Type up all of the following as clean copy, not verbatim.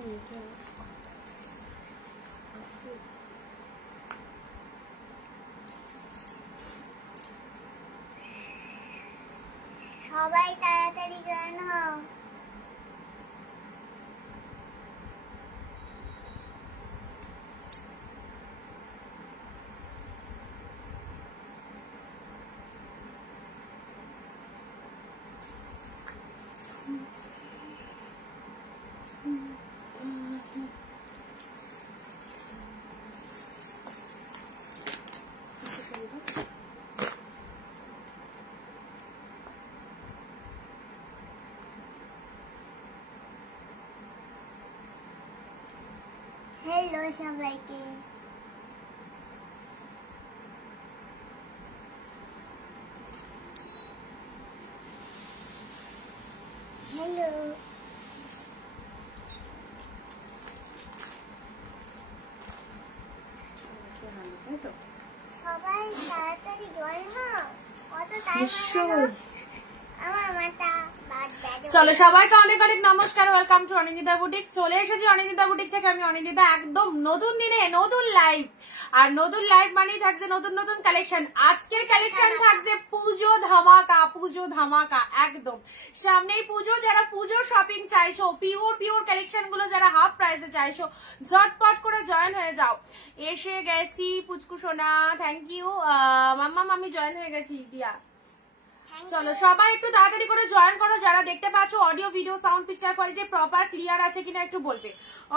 সবাই তাড়াতাড়ি জয়েন হও। হ্যালো সবাইকে, হ্যালো। সবাই তাড়াতাড়ি জয়েন হও। কত টাইম আমার মাথা বাদ দাও। চলো সবাইকে অনেক অনেক নমস্কার, ওয়েলকাম টু অনিন্দিতা বুটিক। চলে এসেছি অনিন্দিতা বুটিক থেকে আমি অনিন্দিতা, একদম নতুন দিনে নতুন লাইভ। আর নতুন লাইভ মানেই থাকছে নতুন নতুন কালেকশন। আজকে কালেকশন থাকছে পুজো ধামাকা, পুজো ধামাকা একদম। সামনেই পুজো, যারা পুজো শপিং চাইছো, পিওর পিওর কালেকশন গুলো যারা হাফ প্রাইসে চাইছো, ঝটপট করে জয়েন হয়ে যাও। এসে গেছি পুচকু সোনা, থ্যাংক ইউ মাম্মা, আমি জয়েন হয়ে গেছি দিয়া। চলো সবাই একটু তাড়াতাড়ি করে জয়েন করো। যারা দেখতে পাচ্ছ audio video sound picture quality proper clear আছে কিনা একটু বলবে।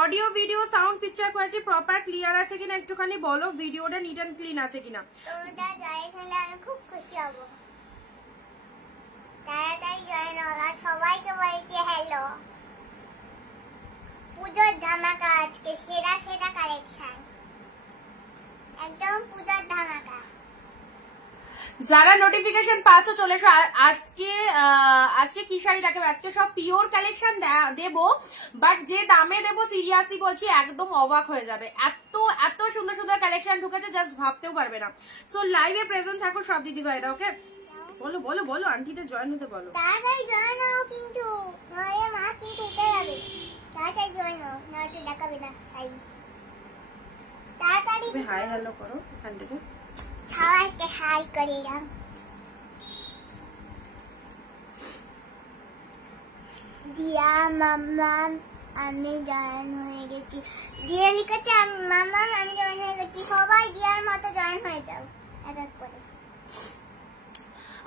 Audio video sound picture quality proper clear আছে কিনা একটুখানি বলো। ভিডিওটা নিট এন্ড ক্লিন আছে কিনা। তোমরা জয়েন হলে আমি খুব খুশি হব। তাড়াতাড়ি জয়েন হও। আর সবাইকে বলছি হ্যালো। পুজোর ধামাকা আজকে, সেরা সেরা কালেকশন, একদম পুজোর ধামাকা। যারা নোটিফিকেশন পাচ্ছ চলে এসো। আজকে কি শাড়ি দেখাবে, আজকে সব পিওর কালেকশন দেবো, বাট যে দামে দেবো সিরিয়াসলি বলছি একদম অবাক হয়ে যাবে। এত এত সুন্দর সুন্দর কালেকশন ঢুকেছে জাস্ট ভাবতেও পারবে না। সো লাইভে প্রেজেন্ট থাকো সব দিদি ভাইরা। ওকে বলো বলো বলো, আন্টিদের জয়েন হতে বলো। তাড়াতাড়ি জয়েন হও, কিন্তু নয় মা কিন্তু উঠে যাবে। তাড়াতাড়ি জয়েন হও, নয়তো দেখাবে না চাই। তাড়াতাড়ি হাই হ্যালো করো এখান থেকে, সবাইকে হাই করে দাও। দিয়া মাম্মা আমি জয়েন হয়ে গেছি। দিয়া লিখেছে মাম্মা আমি জয়েন হয়ে গেছি। সবাই দিয়ার মতো জয়েন হয়ে যাও এক এক করে।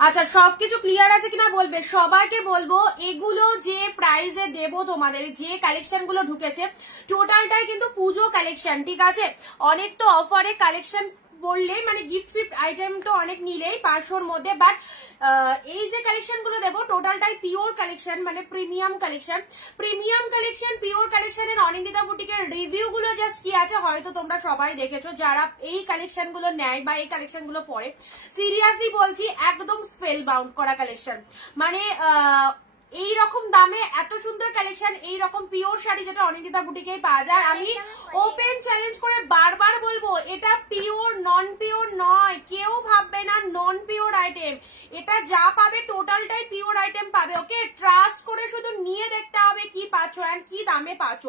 আচ্ছা সবকিছু ক্লিয়ার আছে কিনা বলবে। সবাইকে বলবো এগুলো যে প্রাইসে দেব তোমাদের, যে কালেকশন গুলো ঢুকেছে টোটালটাই কিন্তু পুজো কালেকশন, ঠিক আছে। অনেক তো অফারে কালেকশন বললেই মানে গিফট ফিফট আইটেম তো অনেক নিলেই 500-র মধ্যে, বাট এই যে কালেকশন গুলো দেবো টোটালটাই পিওর কালেকশন, মানে premium collection. Premium collection pure কালেকশনের অনিন্দিতা বুটিকের রিভিউ গুলো জাস্ট কি আছে হয়তো তোমরা সবাই দেখেছো। যারা এই কালেকশন গুলো নেয় বা এই কালেকশন গুলো পরে, সিরিয়াসলি বলছি একদম স্পেল বাউন্ড করা কালেকশন। মানে এই রকম দামে এত সুন্দর কালেকশন, এই রকম পিওর শাড়ি যেটা অনিন্দিতা বুটিকেই পাওয়া যায়। আমি ওপেন চ্যালেঞ্জ করে বারবার বলবো এটা পিওর নন পিওর নয়। কেউ ভাববে না নন পিওর আইটেম, এটা যা পাবে টোটালটাই পিওর আইটেম পাবে। ওকে ট্রাস্ট করে শুধু নিয়ে দেখতে হবে কি পাচ্ছ এন্ড কি দামে পাচ্ছ।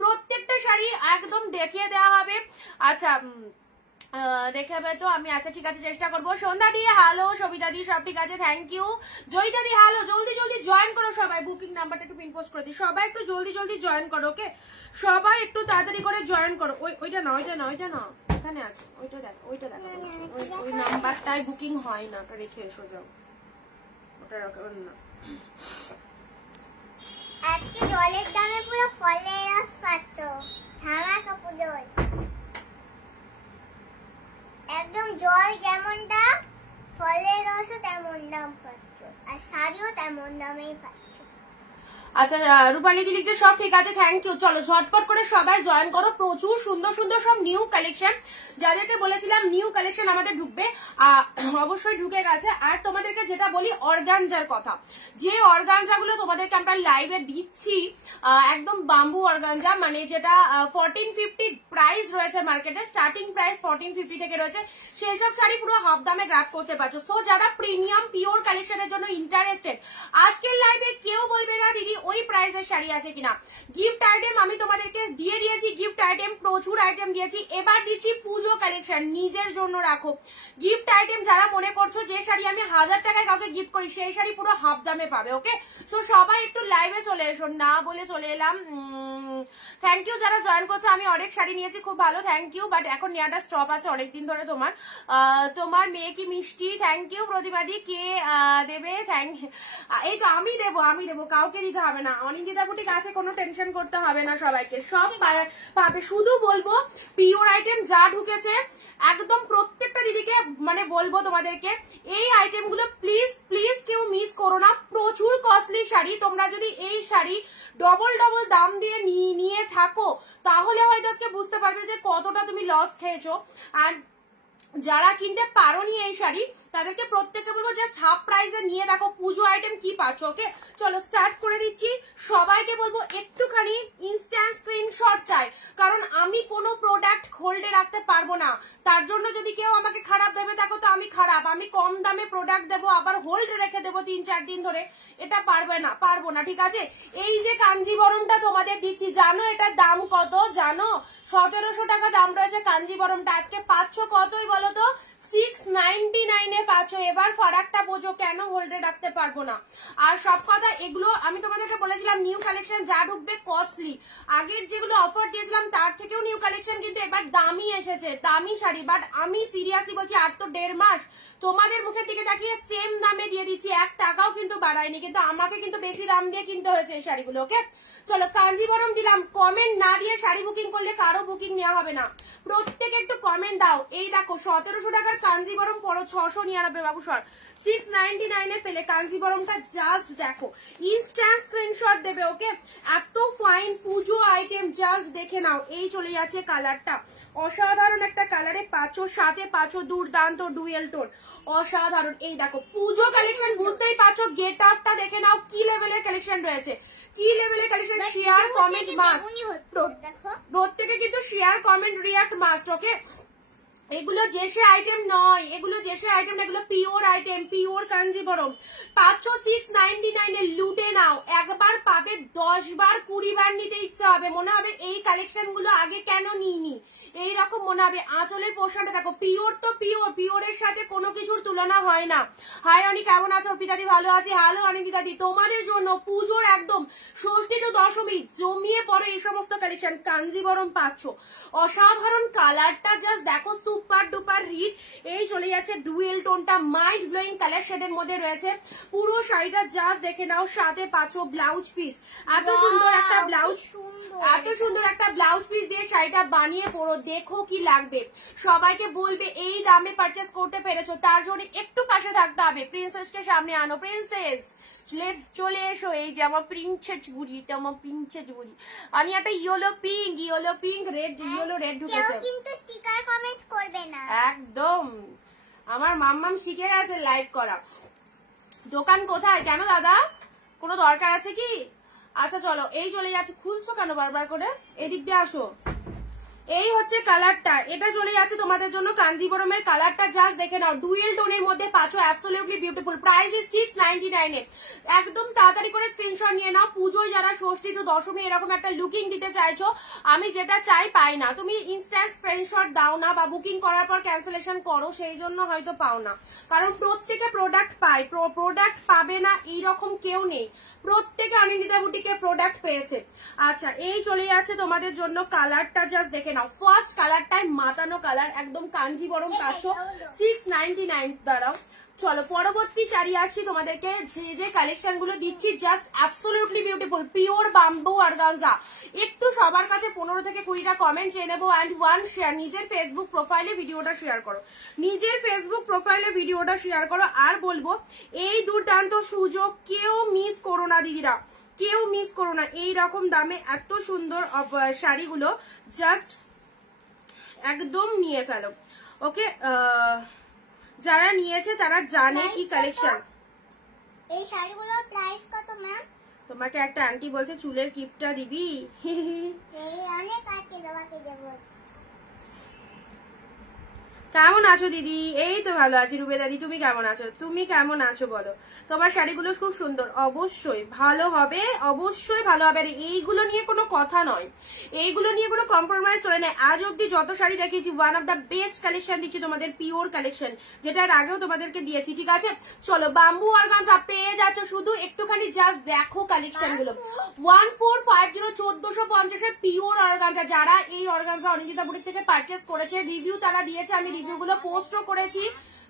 প্রত্যেকটা শাড়ি একদম দেখিয়ে দেওয়া হবে। আচ্ছা দেখাবে তো আমি, আচ্ছা ঠিক আছে চেষ্টা করবো। সন্ধ্যা দিয়ে হ্যালো, সবিতা দি সব ঠিক আছে, thank you. Joyita di hello, জলদি জলদি জয়েন করো সবাই। বুকিং নাম্বারটা একটু পিন পোস্ট করে দিই, সবাই একটু জলদি জলদি জয়েন করো। ওকে সবাই একটু তাড়াতাড়ি করে জয়েন করো। ওইটা না ওইটা না ওইটা না এখানে আছে, ওইটা দেখো ওইটা দেখো। ওই নাম্বারটায় বুকিং হয় না, ওটা রেখে এসো যাও, ওটা রাখবেন না। আজকে জলের দামে পুরো ফলের রস পাচ্ছ, ধামাকা পুজোয়। একদম জল যেমন দাম, ফলের রসও তেমন দাম পাচ্ছ, আর শাড়িও তেমন দামেই পাচ্ছ। আচ্ছা রূপালী দি লিখছে সব ঠিক আছে, থ্যাংক ইউ। চলো ঝটপট করে সবাই জয়েন করো। প্রচুর সুন্দর সুন্দর সব নিউ কালেকশন, যাদেরকে বলেছিলাম নিউ কালেকশন আমাদের ঢুকবে অবশ্যই ঢুকে গেছে। আর তোমাদেরকে যেটা বলি অর্গানজার কথা, যে অর্গানজা গুলো তোমাদেরকে আমরা লাইভে দিচ্ছি একদম বাম্বু অর্গানজা, মানে যেটা 1450 প্রাইস রয়েছে মার্কেটে, স্টার্টিং প্রাইস 1450 থেকে রয়েছে। সেই সব শাড়ি পুরো হাফ দামে গ্র্যাব করতে পারছো। সো যারা প্রিমিয়াম পিওর কালেকশনের জন্য ইন্টারেস্টেড, আজকের লাইভে কেউ বলবে না দিদি ওই প্রাইসের শাড়ি আছে কিনা। গিফট আইটেম আমি তোমাদেরকে দিয়ে দিয়েছি, গিফট আইটেম প্রচুর আইটেম দিয়েছি, এবার দিচ্ছি পুজো কালেকশন, নিজের জন্য রাখো। গিফট আইটেম যারা মনে করছো যে শাড়ি আমি 1000 টাকায় কাউকে গিফট করি, সেই শাড়ি পুরো হাফ দামে পাবে। ওকে, সো সবাই একটু লাইভে চলে এসো, না বলে চলে এলাম। থ্যাংক ইউ যারা জয়েন করছো, আমি অনেক শাড়ি নিয়েছি, খুব ভালো, থ্যাংক ইউ, বাট এখন নেওয়াটা স্টপ আছে অনেকদিন ধরে। তোমার মেয়ে কি মিষ্টি, থ্যাংক ইউ। প্রতিবাদী কে দেবে, থ্যাংক, এই তো আমি দেবো, কাউকে দিতে হবে না। অনিন্দিতা কুটি কাছে কোনো টেনশন করতে হবে না, সবাইকে সব পাবে। শুধু বলবো পিওর আইটেম যা ঢুকেছে একদম প্রত্যেকটা দিদিকে মানে বলবো তোমাদেরকে, এই আইটেমগুলো প্লিজ প্লিজ কেউ মিস করো না। প্রচুর কস্টলি শাড়ি, তোমরা যদি এই শাড়ি ডবল ডবল দাম দিয়ে নিয়ে থাকো তাহলে হয়তো আজকে বুঝতে পারবে যে কতটা তুমি লস খেয়েছো। আর যারা কিনতে পারোনি এই শাড়ি তাদেরকে প্রত্যেককে বলবো জাস্ট হাফ প্রাইসে নিয়ে রাখো, পুজো আইটেম কি পাচ্ছ। ওকে, চলো স্টার্ট করে দিচ্ছি। সবাইকে বলবো একটুখানি ইনস্ট্যান্ট স্ক্রিনশট চাই, কারণ আমি কোনো প্রোডাক্ট হোল্ডে রাখতে পারবো না। তার জন্য যদি কেউ আমাকে খারাপ ভেবে থাকো তো আমি খারাপ, আমি কম দামে প্রোডাক্ট দেবো আবার হোল্ড রেখে দেবো 3-4 দিন ধরে, এটা পারবো না, ঠিক আছে। এই যে কাঞ্জিবরমটা তোমাদের দিচ্ছি, জানো এটার দাম কত? জানো 1700 টাকা দাম রয়েছে কাঞ্জিবরমটা, আজকে পাচ্ছ কতই বলো তো? 699 পাচ্ছ। এবার ফারাকটা বোঝো কেন হোল্ডে রাখতে পারবো না। আর সব কথা এগুলো আমি তোমাদেরকে বলেছিলাম নিউ কালেকশন যা ঢুকবে কস্টলি, আগের যেগুলো অফার দিয়েছিলাম তার থেকেও নিউ কালেকশন কিন্তু এবার দামি এসেছে, দামি শাড়ি। বাট আমি সিরিয়াসলি বলছি, আর তো 1.5 মাস তোমাদের মুখের দিকে তাকিয়ে সেম দামে দিয়ে দিচ্ছি, 1 টাকাও কিন্তু বাড়ায়নি, কিন্তু আমাকে কিন্তু বেশি দাম দিয়ে কিনতে হয়েছে এই শাড়িগুলো। ওকে, চলো কাঞ্জিবরম দিলাম। কমেন্ট না দিয়ে শাড়ি বুকিং করলে কারো বুকিং নেওয়া হবে না, প্রত্যেকে একটু কমেন্ট দাও। এই দেখো 1700 টাকার কাঞ্জিবরম পড়ো 699 বাবু সর, 699 পেলে কাঞ্জিবরমটা জাস্ট দেখো, ইনস্ট্যান্ট স্ক্রিনশট দেবে। ওকে, এত ফাইন পুজো আইটেম জাস্ট দেখে নাও। এই চলে যাচ্ছে কালারটা, অসাধারণ একটা কালারে পাচ্ছ, সাথে পাচ্ছ দুর্দান্ত ডুয়েল টোন, অসাধারণ। এই দেখো পুজো কালেকশন, বুঝতেই পারছো গেট আপটা দেখে নাও কি লেভেলের কালেকশন রয়েছে, কি লেভেলের কালেকশন। শেয়ার কমেন্ট মাস্ট, প্রত্যেকে কিন্তু শেয়ার কমেন্ট রিয়াক্ট মাস্ট। ওকে, এগুলো যেসে আইটেম নয়, এগুলো যেসে আইটেম না, এগুলো পিওর আইটেম, পিওর কাঞ্জিবরম। পাচ্ছ 699 লুটে নাও, একবার পাবে 10 বার 20 বার নিতে ইচ্ছা হবে, মনে হবে এই কালেকশন গুলো আগে কেন নিইনি, এইরকম মনে হবে। আঁচলের পোর্শনটা দেখো, পিওর তো পিওর, পিওরের সাথে কোনো কিছুর তুলনা হয় না। হাই অনি, কেমন আছো? অর্পিতাদি ভালো আছি, হ্যালো অনিন্দিতাদি, তোমাদের জন্য পুজোর একদম ষষ্ঠী টু দশমী জমিয়ে পড়ো এই সমস্ত কালেকশন কাঞ্জিবরম পাচ্ছ। অসাধারণ কালারটা জাস্ট দেখো, সুপার ডুপার হিট। এই চলে যাচ্ছে ডুয়েল টোনটা, মাইন্ড ব্লোয়িং কালার শেডের মধ্যে রয়েছে। পুরো শাড়িটা জাস্ট দেখে নাও, সাথে পাচ্ছ ব্লাউজ পিস, এত সুন্দর একটা ব্লাউজ, এত সুন্দর একটা ব্লাউজ পিস দিয়ে শাড়িটা বানিয়ে পরো, দেখো কি লাগবে। সবাইকে বলবে এই দামে পারচেস করতে পেরেছো, তার জন্য একটু পাশে থাকতে হবে। প্রিন্সেসকে সামনে আনো, প্রিন্সেস চলে এসো। এই যে আমার প্রিন্সেস বুড়ি, এটা আমার প্রিন্সেস বুড়ি। আমি একটা yellow pink red, yellow red ঢুকেছে, কিন্তু স্টিকার কমেন্ট করবে না একদম। আমার মাম্মাম শিখে গেছে লাইভ করা। দোকান কোথায়? কেন দাদা, কোনো দরকার আছে কি? আচ্ছা চলো, এই চলে যাচ্ছে। খুলছো কেন বারবার করে? এদিক দিয়ে আসো। এই হচ্ছে কালারটা, এটা চলে যাচ্ছে তোমাদের জন্য কাঞ্জিবরমের কালারটা, জাস্ট দেখে নাও, ডুয়েল টোনের মধ্যে পাচ্ছ, অ্যাবসলিউটলি বিউটিফুল। Price is 699। একদম তাড়াতাড়ি করে স্ক্রিনশট নিয়ে নাও। পুজোয় যারা ষষ্ঠী টু দশমী এরকম একটা লুকিং দিতে চাইছো, আমি যেটা চাই পাই না, তুমি ইনস্ট্যান্ট স্ক্রিনশট দাও না, বা বুকিং করার পর ক্যান্সেলেশন করো, সেই জন্য হয়তো পাও না। কারণ প্রত্যেকে প্রোডাক্ট পায়, প্রোডাক্ট পাবে না এইরকম কেউ নেই, প্রত্যেকে অনিন্দিতা বুটিকের প্রোডাক্ট পেয়েছে। আচ্ছা, এই চলে যাচ্ছে তোমাদের জন্য কালারটা, জাস্ট দেখে নাও, ফার্স্ট কালারটাই মাতানো কালার, একদম কাঞ্জিবরম পাচ্ছ 699। দাঁড়াও, চলো পরবর্তী শাড়ি আসছি তোমাদেরকে। যে কালেকশন গুলো দিচ্ছি just absolutely beautiful, pure bamboo organza. একটু সবার কাছে 15 থেকে 20টা কমেন্ট চেয়ে নেবো, অ্যান্ড 1 শেয়ার। নিজের ফেসবুক প্রোফাইলে ভিডিওটা শেয়ার করো, নিজের ফেসবুক প্রোফাইলে ভিডিওটা শেয়ার করো। আর বলবো এই দুর্দান্ত সুযোগ কেউ মিস করো না দিদিরা, কেউ মিস করো না। এই রকম দামে এত সুন্দর শাড়িগুলো জাস্ট একদম নিয়ে ফেলো। ওকে, যারা নিয়েছে তারা জানে কি কালেকশন। এই শাড়িগুলোর প্রাইস কত ম্যাম? তোমাকে একটা আন্টি বলছে চুলের কিপটা দিবি। এই অনেক আছে, তোমাকে দেব। কেমন আছো দিদি? এই তো ভালো আছি রুবে দাদি, তুমি কেমন আছো? তুমি কেমন আছো বলো? তোমার শাড়িগুলো খুব সুন্দর, অবশ্যই ভালো হবে, অবশ্যই ভালো হবে। আর এইগুলো নিয়ে কোনো কথা নয়, এইগুলো নিয়ে কোনো কম্প্রোমাইজ চলে না। আজ অব্দি যত শাড়ি দেখিয়েছি one of the best collection দিচ্ছি তোমাদের, পিওর কালেকশন, যেটা আগেও তোমাদেরকে দিয়েছি, ঠিক আছে? চলো, বাম্বু অর্গানজা পেয়ে যাচ্ছ, শুধু একটুখানি জাস্ট দেখো কালেকশন গুলো। 1450 1450 পিওর অর্গানজা। যারা এই অর্গানজা অনিন্দিতা বুটিক থেকে পারচেস করেছে, রিভিউ তারা দিয়েছে, আমি রিভিউগুলো পোস্টও করেছি,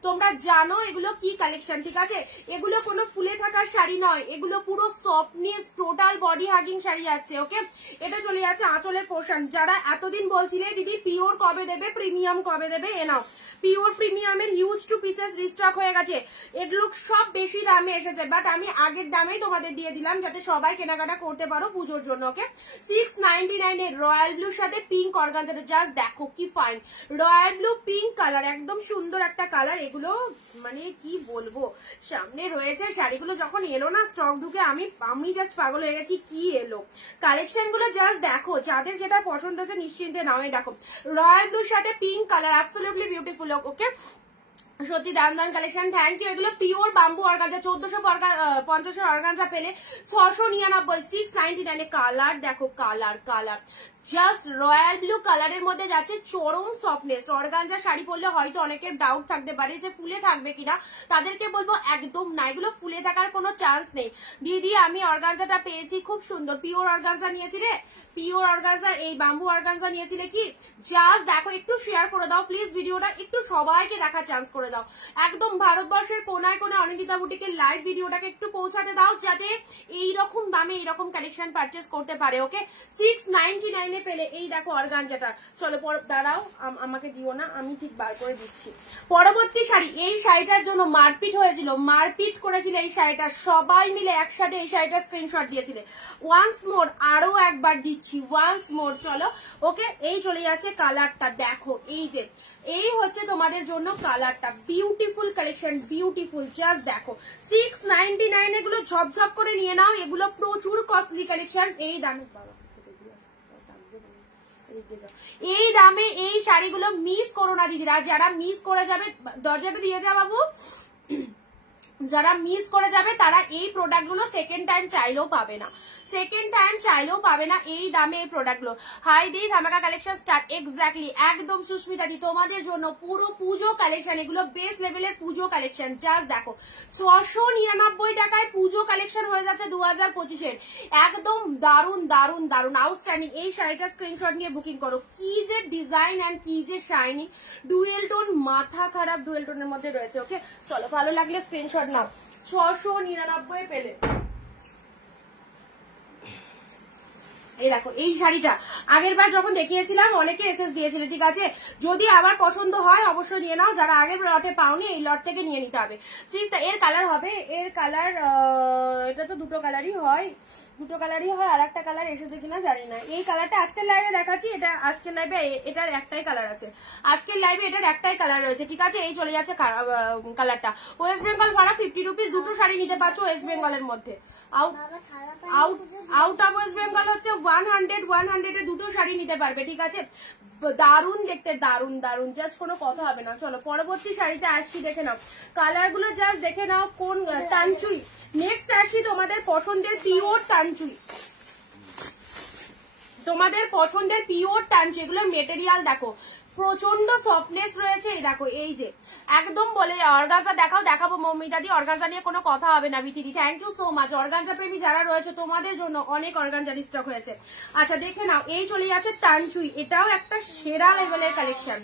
তোমরা জানো এগুলো কি কালেকশন, ঠিক আছে? এগুলো কোনো ফুলে থাকার শাড়ি নয়, এগুলো পুরো softness, total body hugging sari আছে। ওকে, এটা চলে যাচ্ছে আঁচলের পোর্শন। যারা এতদিন বলছিলে দিদি পিওর কবে দেবে, প্রিমিয়াম কবে দেবে, এ নাও পিওর প্রিমিয়ামের হিউজ টু পিসেস রিস্টক হয়ে গেছে। এগুলো সব বেশি দামে এসেছে, বাট আমি আগের দামেই তোমাদের দিয়ে দিলাম যাতে সবাই কেনাকাটা করতে পারো পুজোর জন্য। ওকে, 699 এর রয়্যাল ব্লুর সাথে পিঙ্ক অর্গানজাটা, জাস্ট দেখো কি fine, royal blue pink colour, একদম সুন্দর একটা কালার। এগুলো মানে কি বলবো, সামনে রয়েছে শাড়িগুলো যখন এলো না স্টক ঢুকে, আমি জাস্ট পাগল হয়ে গেছি, কি এলো কালেকশন গুলো, জাস্ট দেখো, যাদের যেটা পছন্দ হচ্ছে নিশ্চিন্তে নাও। দেখো রয়্যাল ব্লুর সাথে পিঙ্ক কালার, অ্যাবসলিউটলি বিউটিফুল। ওকে, সত্যি দাম দাম কালেকশন, থ্যাংক ইউ। এগুলো পিওর বাম্বু অর্গানজা, 1450 অর্গানজা পেলে 699, 699 কালার দেখো, কালার জাস্ট রয়্যাল ব্লু কালারের মধ্যে যাচ্ছে, চরম সফটনেস। অর্গানজা শাড়ি পরলে হয়তো অনেকের ডাউট থাকতে পারে যে ফুলে থাকবে কিনা, তাদেরকে বলবো একদম না, এগুলো ফুলে থাকার কোনো চান্স নেই। দিদি আমি অর্গানজাটা পেয়েছি খুব সুন্দর, পিওর অর্গানজা নিয়েছি রে, পিওর অর্গানজা, এই বাম্বু অর্গানজা নিয়েছিলে কি, জাস্ট দেখো, একটু শেয়ার করে দাও প্লিজ ভিডিওটা, একটু সবাইকে দেখার চান্স করে দাও, একদম ভারতবর্ষের কোনায় কোনায় অনিন্দিতা বুটিকের লাইভ ভিডিওটাকে একটু পৌঁছাতে দাও, যাতে এইরকম দামে এইরকম কালেকশন পারচেস করতে পারে। ওকে, 699 এ পেলে এই দেখো অর্গানজাটা। চলো দাঁড়াও, আমাকে দিও না, আমি ঠিক বার করে দিচ্ছি। পরবর্তী শাড়ি, এই শাড়িটার জন্য মারপিট হয়েছিল, মারপিট করেছিল এই শাড়িটা, সবাই মিলে একসাথে এই শাড়িটা স্ক্রিনশট দিয়েছিলে। ওয়ান্স মোর, আরো একবার দিচ্ছি, ওয়ান্স মোর। চলো, ওকে, এই চলে যাচ্ছে কালারটা, দেখো এই যে, এই হচ্ছে তোমাদের জন্য কালারটা, বিউটিফুল কালেকশন, বিউটিফুল, জাস্ট দেখো 699 এগুলো ঝপঝপ করে নিয়ে নাও, এগুলো প্রচুর কস্টলি কালেকশন। এই দামে এই দামে এই শাড়িগুলো মিস করো না দিদিরা, যারা মিস করে যাবে দরজাটা দিয়ে যা বাবু, যারা মিস করে যাবে তারা এই প্রোডাক্টগুলো সেকেন্ড টাইম চাইলেও পাবে না, সেকেন্ড টাইম চাইলেও পাবে না এই দামে এই প্রোডাক্টগুলো। হাই দি ধামাকা কালেকশন স্টার্ট, এক্স্যাক্টলি একদম সুস্মিতা দি তোমাদের জন্য পুরো পুজো কালেকশন, এগুলো বেস্ট লেভেলের পুজো কালেকশন। জাস্ট দেখো 699 টাকায় পুজো কালেকশন হয়ে যাচ্ছে 2025-এর, একদম দারুন দারুন দারুন, আউটস্ট্যান্ডিং। এই শাড়িটা স্ক্রিনশট নিয়ে বুকিং করো, কি যে ডিজাইন অ্যান্ড কি যে শাইনি, ডুয়েল টোন, মাথা খারাপ ডুয়েল টোনের মধ্যে রয়েছে। ওকে, চলো, ভালো লাগলে স্ক্রিনশট নাও। 699 পেলে এই দেখো এই শাড়িটা, আগের বার যখন দেখিয়েছিলাম অনেকে এসএস দিয়েছিল, ঠিক আছে? যদি আবার পছন্দ হয় অবশ্যই নিয়ে নাও, যারা আগের লটে পাওনি এই লট থেকে নিয়ে নিতে হবে। এর কালার হবে, এর কালার, এটা তো দুটো কালারই হয়, আর একটা কালার এসেছে কিনা জানি না। এই কালারটা আজকের লাইভে দেখাচ্ছি, এটা আজকের লাইভে এটার একটাই কালার আছে, আজকের লাইভে এটার একটাই কালার রয়েছে, ঠিক আছে? এই চলে যাচ্ছে কালারটা। ওয়েস্ট বেঙ্গল ভাড়া 50 রুপিস, দুটো শাড়ি নিতে পারছো ওয়েস্ট বেঙ্গলের মধ্যে। আউট অফ ওয়েস্ট বেঙ্গল হচ্ছে 100 এ দুটো শাড়ি নিতে পারবে, ঠিক আছে? দারুন দেখতে, দারুন দারুন, জাস্ট কোনো কথা হবে না। চলো পরবর্তী শাড়িতে আসছি, দেখে নাও কালার গুলো, জাস্ট দেখে নাও কোন তানচুই। নেক্সট আসছি তোমাদের পছন্দের পিওর তানচুই, তোমাদের পছন্দের পিওর তানচুই, এগুলোর মেটেরিয়াল দেখো প্রচন্ড সফটনেস রয়েছে। এই দেখো এই যে একদম বলে অর্গানজা দেখাবো মৌমিতা দি, অর্গানজা নিয়ে কোনো কথা হবে না। বিথিদি thank you so much. Organza প্রেমী যারা রয়েছে তোমাদের জন্য অনেক অর্গানজা স্টক হয়েছে। আচ্ছা দেখে নাও, এই চলে যাচ্ছে তানচুই, এটাও একটা সেরা লেভেলের কালেকশন,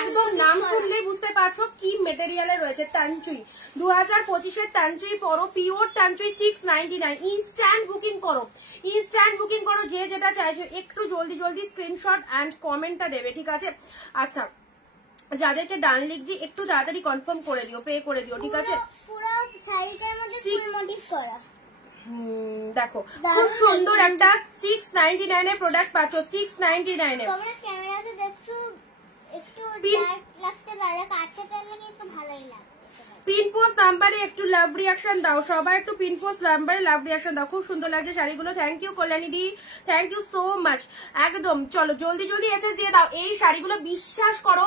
একদম নাম শুনলেই বুঝতে পারছো কি মেটেরিয়ালে রয়েছে। তানচুই 2025-এর তানচুই পরো, পিওর তানচুই 699, ইনস্ট্যান্ট বুকিং করো, ইনস্ট্যান্ট বুকিং করো, যে যেটা চাইছো একটু জলদি জলদি স্ক্রিনশট অ্যান্ড কমেন্টটা দেবে, ঠিক আছে? আচ্ছা, যাদেরকে ডান লিখছি একটু তাড়াতাড়ি কনফার্ম করে দিও, পে করে দিও, ঠিক আছে? পুরো শাড়িটার মধ্যে ফুল মোটিভ করা, দেখো খুব সুন্দর একটা 699 এর প্রোডাক্ট পাচ্ছ, 699 এ। তোমরা ক্যামেরাতে দেখছো একটু ব্ল্যাক লাগতে পারে, কাছে পেলে কিন্তু ভালোই লাগবে। পিন পোস্ট নাম্বারে একটু লাভ রিয়াকশন দাও, সবাই একটু পিন পোস্ট নাম্বারে লাভ রিয়াকশন দাও। খুব সুন্দর লাগছে শাড়িগুলো, thank you Kalyani di, thank you so much. একদম চলো জলদি জলদি এসএস দিয়ে দাও। এই শাড়িগুলো বিশ্বাস করো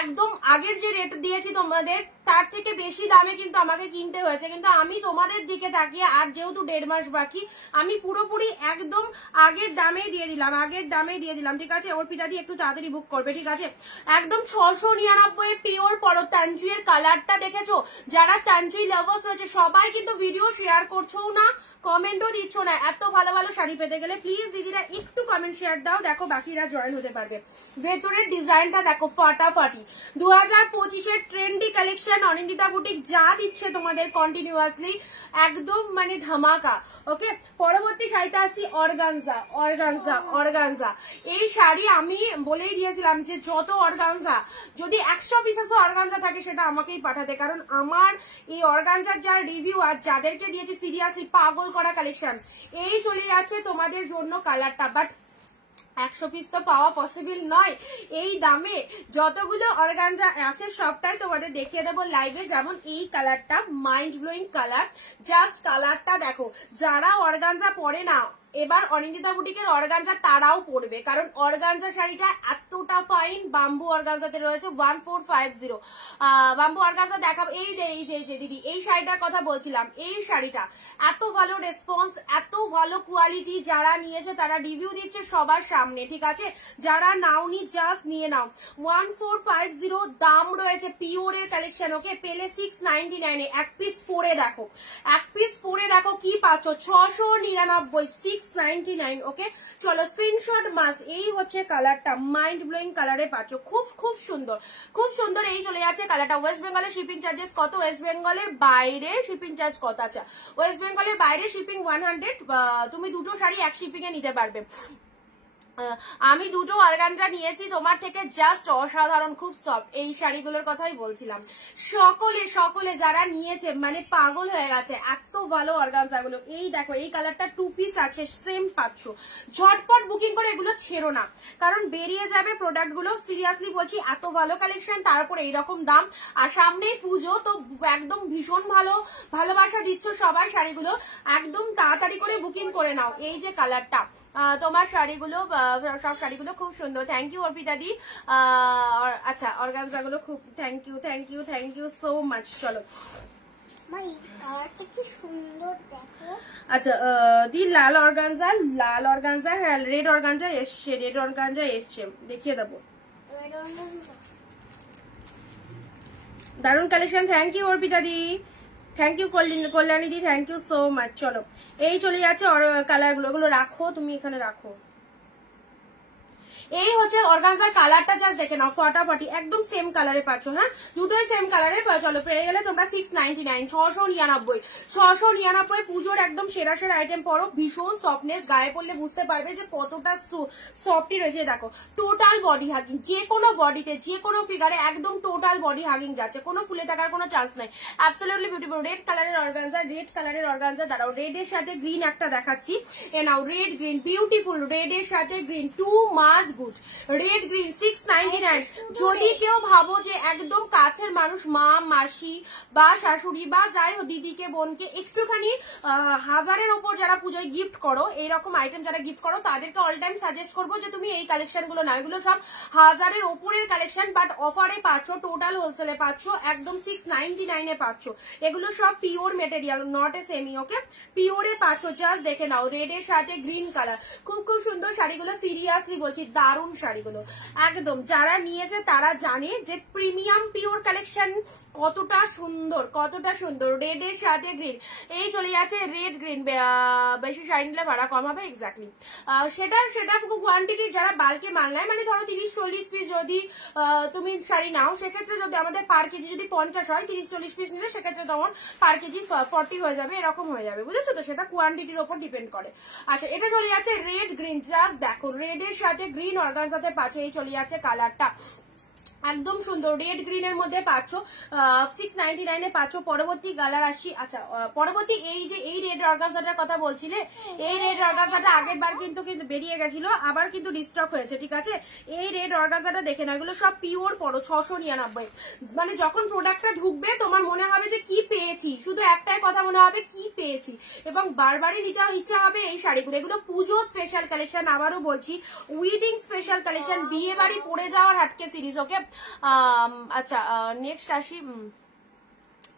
একদম আগের যে রেট দিয়েছি তোমাদের তার থেকে বেশি দামে কিন্তু আমাকে কিনতে হয়েছে, কিন্তু আমি তোমাদের দিকে তাকিয়ে আর যেহেতু 1.5 মাস বাকি আমি পুরোপুরি একদম আগের দামে দিয়ে দিলাম, আগের দামে দিয়ে দিলাম, ঠিক আছে। অর্পিতা দি একটু তাড়াতাড়ি বুক করবে, ঠিক আছে। একদম 699 পিওর পরো তানচুইয়ের কালারটা দেখেছো? যারা তানচুই লাভার্স রয়েছে সবাই কিন্তু ভিডিও শেয়ার করছো না, কমেন্টও দিচ্ছ না। এত ভালো ভালো শাড়ি পেতে গেলে প্লিজ দিদিরা একটু কমেন্ট শেয়ার দাও, দেখো বাকিরা জয়েন হতে পারবে। ভেতরের ডিজাইনটা দেখো ফাটাফাটি, 2025-এর ট্রেন্ডি কালেকশন অনিন্দিতা বুটিক যা দিচ্ছে তোমাদের কন্টিনিউয়াসলি একদম মানে ধামাকা। ওকে, পরবর্তী শাড়িটা আসি অর্গানজা। অর্গানজা অর্গানজা এই শাড়ি আমি বলেই দিয়েছিলাম যে যত অর্গানজা যদি 100 পিসেস অর্গানজা থাকে সেটা আমাকেই পাঠাতে, কারণ আমার এই অর্গানজার যা রিভিউ আর যাদেরকে দিয়েছি সিরিয়াসলি পাগল করা কালেকশন। এই চলে যাচ্ছে তোমাদের জন্য কালারটা, বাট 100 পিস তো পাওয়া পসিবল নয় এই দামে। যতগুলো অর্গানজা আছে সবটাই তোমাদের দেখিয়ে দেবো লাইভে। যেমন এই কালারটা মাইন্ড ব্লোয়িং কালার, জাস্ট কালারটা দেখো। যারা অর্গানজা পরে না এবার অনিন্দিতা বুটিকের অর্গানজা তারাও পরবে, কারণ অর্গানজা শাড়িটা এতটা ফাইন। বাম্বু অর্গানজাতে রয়েছে 1450 বাম্বু অর্গানজা দেখাবো। এই যে দিদি এই শাড়িটার কথা বলছিলাম, এই শাড়িটা এত ভালো রেসপন্স, এত ভালো কোয়ালিটি, যারা নিয়েছে তারা রিভিউ দিচ্ছে সবার সামনে, ঠিক আছে। যারা নাওনি জাস্ট নিয়ে নাও। 1450 দাম রয়েছে পিওরের কালেকশন। ওকে, পেলে 699 এক পিস পরে দেখো, এক পিস পরে দেখো কি পাচ্ছ, 699 699। ওকে চলো স্ক্রিনশট মাস্ট। এই হচ্ছে কালারটা, মাইন্ড ব্লোয়িং কালারে পাচ্ছ, খুব খুব সুন্দর, খুব সুন্দর। এই চলে যাচ্ছে কালারটা। ওয়েস্ট বেঙ্গলের শিপিং চার্জেস কত? ওয়েস্ট বেঙ্গলের বাইরে শিপিং চার্জ কত? আচ্ছা, ওয়েস্ট বেঙ্গলের বাইরে শিপিং 100। তুমি দুটো শাড়ি এক শিপিং এ নিতে পারবে। আমি দুটো অর্গানজা নিয়েছি তোমার থেকে, জাস্ট অসাধারণ, খুব সফট। এই শাড়িগুলোর কথাই বলছিলাম। সকলে সকলে যারা নিয়েছে মানে পাগল হয়ে গেছে, এত ভালো অর্গানজাগুলো। এই দেখো এই কালারটা 2 পিস আছে, সেম পাচ্ছ। ঝটপট বুকিং করে এগুলো ছেড়ো না, কারণ বেরিয়ে যাবে প্রোডাক্ট গুলো। সিরিয়াসলি বলছি, এত ভালো কালেকশন তারপর এইরকম দাম, আর সামনেই পুজো, তো একদম ভীষণ ভালো ভালোবাসা দিচ্ছ সবাই। শাড়িগুলো একদম তাড়াতাড়ি করে বুকিং করে নাও। এই যে কালারটা, তোমার শাড়িগুলো সব শাড়িগুলো খুব সুন্দর। Thank you Arpita di. আচ্ছা অর্গানজা গুলো খুব thank you, thank you, thank you so much. চলো আচ্ছা দি লাল অর্গানজা, লাল অর্গানজা, হ্যাঁ রেড অর্গানজা এসছে, রেড অর্গানজা এসছে, দেখিয়ে দেবো। দারুণ collection, thank you Arpita di, thank you Kalyani di, thank you so much. চলো এই চলে যাচ্ছে কালার গুলো, এগুলো রাখো তুমি এখানে রাখো। এই হচ্ছে অর্গানজার কালারটা, জাস্ট দেখে নাও ফাটাফাটি, একদম সেম কালারে পাচ্ছ। হ্যাঁ দুটোই সেম কালারে। চলো পেয়ে গেলে তোমরা 699, 699 পুজোর একদম সেরা সেরা আইটেম পরো। ভীষণ সফটনেস, গায়ে পড়লে বুঝতে পারবে যে কতটা সফটি রয়েছে। দেখো টোটাল বডি হাগিং, যে কোনো বডিতে যে কোনো ফিগারে একদম টোটাল বডি হাগিং যাচ্ছে, কোনো ফুলে থাকার কোনো চান্স নাই। Absolutely beautiful. রেড কালারের অর্গানজা, রেড কালারের অর্গানজা। দাঁড়াও রেড এর সাথে গ্রিন একটা দেখাচ্ছি, এ নাও রেড গ্রিন, বিউটিফুল। রেড এর সাথে গ্রিন, টু মাছ গুড। Red green 699। যদি কেউ ভাবো যে একদম কাছের মানুষ, মা মাসি বা শাশুড়ি বা যাই হোক দিদিকে বোনকে একটুখানি 1000-এর ওপর যারা পুজোয় গিফট করো, এইরকম আইটেম যারা গিফট করো তাদেরকে অল টাইম সাজেস্ট করবো যে তুমি এই কালেকশন গুলো নাও। এগুলো সব 1000-এর ওপরের কালেকশন, বাট অফারে পাচ্ছ, টোটাল হোলসেলে পাচ্ছ, একদম 699-এ পাচ্ছ। এগুলো সব pure material, not a semi. Okay puree পাচ্ছ, জাস্ট দেখে নাও। রেড এর সাথে গ্রিন কালার, খুব খুব সুন্দর শাড়িগুলো। সিরিয়াসলি বলছি দারুণ শাড়িগুলো একদম। যারা নিয়েছে তারা জানে যে প্রিমিয়াম পিওর কালেকশন কতটা সুন্দর, কতটা সুন্দর। রেড এর সাথে গ্রিন, এই চলে যাচ্ছে রেড গ্রিন। বেশি শাড়ি নিলে ভাড়া কম হবে, এক্স্যাক্টলি সেটা কোয়ান্টিটি। যারা বাল্কে মাল নেয়, মানে ধরো 30-40 পিস যদি তুমি শাড়ি নাও, সেক্ষেত্রে যদি আমাদের পার কেজি যদি 50 হয়, 30-40 পিস নিলে সেক্ষেত্রে তখন পার কেজি 40 হয়ে যাবে, এরকম হয়ে যাবে, বুঝেছো তো? সেটা কোয়ান্টিটির উপর ডিপেন্ড করে। আচ্ছা এটা চলে যাচ্ছে রেড গ্রিন, জাস্ট দেখো রেড এর সাথে গ্রিন অর্গানজাতে পাচ্ছ। এই চলে যাচ্ছে কালারটা, একদম সুন্দর রেড গ্রিনের মধ্যে পাচ্ছ 699 এ পাচ্ছ। পরবর্তী কালার আসি। আচ্ছা পরবর্তী এই যে এই রেড অর্গানজাটার কথা বলছিলে, এই রেড অর্গানজাটা আগের বার কিন্তু বেরিয়ে গেছিল, আবার কিন্তু রিস্টক হয়েছে, ঠিক আছে। এই রেড অর্গানজাটা দেখে নাও, এগুলো সব পিওর পরো 699। মানে যখন প্রোডাক্টটা ঢুকবে তোমার মনে হবে যে কি পেয়েছি, শুধু একটাই কথা মনে হবে কি পেয়েছি, এবং বারবারই নিতে ইচ্ছা হবে এই শাড়িগুলো। এগুলো পুজো স্পেশাল কালেকশন, আবারও বলছি উইডিং স্পেশাল কালেকশন, বিয়ে বাড়ি পড়ে যাওয়ার হাটকে সিরিজ। ওকে আচ্ছা নেক্সট আসি।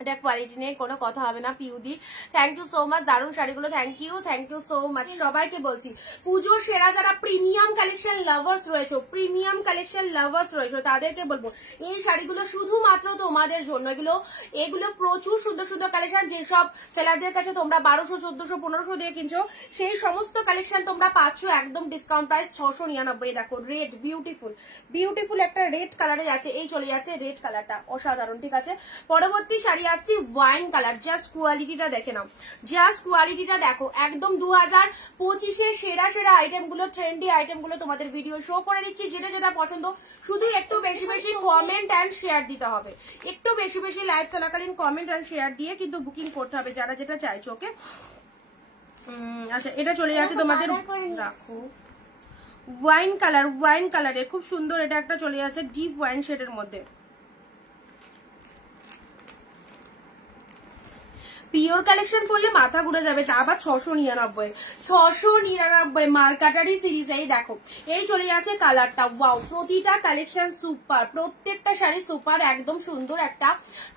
এটা কোয়ালিটি নিয়ে কোনো কথা হবে না। পিউদি থ্যাংক ইউ সো মাচ, দারুণ শাড়িগুলো, থ্যাংক ইউ সো মাচ। সবাইকে বলছি পুজো সেরা যারা প্রিমিয়াম কালেকশন লাভার্স রয়েছে, প্রিমিয়াম কালেকশন লাভার্স রয়েছে, তাদেরকে বলবো এই শাড়িগুলো শুধুমাত্র তোমাদের জন্য। এগুলো প্রচুর সুন্দর সুন্দর কালেকশন, যেসব সেলারদের কাছে তোমরা 1200, 1400, 1500 দিয়ে কিনছো, সেই সমস্ত কালেকশন তোমরা পাচ্ছ একদম ডিসকাউন্ট প্রাইস 699। দেখো রেড, বিউটিফুল বিউটিফুল একটা রেড কালারে যাচ্ছে, এই চলে যাচ্ছে রেড কালারটা, অসাধারণ, ঠিক আছে। পরবর্তী শাড়ি আসছি ওয়াইন কালার। জাস্ট কোয়ালিটিটা দেখে নাও, জাস্ট কোয়ালিটিটা দেখো, একদম 2025 সেরা সেরা আইটেম গুলো, ট্রেন্ডি আইটেম গুলো তোমাদের ভিডিও শো করে দিচ্ছি। যেটা যেটা পছন্দ শুধু একটু বেশি বেশি কমেন্ট অ্যান্ড শেয়ার দিতে হবে, একটু বেশি বেশি লাইভ চলাকালীন কমেন্ট অ্যান্ড শেয়ার দিয়ে কিন্তু বুকিং করতে হবে যারা যেটা চাইছো। ওকে আচ্ছা এটা চলে যাচ্ছে তোমাদের, রাখো ওয়াইন কালার, ওয়াইন কালারে খুব সুন্দর, এটা একটা চলে যাচ্ছে ডিপ ওয়াইন শেডের মধ্যে। পিওর কালেকশন পড়লে মাথা ঘুরে যাবে, তা আবার 699 মার্কাটারি সিরিজ। এই দেখো এই চলে যাচ্ছে কালারটা, ওয়াও প্রতিটা কালেকশন সুপার, প্রত্যেকটা শাড়ি সুপার, একদম সুন্দর একটা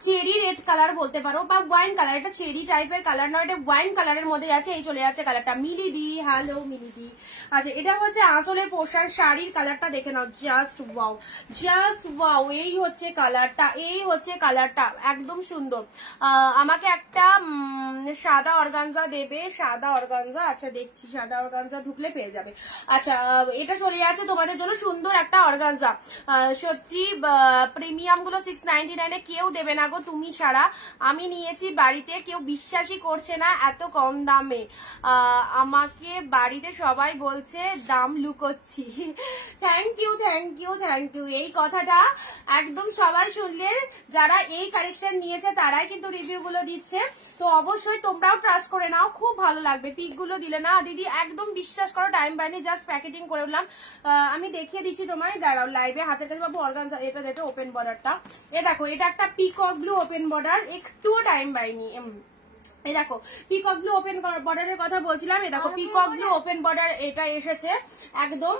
চেরি রেড কালার বলতে পারো বা ওয়াইন কালার, এটা চেরি টাইপের কালার নয়, এটা ওয়াইন কালারের মধ্যে আছে। এই চলে যাচ্ছে কালারটা মিলিদি, হ্যালো মিলিদি। আচ্ছা এটা হচ্ছে আসলের পোশাক, শাড়ির কালারটা দেখে নাও, জাস্ট ওয়াও, জাস্ট ওয়াও। এই হচ্ছে কালারটা, এই হচ্ছে কালারটা, একদম সুন্দর। আমাকে একটা সাদা অর্গানজা দেবে, সাদা অর্গানজা, আচ্ছা দেখছি সাদা অর্গানজা ঢুকলে পেয়ে যাবে। আচ্ছা এটা চলে যাচ্ছে তোমাদের জন্য সুন্দর একটা অর্গানজা, সত্যি প্রিমিয়াম গুলো 699 কেউ দেবে না গো তুমি ছাড়া। আমি নিয়েছি বাড়িতে, কেউ বিশ্বাসই করছে না এত কম দামে, আমাকে বাড়িতে সবাই বলছে দাম লুকোচ্ছি। Thank you thank you thank you. এই কথাটা একদম সবাই শুনলে, যারা এই কালেকশন নিয়েছে তারাই কিন্তু রিভিউ গুলো দিচ্ছে, তো অবশ্যই তোমরাও ট্রাস্ট করে নাও, খুব ভালো লাগবে। পিক গুলো দিলে না দিদি, একদম বিশ্বাস করো টাইম পাইনি, জাস্ট প্যাকেটিং করে উঠলাম। আমি দেখিয়ে দিচ্ছি তোমায়, দাঁড়াও লাইভে হাতের কাছে পাবো অর্গানজা। এটা দেখো ওপেন বর্ডারটা, এ দেখো এটা একটা পিকক ব্লু ওপেন বর্ডার, একটুও টাইম পাইনি। এই দেখো পিকক ব্লু ওপেন বর্ডারের কথা বলছিলাম, এই দেখো পিকক ব্লু ওপেন বর্ডার এটা এসেছে একদম।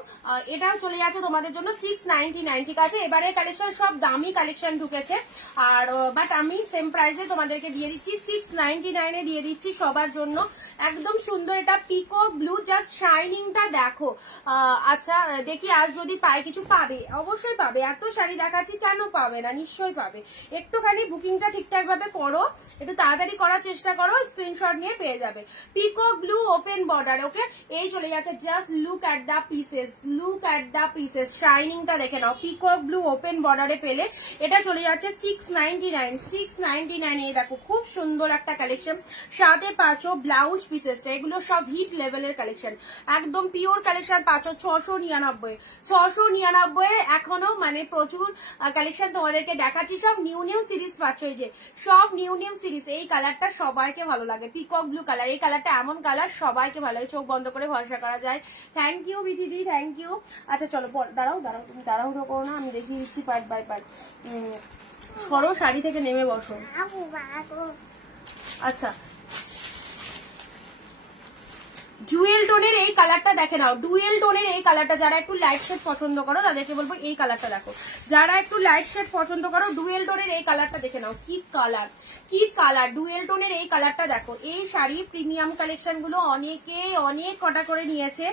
এটাও চলে যাচ্ছে তোমাদের জন্য 699, ঠিক আছে। এবারে কালেকশন সব দামি কালেকশন ঢুকেছে, আর বাট আমি সেম প্রাইসে তোমাদেরকে দিয়ে দিচ্ছি, 699 দিয়ে দিচ্ছি সবার জন্য, একদম সুন্দর। এটা পিকক ব্লু, জাস্ট শাইনিংটা দেখো। আচ্ছা দেখি আজ যদি পাই কিছু, পাবে অবশ্যই পাবে, এত শাড়ি দেখাচ্ছি কেন পাবে না, নিশ্চয়ই পাবে। একটুখানি বুকিংটা ঠিকঠাক ভাবে করো, একটু তাড়াতাড়ি করার চেষ্টা করো, স্ক্রিনশট নিয়ে পেয়ে যাবে। Peacock blue open border, okay এই চলে যাচ্ছে। Just look at the pieces, look at the pieces, শাইনিংটা দেখে নাও। পিকক ব্লু ওপেন বর্ডারে পেলে এটা চলে যাচ্ছে 699। এই দেখো খুব সুন্দর একটা কালেকশন, সাথে পাচ্ছ ব্লাউজ পিসেসটা, এগুলো সব হিট লেভেলের কালেকশন, একদম পিওর কালেকশন পাচ্ছ 699। এখনো মানে প্রচুর কালেকশন তোমাদেরকে দেখাচ্ছি, সব নিউ নিউ সিরিজ পাচ্ছ, এই যে সব নিউ নিউ সিরিজ। এই কালারটা সবাইকে ভালো লাগে, পিকক ব্লু কালার, এই কালারটা এমন কালার সবাইকে ভালো লাগে, চোখ বন্ধ করে ভরসা করা যায়। থ্যাংক ইউ বিধিদি, থ্যাংক ইউ। আচ্ছা চলো দাঁড়াও দাঁড়াও, তুমি তাড়াহুড়ো করো না, আমি দেখিয়ে দিচ্ছি পার্ট বাই পার্ট। সরো শাড়ি থেকে নেমে বসো। আচ্ছা ডুয়েল টোনের এই কালারটা দেখে নাও, ডুয়েল টোনের এই কালারটা, যারা একটু লাইট শেড পছন্দ করো তাদেরকে বলবো এই কালারটা দেখো, যারা একটু লাইট শেড পছন্দ করো ডুয়েল টোনের এই কালারটা দেখে নাও, কি কালার কি কালার, ডুয়েল টোনের এই কালারটা দেখো। এই শাড়ি প্রিমিয়াম কালেকশন গুলো অনেকে অনেক কটা করে নিয়েছে,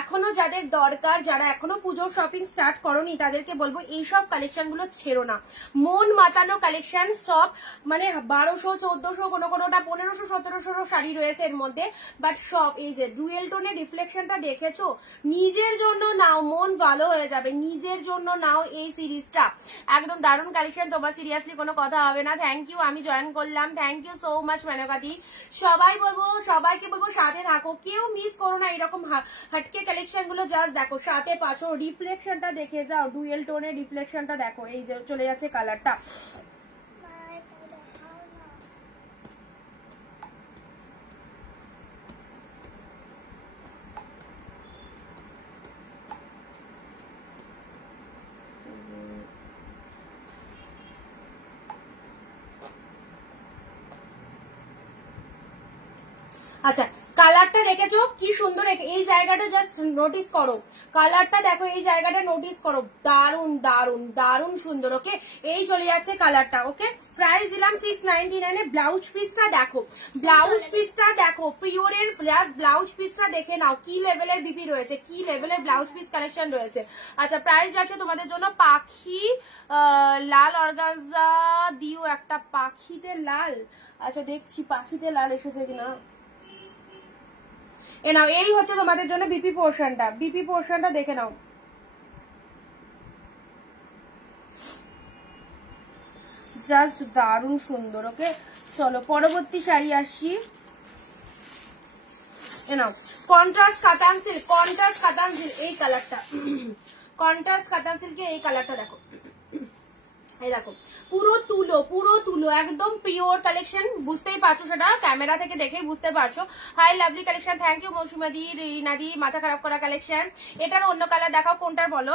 এখনো যাদের দরকার, যারা এখনো পুজোর শপিং স্টার্ট করোনি তাদেরকে বলবো এইসব কালেকশন গুলো ছেড়ো না, মন মাতানো কালেকশন সব, মানে 1200, 1400, কোনোটা 1500, 1700 শাড়ি রয়েছে এর মধ্যে, বাট সব এই যে যে ডুয়েল টোনের রিফ্লেকশনটা দেখেছো, নিজের জন্য নাও, মন ভালো হয়ে যাবে, নিজের জন্য নাও এই সিরিজটা, একদম দারুণ কালেকশন, তোমার সিরিয়াসলি কোনো কথা হবে না। থ্যাংক ইউ, আমি জয়েন করলাম, থ্যাংক ইউ সো মাচ মেনকাদি। সবাইকে বলবো সাথে থাকো, কেউ মিস করো না এরকম হাটকে কালেকশন গুলো, জাস্ট দেখো সাথে পাচ্ছো, রিফ্লেকশনটা দেখে যাও, ডুয়েল টোনের রিফ্লেকশনটা দেখো, এই যে চলে যাচ্ছে কালারটা। আচ্ছা কালারটা দেখেছো কি সুন্দর, এই জায়গাটা জাস্ট নোটিস করো, কালারটা দেখো, এই জায়গাটা নোটিস করো, দারুন দারুন দারুন সুন্দর। ওকে, এই চলে যাচ্ছে কালারটা। ওকে, প্রাইস দিলাম 699 এ। ব্লাউজ পিসটা দেখো, ব্লাউজ পিসটা দেখো, পিওরের প্লাস ব্লাউজ পিসটা দেখে নাও কি লেভেলের বিপি রয়েছে, কি লেভেলের ব্লাউজ পিস কালেকশন রয়েছে। আচ্ছা প্রাইস যাচ্ছে তোমাদের জন্য পাখি লাল অর্গানজা দিও একটা, পাখিতে লাল, আচ্ছা দেখছি পাখিতে লাল এসেছে কিনা। এ নাও, এই হচ্ছে তোমাদের জন্য বিপি পোর্শনটা, বিপি পোর্শনটা দেখে নাও, জাস্ট দারুণ সুন্দর। ওকে চলো পরবর্তী শাড়ি আসছি। এ নাও কন্ট্রাস্ট কাতান সিল্ক, কন্ট্রাস্ট কাতান সিল্ক, এই কালারটা, কন্ট্রাস্ট কাতান সিল্কে এই কালারটা দেখো, এই দেখো পুরো তুলো একদম পিওর কালেকশন, বুঝতেই পারছো, সেটা ক্যামেরা থেকে দেখেই বুঝতে পারছো। Hi lovely collection, thank you মৌসুমাদি রিনাদি, মাথা খারাপ করা কালেকশন। এটার অন্য কালার দেখাও, কোনটার বলো।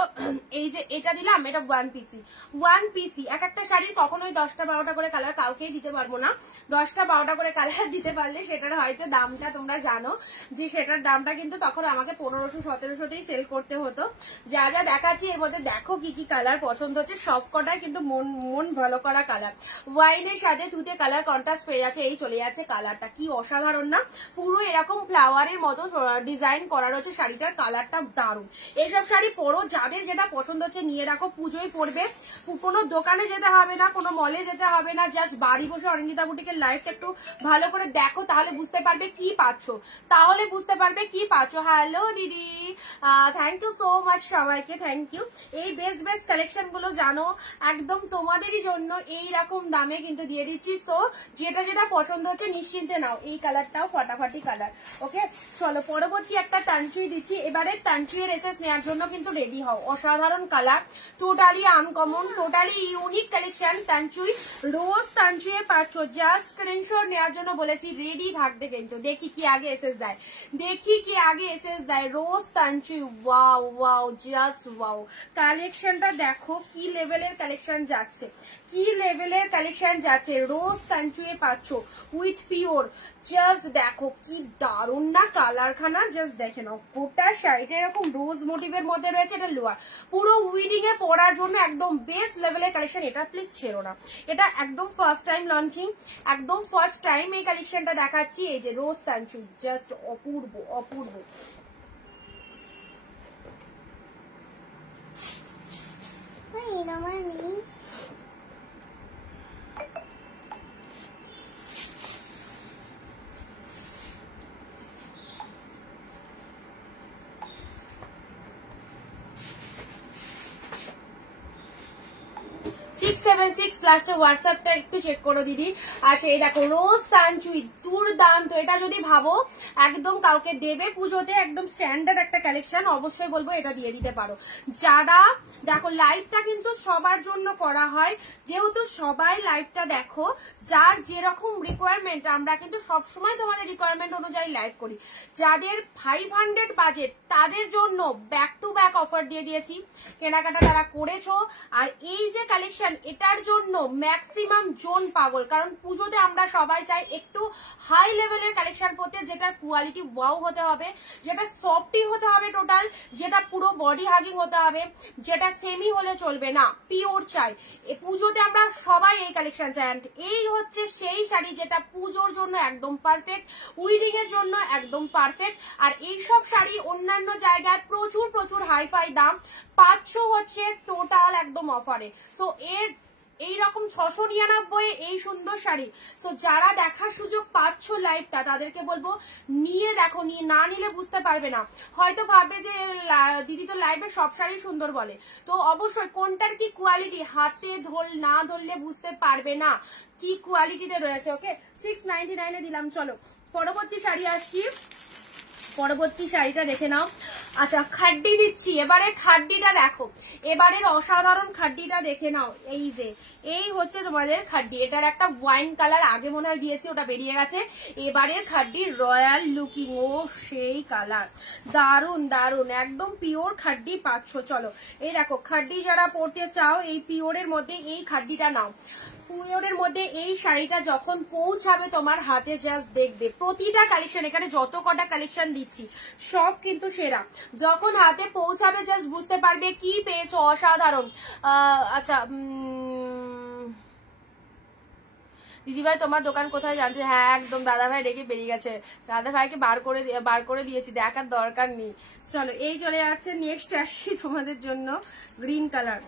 এই যে এটা দিলাম, এটা ওয়ান পিসি, এক একটা শাড়ির কখনোই 10টা 12টা করে কালার কাউকেই দিতে পারবো না, 10টা 12টা করে কালার দিতে পারলে সেটার হয়তো দামটা তোমরা জানো যে সেটার দামটা কিন্তু তখন আমাকে 1500-1700তেই সেল করতে হতো। যা যা দেখাচ্ছি এর মধ্যে দেখো কি কি কালার পছন্দ হচ্ছে, সব কটাই কিন্তু মন ভালো করা কালার, ওয়াইনের সাথে তুতে কালার কন্ট্রাস্ট পেয়ে যাচ্ছে। এই চলে যাচ্ছে কালারটা, কি অসাধারণ না, পুরো এরকম ফ্লাওয়ারের মতো ডিজাইন করা রয়েছে শাড়িটার, কালারটা দারুণ। এইসব শাড়ি পরো, যাদের যেটা পছন্দ হচ্ছে নিয়ে রাখো, পুজোয় পরবে, কোনো দোকানে যেতে হবে না, কোনো মলে যেতে হবে না, জাস্ট বাড়ি বসে অরিন্দিতা বুটিকের লাইফটা একটু ভালো করে দেখো, তাহলে বুঝতে পারবে কি পাচ্ছ, হ্যালো দিদি, থ্যাংক ইউ সো মাচ সবাইকে, থ্যাংক ইউ। এই বেস্ট কালেকশন গুলো জানো একদম তোমাদেরই জন্য এইরকম দামে কিন্তু দিয়ে দিচ্ছি। সো যেটা যেটা পছন্দ হচ্ছে নিশ্চিন্তে নাও, এই কালারটাও ফাটাফাটি কালার। ওকে চলো পরবর্তী একটা টানচুই দিচ্ছি, এবারে টানচুইয়ের এসেস নেওয়ার জন্য কিন্তু রেডি হও, অসাধারণ colour, totally uncommon, totally unique collection. Tanchoi rose টানচুইয়ে পাচ্ছ, জাস্ট স্ক্রিনশট নেওয়ার জন্য বলেছি, রেডি থাকতে কিন্তু। দেখি কি আগে এসেস দেয়, রোজ টানচুই, ওয়াও জাস্ট ওয়াও, কালেকশনটা দেখো কি লেভেলের কালেকশন যাচ্ছে, রোজ টানচুইয়ে পাচ্ছ উইথ পিওর, জাস্ট দেখো কি দারুণ না কালার খানা, জাস্ট দেখে নাও, গোটা শাড়িটা এরকম রোজ মোটিভের মধ্যে রয়েছে, এটা লোয়ার, পুরো উইডিং এ পরার জন্য একদম বেস্ট লেভেলের কালেকশন। এটা প্লিজ ছেড়ো না, এটা একদম ফার্স্ট টাইম লঞ্চিং, একদম ফার্স্ট টাইম এই কালেকশনটা দেখাচ্ছি। এই যে রোজ টানচুই, জাস্ট অপূর্ব। 676 লাস্টে হোয়াটসঅ্যাপটা একটু চেক করো দিদি। আচ্ছা এই দেখো রোজ টানচুই, দুর্দান্ত, এটা যদি ভাবো একদম কাউকে দেবে পুজোতে, একদম স্ট্যান্ডার্ড একটা কালেকশন, অবশ্যই বলবো এটা দিয়ে দিতে পারো। যারা দেখো লাইভটা কিন্তু সবার জন্য করা হয়, যেহেতু সবাই লাইভটা দেখো, যার যেরকম রিকোয়ারমেন্ট, আমরা কিন্তু সবসময় তোমাদের রিকোয়ারমেন্ট অনুযায়ী লাইভ করি। যাদের 500 বাজেট তাদের জন্য ব্যাক টু ব্যাক অফার দিয়ে দিয়েছি, কেনাকাটা তারা করেছো। আর এই যে কালেকশন, এটার জন্য ম্যাক্সিমাম জোন পাগল, কারণ পুজোতে আমরা সবাই চাই একটু হাই লেভেলের কালেকশন পড়তে, যেটার কোয়ালিটি ওয়াও হতে হবে, যেটা সফটি হতে হবে টোটাল, যেটা পুরো বডি হাগিং হতে হবে, যেটা সেমি হলে চলবে না, পিওর চাই। পুজোতে আমরা সবাই এই কালেকশন চাই। এই হচ্ছে সেই শাড়ি যেটা পুজোর জন্য একদম পারফেক্ট, উইডিং এর জন্য একদম পারফেক্ট। আর এইসব শাড়ি অন্যান্য জায়গায় প্রচুর হাইফাই দাম, পাচ্ছ হচ্ছে টোটাল একদম অফারে। সো এর এইরকম 699 এই সুন্দর শাড়ি। তো যারা দেখার সুযোগ পাচ্ছ লাইভটা তাদেরকে বলবো নিয়ে দেখো, নিয়ে না নিলে বুঝতে পারবে না। হয়তো ভাববে যে দিদি তো লাইভে সব শাড়ি সুন্দর বলে, তো অবশ্যই কোনটার কি কোয়ালিটি হাতে না ধরলে বুঝতে পারবে না কি কোয়ালিটিতে রয়েছে। ওকে 699 দিলাম। চলো পরবর্তী শাড়ি আসছি, পরবর্তী শাড়িটা দেখে নাও। আচ্ছা খাড্ডি দিচ্ছি, এবারে খাড্ডিটা দেখো, এবারের অসাধারণ খাড্ডিটা দেখে নাও। এই যে এই হচ্ছে তোমাদের খাড্ডি, এটার একটা ওয়াইন কালার আগে মনে হয় দিয়েছি, ওটা বেরিয়ে গেছে। এবারের খাড্ডি রয়্যাল লুকিং, ও সেই কালার, দারুন দারুন, একদম পিওর খাড্ডি পাচ্ছ। চলো এই দেখো খাড্ডি যারা পরতে চাও এই পিওরের মধ্যে এই খাড্ডিটা নাও। পিওরের মধ্যে এই শাড়িটা যখন পৌঁছাবে তোমার হাতে জাস্ট দেখবে প্রতিটা কালেকশন, এখানে যত কটা কালেকশন দিচ্ছি সব কিন্তু সেরা। যখন হাতে পৌঁছাবে জাস্ট বুঝতে পারবে কি পেয়েছো, অসাধারণ। আচ্ছা দিদিভাই তোমার দোকান কোথায় জানছে? হ্যাঁ একদম, দাদা ভাই রেখে বেরিয়ে গেছে, দাদা ভাইকে বার করে দিয়েছি, দেখার দরকার নেই। চলো এই চলে যাচ্ছে, নেক্সট আসছি তোমাদের জন্য গ্রিন কালার।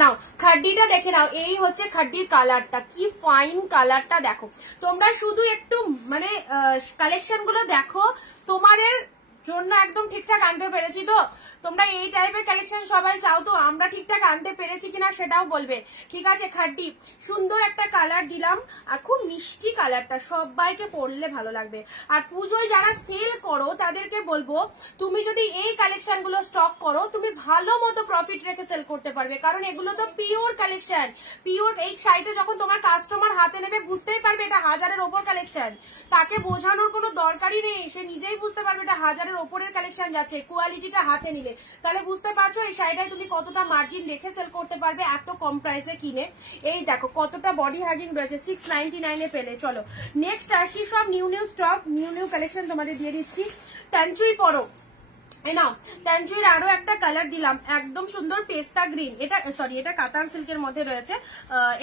নাও খাড্ডিটা দেখে নাও, এই হচ্ছে খাড্ডির কালারটা, কি ফাইন কালারটা দেখো। তোমরা শুধু একটু মানে কালেকশন গুলো দেখো, তোমাদের জন্য একদম ঠিকঠাক আনতে পেরেছি তো? তোমরা এই টাইপের কালেকশন সবাই চাও তো, আমরা ঠিকঠাক আনতে পেরেছি কিনা সেটাও বলবে, ঠিক আছে? খাড্ডি সুন্দর একটা কালার দিলাম, আর খুব মিষ্টি কালারটা, সবাইকে পরলে ভালো লাগবে। আর পুজোয় যারা সেল করো তাদেরকে বলবো তুমি যদি এই কালেকশন গুলো স্টক করো তুমি ভালো মতো প্রফিট রেখে সেল করতে পারবে, কারণ এগুলো তো পিওর কালেকশন। পিওর এই শাড়িটা যখন তোমার কাস্টমার হাতে নেবে বুঝতেই পারবে এটা 1000-এর ওপর কালেকশন, তাকে বোঝানোর কোনো দরকারই নেই, সে নিজেই বুঝতে পারবে এটা 1000-এর ওপরের কালেকশন যাচ্ছে, কোয়ালিটিটা হাতে নিলে। তাহলে বুঝতে পারছো এই শাড়িটায় তুমি কতটা মার্জিন রেখে সেল করতে পারবে এত কম প্রাইসে কিনে। এই দেখো কতটা বডি হ্যাগিং রয়েছে, 699 পেলে। চলো নেক্সট আসি, সব নিউ স্টক, নিউ কালেকশন তোমাদের দিয়ে দিচ্ছি। ট্যানচুই পরো, নাও ট্যানচুইর আরো একটা কালার দিলাম, একদম সুন্দর পেস্তা গ্রিন। এটা সরি, এটা কাতান সিল্কের মধ্যে রয়েছে,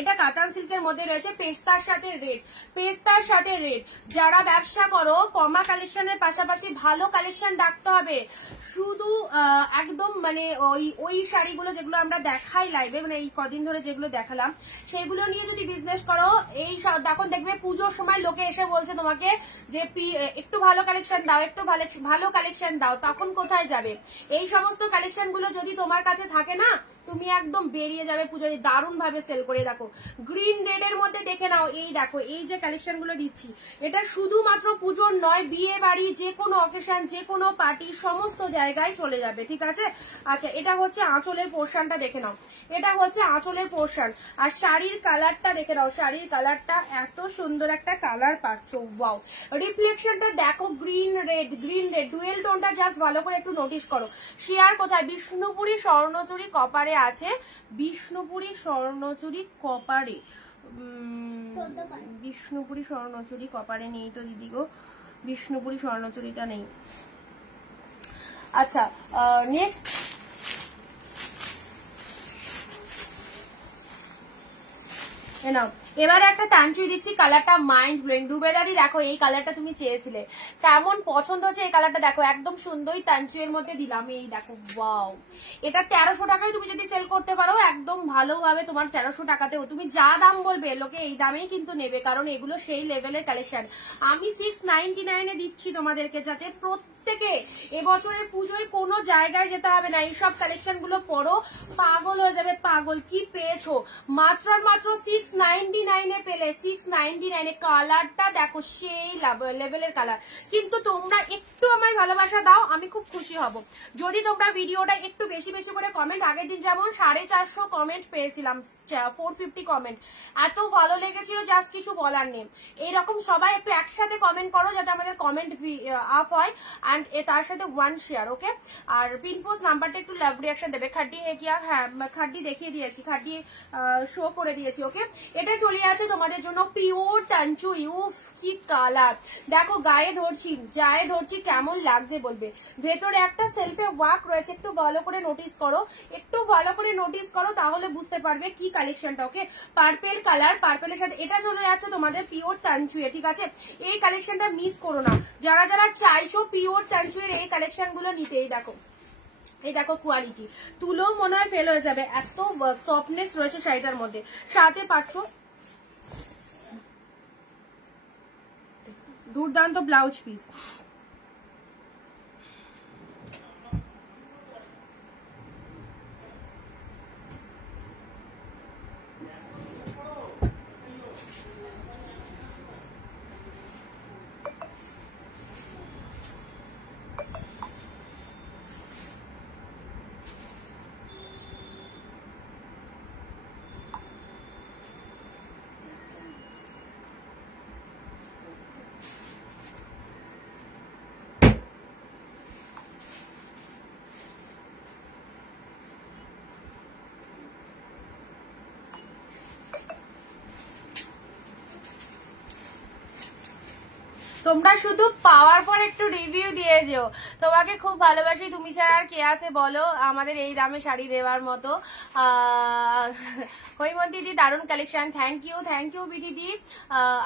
এটা কাতান সিল্কের মধ্যে রয়েছে, পেস্তার সাথে রেড, পেস্তার সাথে রেড। যারা ব্যবসা করো কমা কালেকশনের পাশাপাশি ভালো কালেকশন রাখতে হবে। শুধু একদম মানে ওই শাড়িগুলো যেগুলো আমরা দেখাই লাইভে, মানে এই কদিন ধরে যেগুলো দেখালাম সেগুলো নিয়ে যদি বিজনেস করো, এই তখন দেখবে পুজোর সময় লোকে এসে বলছে তোমাকে যে একটু ভালো কালেকশন দাও, একটু ভালো কালেকশন দাও, তখন কোথায় যাবে? এই সমস্ত কালেকশন গুলো যদি তোমার কাছে থাকে না, তুমি একদম বেরিয়ে যাবে পুজোয়, দারুণ ভাবে সেল করে। দেখো গ্রিন রেড এর মধ্যে দেখে নাও, এই দেখো এই যে কালেকশন গুলো দিচ্ছি, এটা শুধুমাত্র পুজোর নয়, বিয়ে বাড়ি, যে কোনো অকেশন, যে কোনো পার্টি, সমস্ত জায়গায় চলে যাবে, ঠিক আছে? আচ্ছা এটা হচ্ছে আঁচলের পোর্শনটা দেখে নাও, এটা হচ্ছে আঁচলের পোর্শন। আর শাড়ির কালারটা দেখে নাও, শাড়ির কালারটা এত সুন্দর একটা কালার পাচ্ছ, ওয়াও। রিফ্লেকশনটা দেখো, গ্রিন রেড ডুয়েল টোনটা জাস্ট ভালো করে একটু নোটিস করো। শেয়ার কোথায়? বিষ্ণুপুরি স্বর্ণচুরি কপারে আছে, বিষ্ণুপুরি স্বর্ণচুরি কপারে, বিষ্ণুপুরি স্বর্ণচুরি কপারে নেই তো দিদি গো, বিষ্ণুপুরি স্বর্ণচুরিটা নেই। আচ্ছা নেক্সট নাও, এবারে একটা টানচুই দিচ্ছি, কালারটা মাইন্ড ব্লোয়িং। রুবেদারি দেখো এই কালারটা তুমি চেয়েছিলে, কেমন পছন্দ হচ্ছে এই কালারটা দেখো, একদম সুন্দরই টানচুইয়ের মধ্যে দিলাম। এই দেখো ওয়াও, এটা 1300 টাকায় তুমি যদি সেল করতে পারো একদম ভালোভাবে, তোমার 1300 টাকাতেও তুমি যা দাম বলবে লোকে এই দামেই কিন্তু নেবে, কারণ এগুলো সেই লেভেলের কালেকশন। আমি 699 দিচ্ছি তোমাদেরকে, যাতে প্রত্যেকে এবছরের পুজোয় কোনো জায়গায় যেতে হবে না, এইসব কালেকশন গুলো পরো, পাগল হয়ে যাবে, পাগল। কি পেয়েছো? মাত্র আর মাত্র 699 পেলে, 699। কালারটা দেখো সেই লেভেলের কালার। কিন্তু তোমরা একটু আমায় ভালোবাসা দাও, আমি খুব খুশি হব যদি তোমরা ভিডিওটা একটু বেশি বেশি করে কমেন্ট, আগের দিন যেমন 450 কমেন্ট পেয়েছিলাম, 450 কমেন্ট, এত ভালো লেগেছিল জাস্ট কিছু বলার নেই। এইরকম সবাই একটু একসাথে কমেন্ট করো যাতে আমাদের কমেন্ট আপ হয়, অ্যান্ড তার সাথে 1 শেয়ার, ওকে? আর পিনপোস্ট নাম্বারটা একটু লাভ রিয়াকশন দেবে। খাড্ডি হে কিয়া, হ্যাঁ খাড্ডি দেখিয়ে দিয়েছি, খাড্ডি শো করে দিয়েছি, ওকে? এটা চলে আছে তোমাদের জন্য পিওর টানচুই, উফ কি কালার দেখো, গায়ে ধরছি কেমন লাগছে বলবে। ভেতরে একটা সেলফে ওয়ার্ক রয়েছে, একটু ভালো করে নোটিস করো, একটু ভালো করে নোটিস করো, তাহলে বুঝতে পারবে কি কালেকশনটা, ওকে? পার্পেল কালার, পার্পেলের সাথে এটা চলে যাচ্ছে তোমাদের পিওর টানচুয়ে, ঠিক আছে? এই কালেকশনটা মিস করো না, যারা যারা চাইছো পিওর টানচুয়ের এই কালেকশন গুলো নিতে। এই দেখো এই দেখো কোয়ালিটি, তুলো মনে হয় ফেল হয়ে যাবে, এত সফটনেস রয়েছে শাড়িটার মধ্যে। সাথে পাচ্ছ দুর্দান্ত ব্লাউজ পিস। তোমরা শুধু পাওয়ার পর একটু রিভিউ দিয়ে যেও, তোমাকে খুব ভালোবাসি, তুমি ছাড়া আর কে আছে বলো আমাদের এই দামে শাড়ি দেওয়ার মতো। হৈমন্তীদি দারুণ কালেকশন, থ্যাংক ইউ বিধিদি।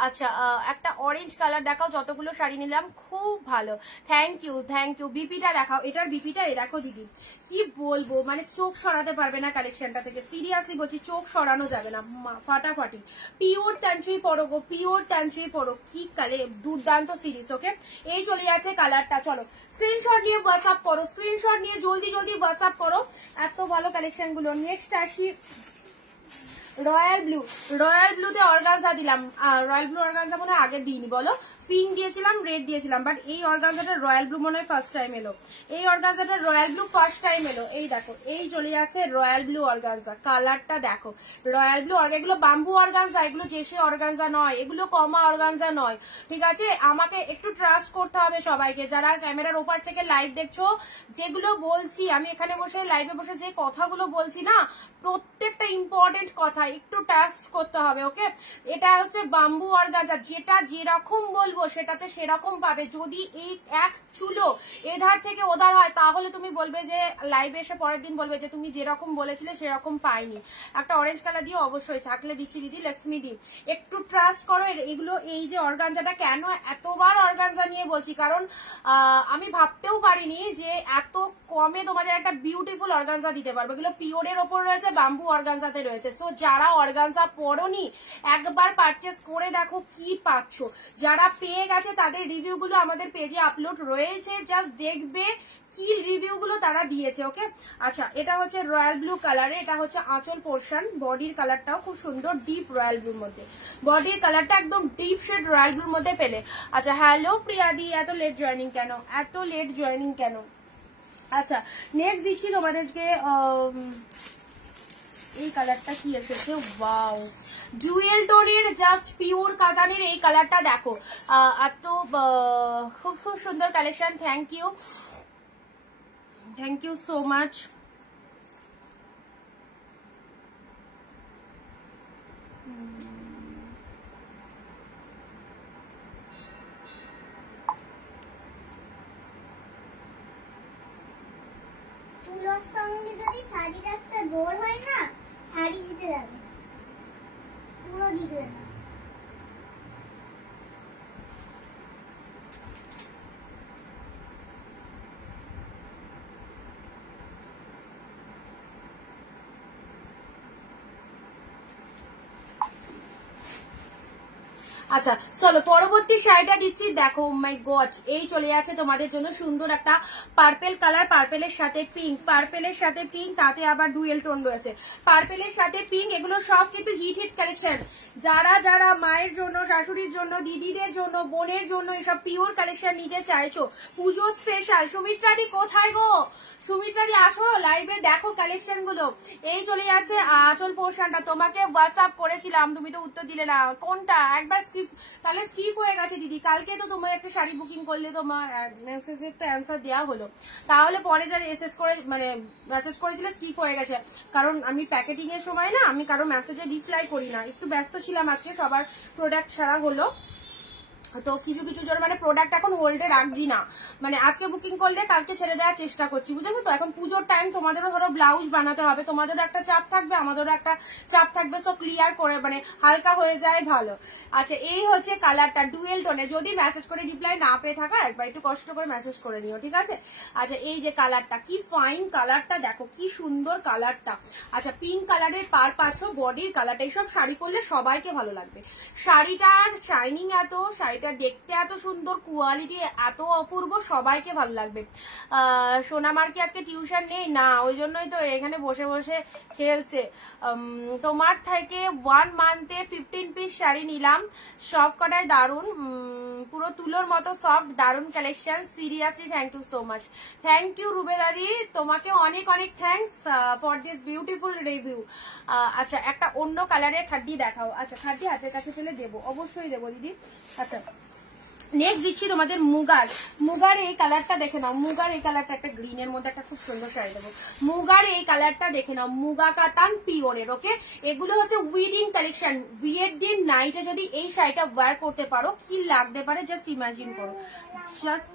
আচ্ছা একটা অরেঞ্জ কালার দেখাও, যতগুলো শাড়ি নিলাম খুব ভালো, থ্যাংক ইউ। বিপিটা দেখাও, এটার বিপিটা এ দেখো দিদি, কি বলবো মানে চোখ সরাতে পারবে না কালেকশনটা থেকে, সিরিয়াসলি বলছি চোখ সরানো যাবে না, ফাটাফাটি। পিওর তানচুই পরো গো, পিওর তানচুই পরো, কি কালে দুর্দান্ত সিরিজ। ওকে, এই চলে যাচ্ছে কালারটা। চলো স্ক্রিনশট নিয়ে হোয়াটসঅ্যাপ করো, স্ক্রিনশট নিয়ে জলদি হোয়াটসঅ্যাপ করো, এত ভালো কালেকশন গুলো। নেক্সট আসি রয়্যাল ব্লুতে অর্গানজা দিলাম, রয়্যাল ব্লু অর্গানজা মনে হয় আগে দিইনি বলো, পিঙ্ক দিয়েছিলাম, রেড দিয়েছিলাম, বাট এই অর্গানজাটা রয়্যাল ব্লু মনে হয় ফার্স্ট টাইম এলো, এই অর্গানজাটা রয়্যাল ব্লু ফার্স্ট টাইম এলো। এই দেখো এই চলে যাচ্ছে রয়্যাল ব্লু অর্গানজা, কালারটা দেখো রয়্যাল ব্লু। এগুলো বাম্বু অর্গানজা, এগুলো জেসে অর্গানজা নয়, এগুলো কমা অর্গানজা নয়, ঠিক আছে? আমাকে একটু ট্রাস্ট করতে হবে সবাইকে, যারা ক্যামেরার ওপার থেকে লাইভ দেখছো, যেগুলো বলছি আমি এখানে বসে লাইভে বসে যে কথাগুলো বলছি না, প্রত্যেকটা ইম্পর্টেন্ট কথা একটু ট্রাস্ট করতে হবে। ওকে, এটা হচ্ছে বাম্বু অর্গানজা, যেটা যেরকম বলবো সেটাতে সেরকম পাবে। যদি এই এক চুলো এধার থেকে ওধার হয় তাহলে তুমি বলবে যে লাইভে এসে পরের দিন বলবে যে তুমি যেরকম বলেছিলে সেরকম পাইনি। একটা অরেঞ্জ কালার দিয়ে অবশ্যই থাকলে দিচ্ছি দিদি, লক্ষ্মী দি একটু ট্রাস্ট করো। এগুলো এই যে অর্গানজাটা কেন এতবার অর্গানজা নিয়ে বলছি, কারণ আমি ভাবতেও পারিনি যে এত কমে তোমাদের একটা বিউটিফুল অর্গানজা দিতে পারবো। এগুলো পিওরের ওপর রয়েছে, বাম্বু অর্গানজাতে রয়েছে। সো যারা অর্গানজা পরোনি একবার পারচেস করে দেখো কি পাচ্ছ। যারা পেয়ে গেছে তাদের রিভিউ গুলো আমাদের পেজে আপলোড রয়েছে, জাস্ট দেখবে কি রিভিউ গুলো তারা দিয়েছে। ওকে, আচ্ছা এটা হচ্ছে রয়্যাল ব্লু কালারে, এটা হচ্ছে আঁচল পোর্শন, বডির কালারটাও খুব সুন্দর ডিপ রয়্যাল ব্লুর মধ্যে, বডির কালারটা একদম ডিপ শেড রয়্যাল ব্লুর মধ্যে পেলে। আচ্ছা হ্যালো প্রিয়াদি, এত লেট জয়েনিং কেন? আচ্ছা নেক্সট দিচ্ছি তোমাদেরকে এই কালারটা কি এসেছে, ওয়াও ডুয়েল টোনের জাস্ট পিওর কাতানের এই কালারটা দেখো, এত খুব সুন্দর collection. Thank you so much. তুলোর সঙ্গে যদি শাড়ির একটা দোর হয় না, শাড়ি দিতে যাবে, পুরো দিবে না। আচ্ছা চলো পরবর্তী শাড়িটা দিচ্ছি, দেখো মাই গড, এই চলে যাচ্ছে তোমাদের জন্য সুন্দর একটা পার্পেল কালার, পার্পেলের সাথে পিঙ্ক, তাতে আবার ডুয়েল টোন রয়েছে, পার্পেলের সাথে পিঙ্ক। এগুলো সব কিন্তু হিট কালেকশন। যারা মায়ের জন্য, শাশুড়ির জন্য, দিদিদের জন্য, বোনের জন্য এসব পিওর কালেকশন নিতে চাইছো, পুজো স্পেশাল। সুমিত্রাদি কোথায় গো? সুমিত্রাদি আসো লাইভে দেখো কালেকশন গুলো। এই চলে যাচ্ছে আঁচল পোর্শনটা, তোমাকে হোয়াটসঅ্যাপ করেছিলাম, তুমি তো উত্তর দিলে না। কোনটা? একবার তাহলে স্কিপ হয়ে গেছে দিদি, কালকে তো তোমার একটা শাড়ি বুকিং করলে তোমার মেসেজের তো অ্যান্সার দেওয়া হলো, তাহলে পরে যা এসএস করে মানে মেসেজ করেছিলে স্কিপ হয়ে গেছে, কারণ আমি প্যাকেটিং এর সময় না আমি কারো মেসেজে রিপ্লাই করি না, একটু ব্যস্ত ছিলাম আজকে, সবার প্রোডাক্ট ছাড়া হলো। তো কিছু কিছু জন মানে প্রোডাক্ট এখন হোল্ডে রাখছি না, মানে আজকে বুকিং করলে কালকে ছেড়ে দেওয়ার চেষ্টা করছি, বুঝেছো তো। এখন পুজোর টাইম, তোমাদেরও ধরো ব্লাউজ বানাতে হবে, তোমাদেরও একটা চাপ থাকবে, আমাদেরও একটা চাপ থাকবে, সো ক্লিয়ার করে মানে হালকা হয়ে যায় ভালো। আচ্ছা, এই হচ্ছে কালারটা ডুয়েল টোনে। যদি মেসেজ করে রিপ্লাই না পেয়ে থাকা, একবার একটু কষ্ট করে মেসেজ করে নিও, ঠিক আছে। আচ্ছা, এই যে কালারটা, কি ফাইন কালারটা, দেখো কি সুন্দর কালারটা। আচ্ছা, পিঙ্ক কালারের পার পাচ্ছ, বডির কালারটা, এইসব শাড়ি পরলে সবাইকে ভালো লাগবে। শাড়িটার শাইনিং এত, শাড়িটা দেখতে এত সুন্দর, কোয়ালিটি এত অপূর্ব, সবাইকে ভালো লাগবে। সোনামার কি আজকে টিউশন নেই? না, ওই জন্যই তো এখানে বসে বসে খেলছে। তোমার থেকে 1 মান্থে 15 পিস শাড়ি নিলাম, সব কটাই দারুন, পুরো তুলোর মতো সফট, দারুন collection, seriously thank you so much. Thank you রুবেলাদি, তোমাকে অনেক অনেক thanks for this beautiful review. আচ্ছা, একটা অন্য কালারের খাড্ডি দেখাও। আচ্ছা, খাড্ডি হাতের কাছে ফেলে দেবো, অবশ্যই দেবো দিদি। আচ্ছা, নেক্সট দিচ্ছি তোমাদের মুগার। মুগার এই কালারটা দেখে নাও, মুগার এই কালারটা একটা গ্রিনের মধ্যে একটা খুব সুন্দর শাড়ি দেবো। মুগার এই কালারটা দেখে নাও, মুগা কাতান পিওরের, ওকে। এগুলো হচ্ছে উইডিং কালেকশন। বিয়ের দিন নাইটে যদি এই শাড়িটা ওয়্যার করতে পারো, কি লাগতে পারে জাস্ট ইমাজিন করো। জাস্ট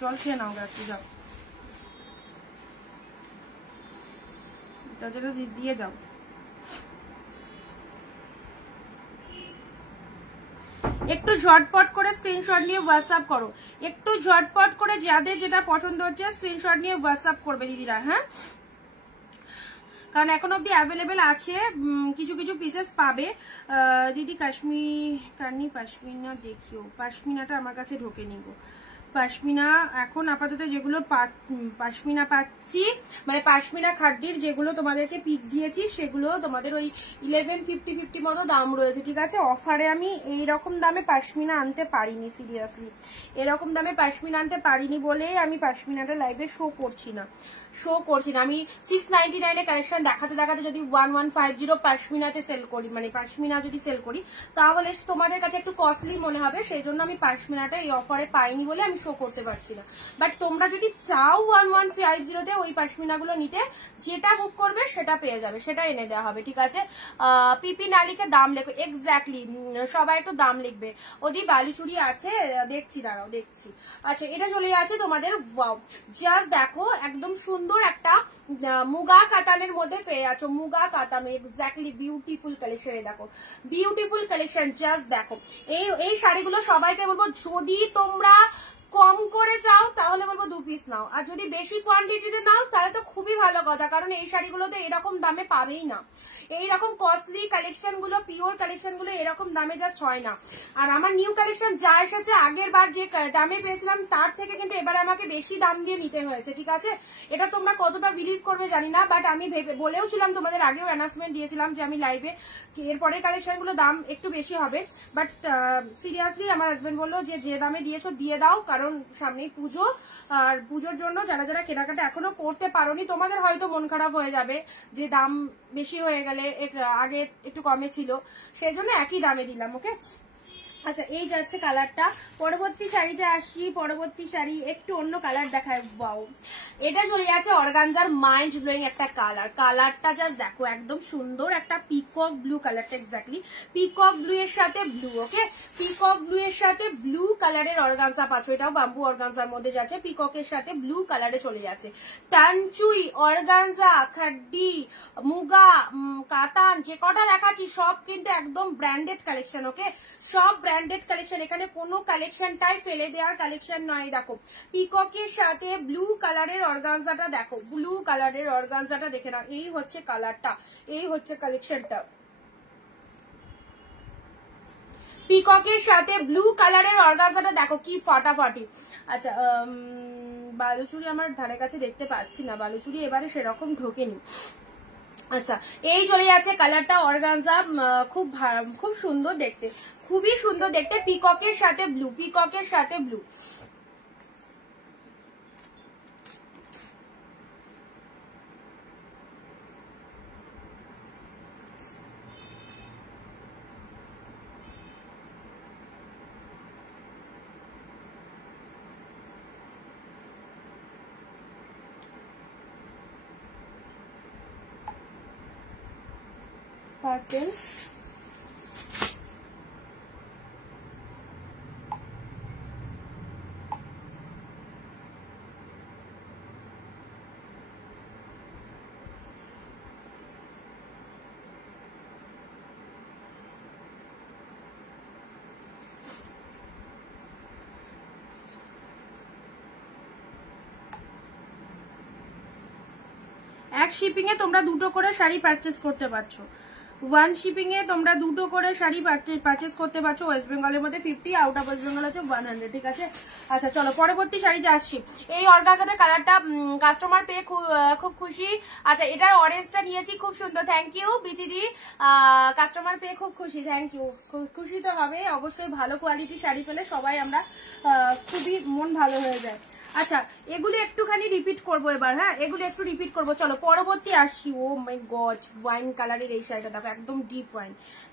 জল খেয়ে নাও একটু, যাও দিয়ে যাও। একটু ঝটপট করে স্ক্রিনশট নিয়ে হোয়াটসঅ্যাপ করো, একটু ঝটপট করে, যাদের যেটা পছন্দ হচ্ছে স্ক্রিনশট নিয়ে হোয়াটসঅ্যাপ করবে দিদিরা, হ্যাঁ, কারণ এখন অব্দি অ্যাভেলেবেল আছে, কিছু কিছু পিসেস পাবে। দিদি কাশ্মীর পাশমিনা দেখিও, পাশমিনাটা আমার কাছে ঢোকে নিব। পাশমিনা এখন আপাতত যেগুলো পাশমিনা পাচ্ছি, মানে পাশমিনা খাড্ডির যেগুলো তোমাদেরকে পিক দিয়েছি, সেগুলো তোমাদের ওই 1150 মতো দাম রয়েছে, ঠিক আছে। অফারে আমি এইরকম দামে পাশমিনা আনতে পারিনি, সিরিয়াসলি এরকম দামে পাশমিনা আনতে পারিনি বলেই আমি পাশমিনাটা লাইভে শো করছি না। আমি 699 এর কালেকশন দেখাতে দেখাতে যদি 1150 পাশমিনাতে সেল করি, মানে পাশমিনা যদি সেল করি, তাহলে তোমাদের কাছে একটু কস্টলি মনে হবে, সেই জন্য আমি পাশমিনাটা এই অফারে পাইনি বলে আমি শো করতে পারছি না। বাট তোমরা যদি চাও 1150 ওই পাশমিনাগুলো নিতে, যেটা বুক করবে সেটা পেয়ে যাবে, সেটা এনে দেওয়া হবে, ঠিক আছে। পিপি নালিকে দাম লেখো, এক্স্যাক্টলি সবাই একটু দাম লিখবে। ওদি বালুচুরি আছে, দেখছি, দাঁড়াও দেখছি। আচ্ছা, এটা চলে যাচ্ছে তোমাদের, ওয়াও, জাস্ট দেখো একদম সুন্দর একটা মুগা কাতানের মধ্যে পেয়ে যাচ্ছ, মুগা কাতান, এক্স্যাক্টলি বিউটিফুল কালেকশন। দেখো বিউটিফুল কালেকশন, জাস্ট দেখো। এই শাড়িগুলো সবাইকে বলবো, যদি তোমরা কম করে চাও তাহলে বলবো 2 পিস নাও, আর যদি বেশি কোয়ান্টিটিতে নাও তাহলে তো খুবই ভালো কথা, কারণ এই শাড়িগুলোতে এরকম দামে পাবেই না। এইরকম কস্টলি কালেকশন গুলো, পিওর কালেকশন গুলো এরকম দামে জাস্ট হয় না। আর আমার নিউ কালেকশন যা এসেছে, আগের বার যে দামে পেয়েছিলাম তার থেকে কিন্তু এবারে আমাকে বেশি দাম দিয়ে নিতে হয়েছে, ঠিক আছে। এটা তোমরা কতটা বিলিভ করবে জানি না, বাট আমি বলেও ছিলাম তোমাদের, আগেও অ্যানাউন্সমেন্ট দিয়েছিলাম যে আমি লাইভে এরপরের কালেকশন গুলো দাম একটু বেশি হবে, বাট সিরিয়াসলি আমার হাজবেন্ড বললো যে দামে দিয়েছো দিয়ে দাও, কারণ সামনেই পুজো, আর পুজোর জন্য যারা যারা কেনাকাটা এখনো করতে পারোনি, তোমাদের হয়তো মন খারাপ হয়ে যাবে যে দাম বেশি হয়ে গেলে, আগে একটু কমে ছিল, সেই জন্য একই দামে দিলাম, ওকে। আচ্ছা, এই যাচ্ছে কালারটা। পরবর্তী শাড়িতে আসি, পরবর্তী শাড়ি একটু অন্য কালার দেখায়। বাও, এটা চলে যাচ্ছে অর্গানজার মাইন্ড ব্লোয়িং একটা কালার। কালারটা জাস্ট দেখো, একদম সুন্দর একটা পিকক ব্লু কালারটা, এক্স্যাক্টলি পিকক ব্লু এর সাথে ব্লু, ওকে। পিকক ব্লু এর সাথে ব্লু কালারের অর্গানজা পাচ্ছ, এটাও বাম্বু অর্গানজার মধ্যে যাচ্ছে, পিককের সাথে ব্লু কালারে চলে যাচ্ছে। টানচুই, অর্গানজা, খাড্ডি, মুগা, কাতান, যে কটা দেখাচ্ছি সব কিন্তু একদম ব্র্যান্ডেড কালেকশন, ওকে। সব ব্র্যান্ডেড কালেকশন, এখানে কোনো কালেকশনটাই ফেলে দেওয়ার কালেকশন নয়। দেখো পিককের সাথে ব্লু কালারের অর্গানজাটা দেখো, ব্লু কালারের অর্গানজাটা দেখে নাও, এই হচ্ছে কালারটা, এই হচ্ছে কালেকশনটা। পিককের সাথে ব্লু কালারের অর্গানজাটা দেখো কি ফাটাফাটি। আচ্ছা, বালুচুরি আমার ধারে কাছে দেখতে পাচ্ছি না, বালুচুরি এবারে সেরকম ঢোকেনি। আচ্ছা, এই চলে যাচ্ছে কালারটা অর্গানজা, খুব সুন্দর দেখতে, খুবই সুন্দর দেখতে, পিককের সাথে ব্লু, পিককের সাথে ব্লু। পার্পল, এক শিপিং এ তোমরা 2টো করে শাড়ি পারচেস করতে পারছো, 1 শিপিং এ তোমরা 2টো করে শাড়ি পারচেস করতে পারছো। ওয়েস্ট বেঙ্গলের মধ্যে 50, আউট অফ ওয়েস্ট বেঙ্গল আছে 100, ঠিক আছে। আচ্ছা চলো পরবর্তী শাড়িতে আসছি। এই অর্গানজাটার কালারটা কাস্টমার পেয়ে খুব খুশি। আচ্ছা এটার অরেঞ্জটা নিয়েছি, খুব সুন্দর, থ্যাংক ইউ বিথিদি। কাস্টমার পেয়ে খুব খুশি, থ্যাংক ইউ। খুশি তো হবে অবশ্যই, ভালো কোয়ালিটি শাড়ি পেলে সবাই আমরা খুবই মন ভালো হয়ে যায়। আচ্ছা এগুলো একটুখানি রিপিট করবো এবার, হ্যাঁ এগুলো একটু রিপিট করবো। চলো পরবর্তী আসছি। ও মাই গড, ওয়াইন কালারের এই শাড়িটা দেখো, একদম ডিপ ওয়াইন,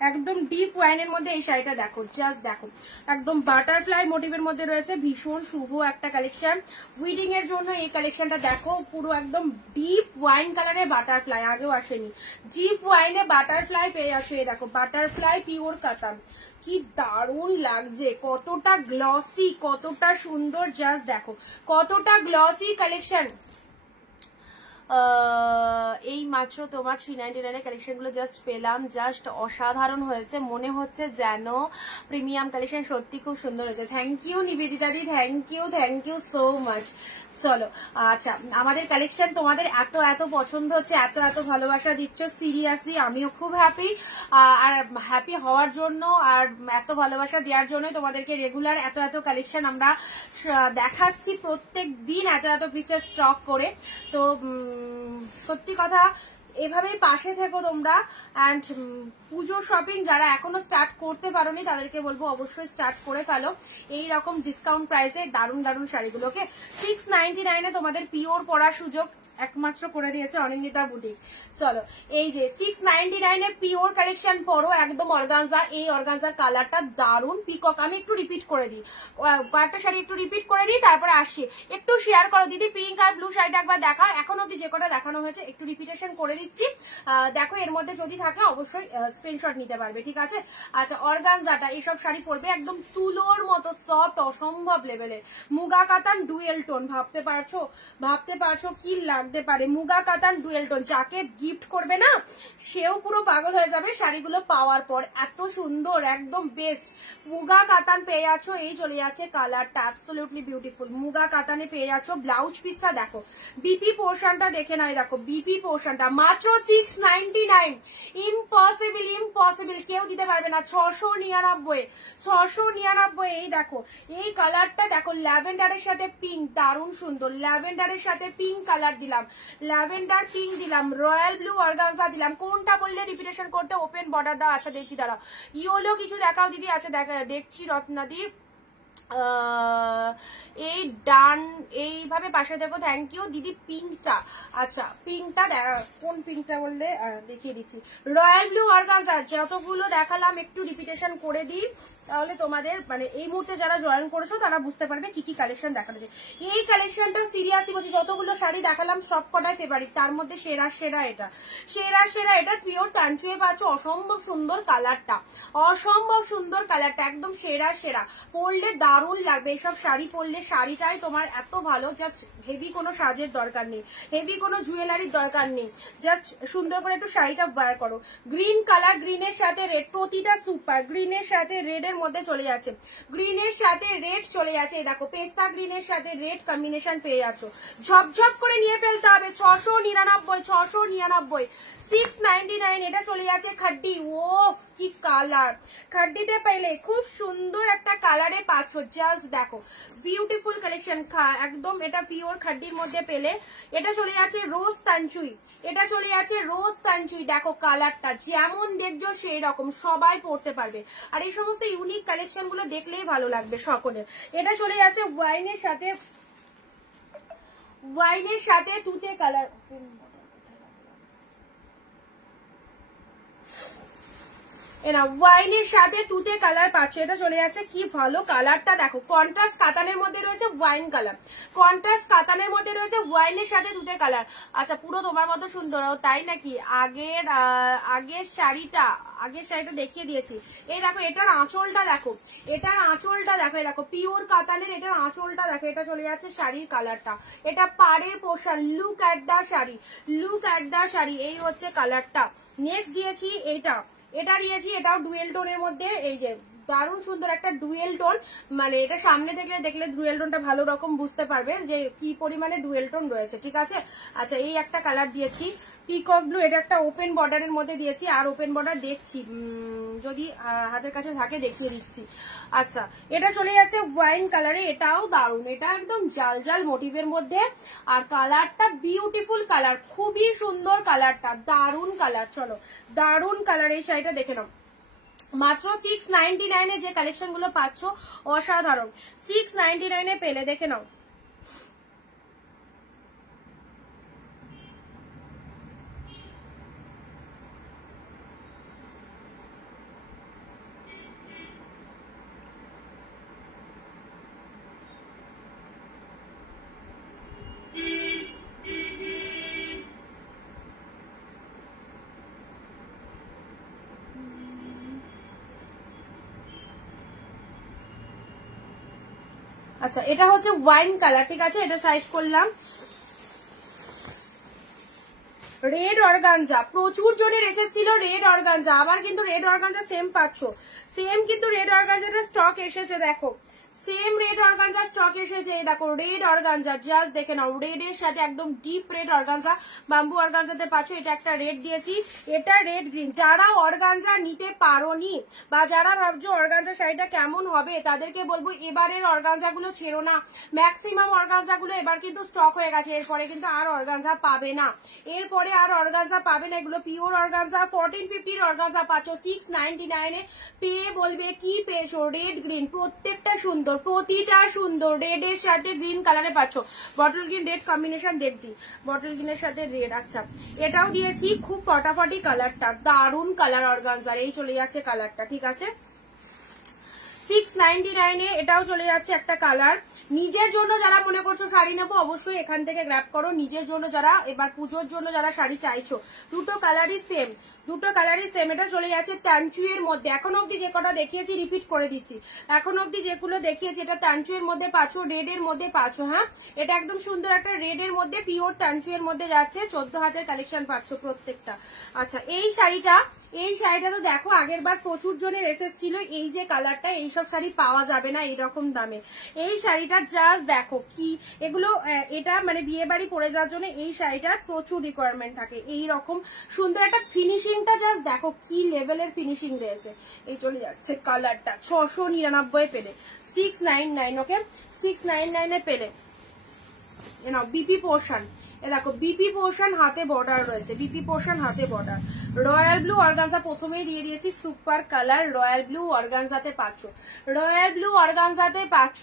একদম ডিপ ওয়াইনের মধ্যে এই শাড়িটা দেখো, জাস্ট দেখো, একদম বাটারফ্লাই মোটিভের মধ্যে রয়েছে, ভীষণ শুভ একটা কালেকশন। উইডিং এর জন্য এই কালেকশনটা দেখো, পুরো একদম ডিপ ওয়াইন কালারে বাটারফ্লাই, আগেও আসেনি, ডিপ ওয়াইনে বাটারফ্লাই পেয়ে আসো। এই দেখো বাটারফ্লাই পিওর কাতান, কি দারুণ লাগছে, কতটা গ্লসি, কতটা সুন্দর, জাস্ট দেখো কতটা গ্লসি কালেকশন। এই মাত্র তোমার 399 কালেকশন গুলো জাস্ট পেলাম, জাস্ট অসাধারণ হয়েছে, মনে হচ্ছে যেন প্রিমিয়াম কালেকশন, সত্যি খুব সুন্দর হয়েছে। Thank you Nivedita di, thank you so much. চলো আচ্ছা আমাদের কালেকশন তোমাদের এত এত পছন্দ হচ্ছে, এত এত ভালোবাসা দিচ্ছ, সিরিয়াসলি আমিও খুব হ্যাপি। আর হ্যাপি হওয়ার জন্য আর এত ভালোবাসা দেওয়ার জন্য তোমাদেরকে রেগুলার এত এত কালেকশন আমরা দেখাচ্ছি, প্রত্যেক দিন এত এত পিসের স্টক করে। তো সত্যি কথা এভাবেই পাশে থেকো তোমরা। অ্যান্ড পুজো শপিং যারা এখনো স্টার্ট করতে পারোনি তাদেরকে বলবো অবশ্যই স্টার্ট করে ফেলো এইরকম ডিসকাউন্ট প্রাইসে দারুণ দারুণ শাড়িগুলোকে। 699 তোমাদের পিওর পরার সুযোগ একমাত্র করে দিয়েছে অনিন্দিতা বুটিক। চলো এই যে 699 পিওর কালেকশন পরো, একদম অর্গানজা। এই অর্গানজার কালারটা দারুণ পিকক। আমি একটু রিপিট করে দিই, কয়েকটা শাড়ি একটু রিপিট করে দিই, তারপরে আসি। একটু শেয়ার করো দিদি, পিঙ্ক আর ব্লু শাড়িটা একবার দেখা, এখন অব্দি যে কটা দেখানো হয়েছে একটু রিপিটেশন করে দিচ্ছি, দেখো এর মধ্যে যদি থাকে অবশ্যই স্ক্রিনশট নিতে পারবে, ঠিক আছে। আচ্ছা অর্গানজাটা এইসব শাড়ি পরবে একদম তুলোর মতো সফট, অসম্ভব লেভেলের, মুগা কাতান ডুয়েল টোন। ভাবতে পারছো কি লাগতে পারে, মুগা কাতান ডুয়েল টোন। যাকে গিফট করবে না সেও পুরো পাগল হয়ে যাবে শাড়িগুলো পাওয়ার পর, এত সুন্দর, একদম বেস্ট। মুগা কাতান পেয়ে যাচ্ছ, এই চলে যাচ্ছে কালারটা, অ্যাবসলিউটলি বিউটিফুল। মুগা কাতানে পেয়ে যাচ্ছ, ব্লাউজ পিসটা দেখো, বিপি পোর্শনটা দেখে নাই, দেখো বিপি পোর্শনটা মাত্র 699। ইম্পসিবল, কেউ দিতে পারবে না। 699। এই দেখো এই কালারটা দেখো, ল্যাভেন্ডারের সাথে পিঙ্ক, দারুণ সুন্দর। ল্যাভেন্ডারের সাথে পিঙ্ক কালার দিলাম, ল্যাভেন্ডার পিঙ্ক দিলাম, রয়্যাল ব্লু অর্গানজা দিলাম। কোনটা বললে রিপিটেশন করতে, ওপেন বর্ডার দাও। আচ্ছা দেখছি দাঁড়াও, ইয়েলো কিছু দেখাও দিদি। আচ্ছা দেখছি রত্নাদি, এই ডান এইভাবে পাশে দেখো, থ্যাংক ইউ দিদি। পিঙ্কটা, আচ্ছা পিঙ্কটা কোন পিঙ্কটা বললে দেখিয়ে দিচ্ছি, রয়্যাল ব্লু অর্গানজা। যতগুলো দেখালাম একটু রিপিটেশন করে দিই, তাহলে তোমাদের মানে এই মুহূর্তে যারা জয়েন করেছো তারা বুঝতে পারবে কি কি কালেকশন দেখানো যায়। এই কালেকশনটা সিরিয়াসলি বলছি, যতগুলো শাড়ি দেখালাম সব কটাই ফেভারিট, তার মধ্যে সেরা এটা পিওর তানচুয়ে পাচ্ছ। অসম্ভব সুন্দর কালারটা, একদম সেরা। পরলে দারুণ লাগবে এইসব শাড়ি পরলে, শাড়িটাই তোমার এত ভালো, জাস্ট হেভি কোনো সাজের দরকার নেই, হেভি কোনো জুয়েলারির দরকার নেই, জাস্ট সুন্দর করে একটু শাড়িটা বার করো। গ্রিন কালার, গ্রিনের সাথে রেড, প্রতিটা সুপার। গ্রিনের সাথে রেডের মধ্যে চলে যাচ্ছে, গ্রিনের সাথে রেড চলে যাচ্ছে। দেখো পেস্তা গ্রিনের সাথে রেড কম্বিনেশন পেয়ে যাচ্ছ, ঝপঝপ করে নিয়ে ফেলতে হবে। 699, 699। এটা চলে যাচ্ছে খাড্ডি। ও কি কালার, খাড্ডিতে পেলে খুব সুন্দর একটা কালারে পাচ্ছ, জাস্ট দেখো বিউটিফুল কালেকশন, একদম এটা পিওর খাড্ডির মধ্যে পেলে। এটা চলে যাচ্ছে রোজ তানচুই, দেখো কালারটা যেমন দেখছো সেই রকম, সবাই পড়তে পারবে। আর এই সমস্ত ইউনিক কালেকশন গুলো দেখলেই ভালো লাগবে সকলের। এটা চলে যাচ্ছে ওয়াইনের সাথে তুতে কালার, ওয়াইনের সাথে তুতে কালার পাচ্ছ। এটা চলে যাচ্ছে, কি ভালো কালারটা দেখো, কন্ট্রাস্ট কাতানের মধ্যে রয়েছে ওয়াইন কালার, কন্ট্রাস্ট কাতানের মধ্যে রয়েছে ওয়াইনের সাথে তুতে কালার। আচ্ছা পুরো তোমার মতো সুন্দর, তাই নাকি? আগের শাড়িটা দেখিয়ে দিয়েছি। এই দেখো এটার আঁচলটা দেখো, এই দেখো পিওর কাতানের, এটার আঁচলটা দেখো। এটা চলে যাচ্ছে শাড়ির কালারটা, এটা পাড়ের portion. Look at the sari, এই হচ্ছে কালারটা। নেক্সট দিয়েছি এটা দিয়েছি, এটাও ডুয়েল টোনের মধ্যে, এই যে দারুণ সুন্দর একটা ডুয়েল টোন, মানে এটা সামনে থেকে দেখলে ডুয়েল টোনটা ভালো রকম বুঝতে পারবে যে কি পরিমাণে ডুয়েল টোন রয়েছে, ঠিক আছে। আচ্ছা এই একটা কালার দিয়েছি পিকক ব্লু, এটা একটা ওপেন বর্ডারের মধ্যে দিয়েছি, আর ওপেন বর্ডার দেখছি যদি হাতের কাছে থাকে দেখিয়ে দিচ্ছি। আচ্ছা এটা চলে যাচ্ছে ওয়াইন কালারে, এটাও দারুণ, এটা একদম জাল জাল মোটিভের মধ্যে, আর কালারটা বিউটিফুল কালার, খুবই সুন্দর কালারটা, দারুণ কালার। চলো দারুণ কালার, এই শাড়িটা দেখে নাও। মাত্র 699 এ যে কালেকশন গুলো পাচ্ছ অসাধারণ, 699 এ পেলে, দেখে নাও। আচ্ছা এটা হচ্ছে ওয়াইন কালার, ঠিক আছে, এটা সাইড করলাম। রেড অর্গানজা, প্রচুর জনের এসেছিল রেড অর্গানজা, আবার কিন্তু রেড অর্গানজা সেম পাচ্ছ, সেম কিন্তু রেড অর্গানজাটা স্টক এসেছে, দেখো সেম রেড অর্গানজা স্টক এসেছে, দেখো রেড অর্গানজা, জাস্ট দেখে নাও, রেড এর সাথে একদম ডিপ রেড অর্গানজা, বাম্বু অর্গানজাতে পাচ্ছ, এটা একটা রেড দিয়েছি, এটা রেড গ্রিন। যারা অর্গানজা নিতে পারোনি বা যারা ভাবছো অর্গানজা শাড়িটা কেমন হবে, তাদেরকে বলবো এবারের অর্গানজা গুলো ছেড়ো না, ম্যাক্সিমাম অর্গানজা গুলো এবার কিন্তু স্টক হয়ে গেছে, এরপরে কিন্তু আর অর্গানজা পাবে না, এরপরে আর অর্গানজা পাবে না, এগুলো পিওর অর্গানজা। 1450 অর্গানজা পাচ্ছ 699 এ, পেয়ে বলবে কি পেয়েছো, রেড গ্রিন, প্রত্যেকটা সুন্দর, প্রতিটা সুন্দর, রেড এর সাথে গ্রিন কালারে পাচ্ছ, বটল গ্রিন রেড কম্বিনেশন দেখছি, বটল গ্রিনের সাথে রেড। আচ্ছা এটাও দিয়েছি, খুব ফটাফটি কালারটা, দারুণ কালার অর্গানজার, এই চলে যাচ্ছে কালারটা, ঠিক আছে। 699 এ এটাও চলে যাচ্ছে একটা কালার। নিজের জন্য যারা মনে করছো শাড়ি নেবো অবশ্যই এখান থেকে গ্র্যাব করো, নিজের জন্য যারা এবার পুজোর জন্য যারা শাড়ি চাইছো, দুটো কালারই সেম, দুটো কালারই সেম। এটা চলে যাচ্ছে ট্যানচুয়ের মধ্যে, এখন অব্দি যে কটা দেখিয়েছি রিপিট করে দিচ্ছি, এখন অব্দি যেগুলো দেখিয়েছি এটা ট্যানচুয়ের মধ্যে পাচ্ছ, রেড এর মধ্যে পাচ্ছ, হ্যাঁ এটা একদম সুন্দর একটা রেড এর মধ্যে পিওর ট্যানচুয়ের মধ্যে যাচ্ছে, 14 হাতের কালেকশন পাচ্ছ প্রত্যেকটা। আচ্ছা এই শাড়িটা তো দেখো আগের বার প্রচুর জনের এসেস ছিল, এই যে কালারটা, এইসব শাড়ি পাওয়া যাবে না এইরকম দামে, এই শাড়িটা জাস্ট দেখো কি, এগুলো এটা মানে বিয়ে বাড়ি পরে যাওয়ার জন্য এই শাড়িটার প্রচুর রিকোয়ারমেন্ট থাকে, এই রকম সুন্দর একটা ফিনিশিংটা জাস্ট দেখো কি লেভেলের ফিনিশিং রয়েছে। এই চলে যাচ্ছে কালারটা, 699 পেলে, 699, ওকে 699 এ পেলে। নাও বিপি পোর্শন, এ দেখো বিপি পোর্শন হাতে বর্ডার রয়েছে, বিপি পোর্শন হাতে বর্ডার, রয়্যাল ব্লু অর্গানজা প্রথমেই দিয়ে দিয়েছি, সুপার কালার, রয়্যাল ব্লু অর্গানজাতে পাচ্ছ, রয়্যাল ব্লু অর্গানজাতে পাচ্ছ।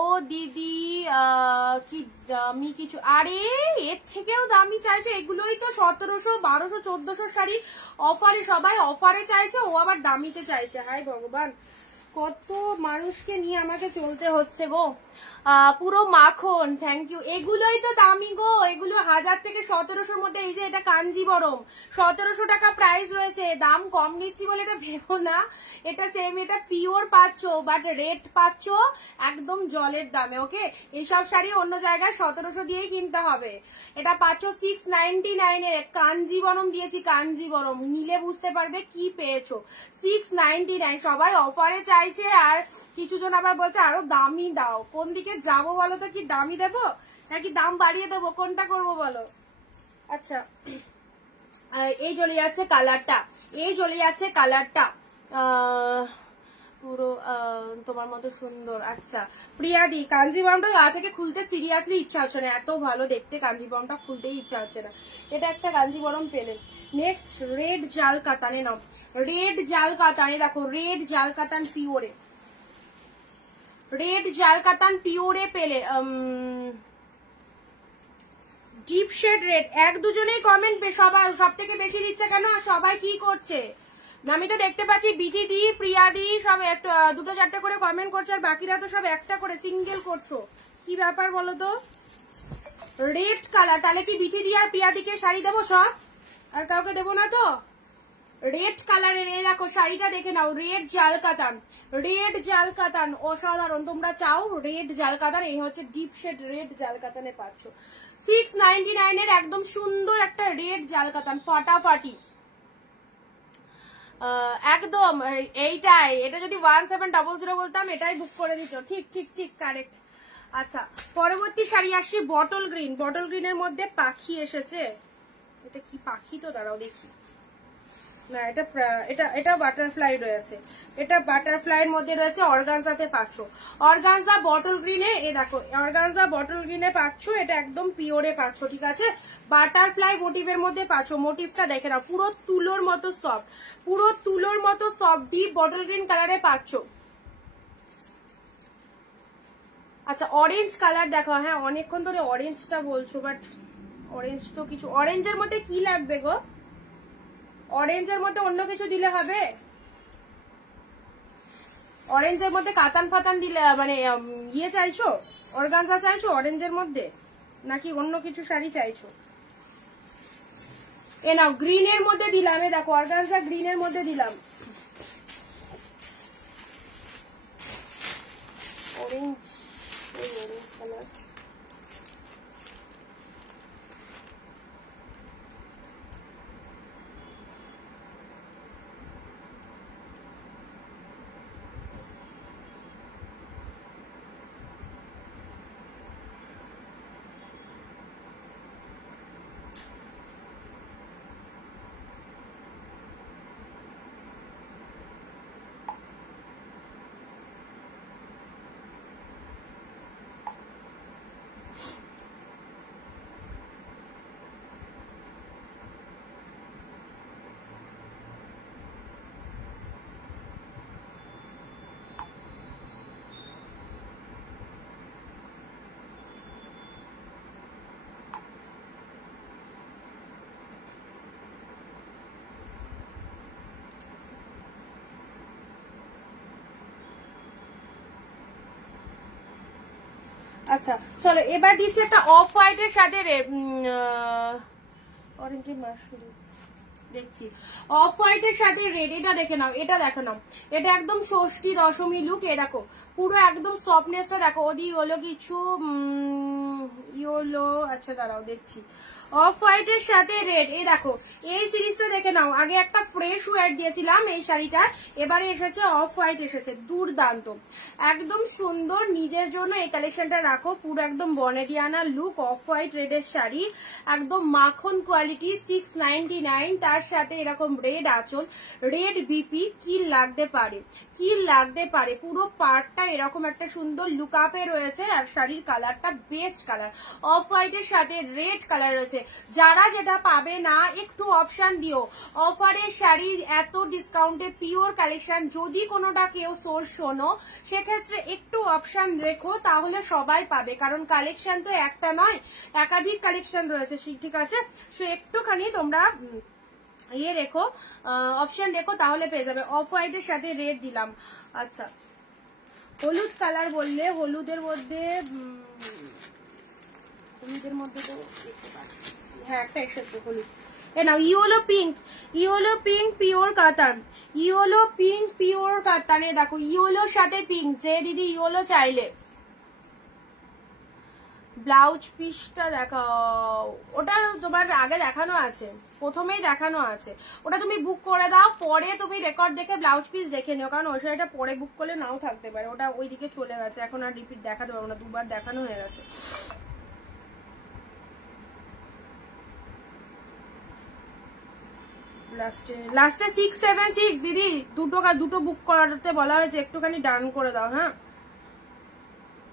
ও দিদি কি দামি কিছু, আরে এর থেকেও দামি চাইছো, এগুলোই তো 1700 1200 1400 শাড়ি অফারে, সবাই অফারে চাইছে, ও আবার দামিতে চাইছে, হায় ভগবান কত মানুষকে নিয়ে আমাকে চলতে হচ্ছে গো, পুরো মাখন, থ্যাংক ইউ। এগুলোই তো দামি গো, এগুলো 1000 থেকে 1700 মধ্যে, এই যে এটা কাঞ্জিবরম 1700 টাকা প্রাইস রয়েছে, দাম কম নিচ্ছি বলে এটা ভেবো না, এটা সেম, এটা পিওর পাচ্ছ, বাট রেট পাচ্ছ একদম জলের দামে, ওকে। এইসব শাড়ি অন্য জায়গায় 1700 দিয়েই কিনতে হবে, এটা পাচ্ছ 699 এ, কাঞ্জিবরম দিয়েছি, কাঞ্জিবরম নিলে বুঝতে পারবে কি পেয়েছো, 699, সবাই অফারে চাইছে, আর কিছু জন আবার বলছে আরো দামি দাও, কোন দিকে যাবো বলো তো, কি দামি দেবো নাকি দাম বাড়িয়ে দেবো, কোনটা করবো বলো। আচ্ছা এই চলে যাচ্ছে কালারটা, এই চলে যাচ্ছে কালারটা, পুরো তোমার মতো সুন্দর। আচ্ছা প্রিয়াদি, কাঞ্জিবরমটা গা থেকে খুলতে সিরিয়াসলি ইচ্ছা হচ্ছে না, এত ভালো দেখতে কাঞ্জিবরমটা খুলতেই ইচ্ছা হচ্ছে না, এটা একটা কাঞ্জিবরম পেলে। নেক্সট রেড জাল কাতানে, নাও রেড জাল কাতানে, দেখো রেড জাল কাতান পিওরে, রেড জাল কাতান পিওরে পেলে, ডিপ শেড রেড, এক দুজনেই কমেন্ট সবাই সব থেকে বেশি দিচ্ছে কেন, আর সবাই কি করছে, আমি তো দেখতে পাচ্ছি বিধি দি, প্রিয়া দি সব দুটো চারটে করে কমেন্ট করছো, আর বাকিরা তো সব একটা করে সিঙ্গেল করছো, কি ব্যাপার বলো তো। রেড কালার, তাহলে কি বিধি দি আর প্রিয়া দিকে শাড়ি দেবো সব, আর কাউকে দেবো না তো। রেড কালারের এই দেখো শাড়িটা দেখে নাও, রেড জাল কাতান, রেড জাল কাতান অসাধারণ, তোমরা চাও রেড জাল কাতান, এই হচ্ছে ডিপ শেড রেড জাল কাতানে পাচ্ছ, 699 এর একদম সুন্দর একটা রেড জাল কাতান, ফাটাফাটি একদম এইটাই, এটা যদি 1700 বলতাম এটাই বুক করে দিত। ঠিক ঠিক ঠিক কারেক্ট। আচ্ছা পরবর্তী শাড়ি আসি বটল গ্রিন। বটল গ্রিনের মধ্যে পাখি এসেছে, এটা কি পাখি তো দাঁড়াও দেখি, না এটা এটা এটা বাটারফ্লাই রয়েছে, এটা বাটারফ্লাইয়ের মধ্যে রয়েছে, অর্গানজাতে পাচ্ছ, অর্গানজা বটল গ্রিনে, এই দেখো অর্গানজা বটল গ্রিনে পাচ্ছ, এটা একদম পিওরে পাচ্ছ, ঠিক আছে। বাটারফ্লাই মোটিভের মধ্যে পাচ্ছ, মোটিভটা দেখে নাও, পুরো তুলোর মতো সফট, পুরো তুলোর মতো সফট, ডিপ বটল গ্রিন কালারে পাচ্ছ। আচ্ছা অরেঞ্জ কালার দেখো, হ্যাঁ অনেকক্ষণ ধরে অরেঞ্জটা বলছো, বাট অরেঞ্জ তো কিছু, অরেঞ্জের মধ্যে কি লাগবে গো? অরেঞ্জের মধ্যে অন্য কিছু দিলে হবে? অরেঞ্জের মধ্যে কাতান ফাতান দিলে মানে ইয়ে চাইছো, অর্গানজা চাইছো অরেঞ্জের মধ্যে, নাকি অন্য কিছু শাড়ি চাইছো? এ নাও গ্রিনের মধ্যে দিলাম, এ দেখো অর্গানজা গ্রিনের মধ্যে দিলাম, অরেঞ্জ অরেঞ্জ কালার। আচ্ছা চলো এবার দিচ্ছি একটা অফ হোয়াইটের সাথে অরেঞ্জের মাশরুম দেখছি, অফ হোয়াইটের সাথে রেড, এটা দেখে নাও, এটা দেখে নাও, এটা একদম ষষ্ঠী দশমী লুক। এ দেখো পুরো একদম সফটনেসটা দেখো, ওদি হলো কিছু ইয়েলো, আচ্ছা দাঁড়াও দেখছি, অফ হোয়াইটের সাথে রেড। এই দেখো এই সিরিজটা দেখে নাও, আগে একটা ফ্রেশ হোয়াইট দিয়েছিলাম এই শাড়িটা, এবারে এসেছে অফ হোয়াইট এসেছে, দুর্দান্ত একদম সুন্দর। নিজের জন্য এই কালেকশনটা রাখো, পুরো একদম বনেদিয়ানা লুক, অফ হোয়াইট রেডের শাড়ি, একদম মাখন কোয়ালিটি, 699, তার সাথে এরকম রেড আঁচল, রেড বিপি, কি লাগতে পারে, কি লাগতে পারে, পুরো পার্টটা এরকম একটা সুন্দর লুক আপে রয়েছে, আর শাড়ির কালারটা বেস্ট কালার, অফ হোয়াইটের সাথে রেড কালার রয়েছে। যারা যেটা পাবে না একটু অপশন দিও, অফারের শাড়ি এত ডিসকাউন্টে পিওর কালেকশন, যদি কোনোটা কেউ সোর্স শোনো সেক্ষেত্রে একটু অপশন রেখো, তাহলে সবাই পাবে, কারণ কালেকশন তো একটা নয়, একাধিক কালেকশন রয়েছে, ঠিক আছে। সো একটুখানি তোমরা ইয়ে রেখো, অপশন রেখো, তাহলে পেয়ে যাবে। অফ হোয়াইটের সাথে রেড দিলাম। আচ্ছা হলুদ কালার বললে, হলুদের মধ্যে তো দেখতে পাচ্ছি, হ্যাঁ একটা এসেছে হলুদ, এ নাও yellow pink, yellow pink pure katan, yellow pink pure কাতানে, দেখো ইয়েলোর সাথে পিঙ্ক, যে দিদি ইয়েলো চাইলে। ব্লাউজ পিসটা দেখাও, ওটা তোমার আগে দেখানো আছে, প্রথমেই দেখানো আছে, ওটা তুমি বুক করে দাও, পরে তুমি রেকর্ড দেখে ব্লাউজ পিস দেখে নিও, কারণ ওই শাড়িটা পরে বুক করলে নাও থাকতে পারে, ওটা ওইদিকে চলে গেছে, এখন আর রিপিট দেখাতে পারবো না, দুবার দেখানো হয়ে গেছে। লাস্টে 676 দিদি, দুটো বুক করাতে বলা হয়েছে, একটুখানি ডান করে দাও, হ্যাঁ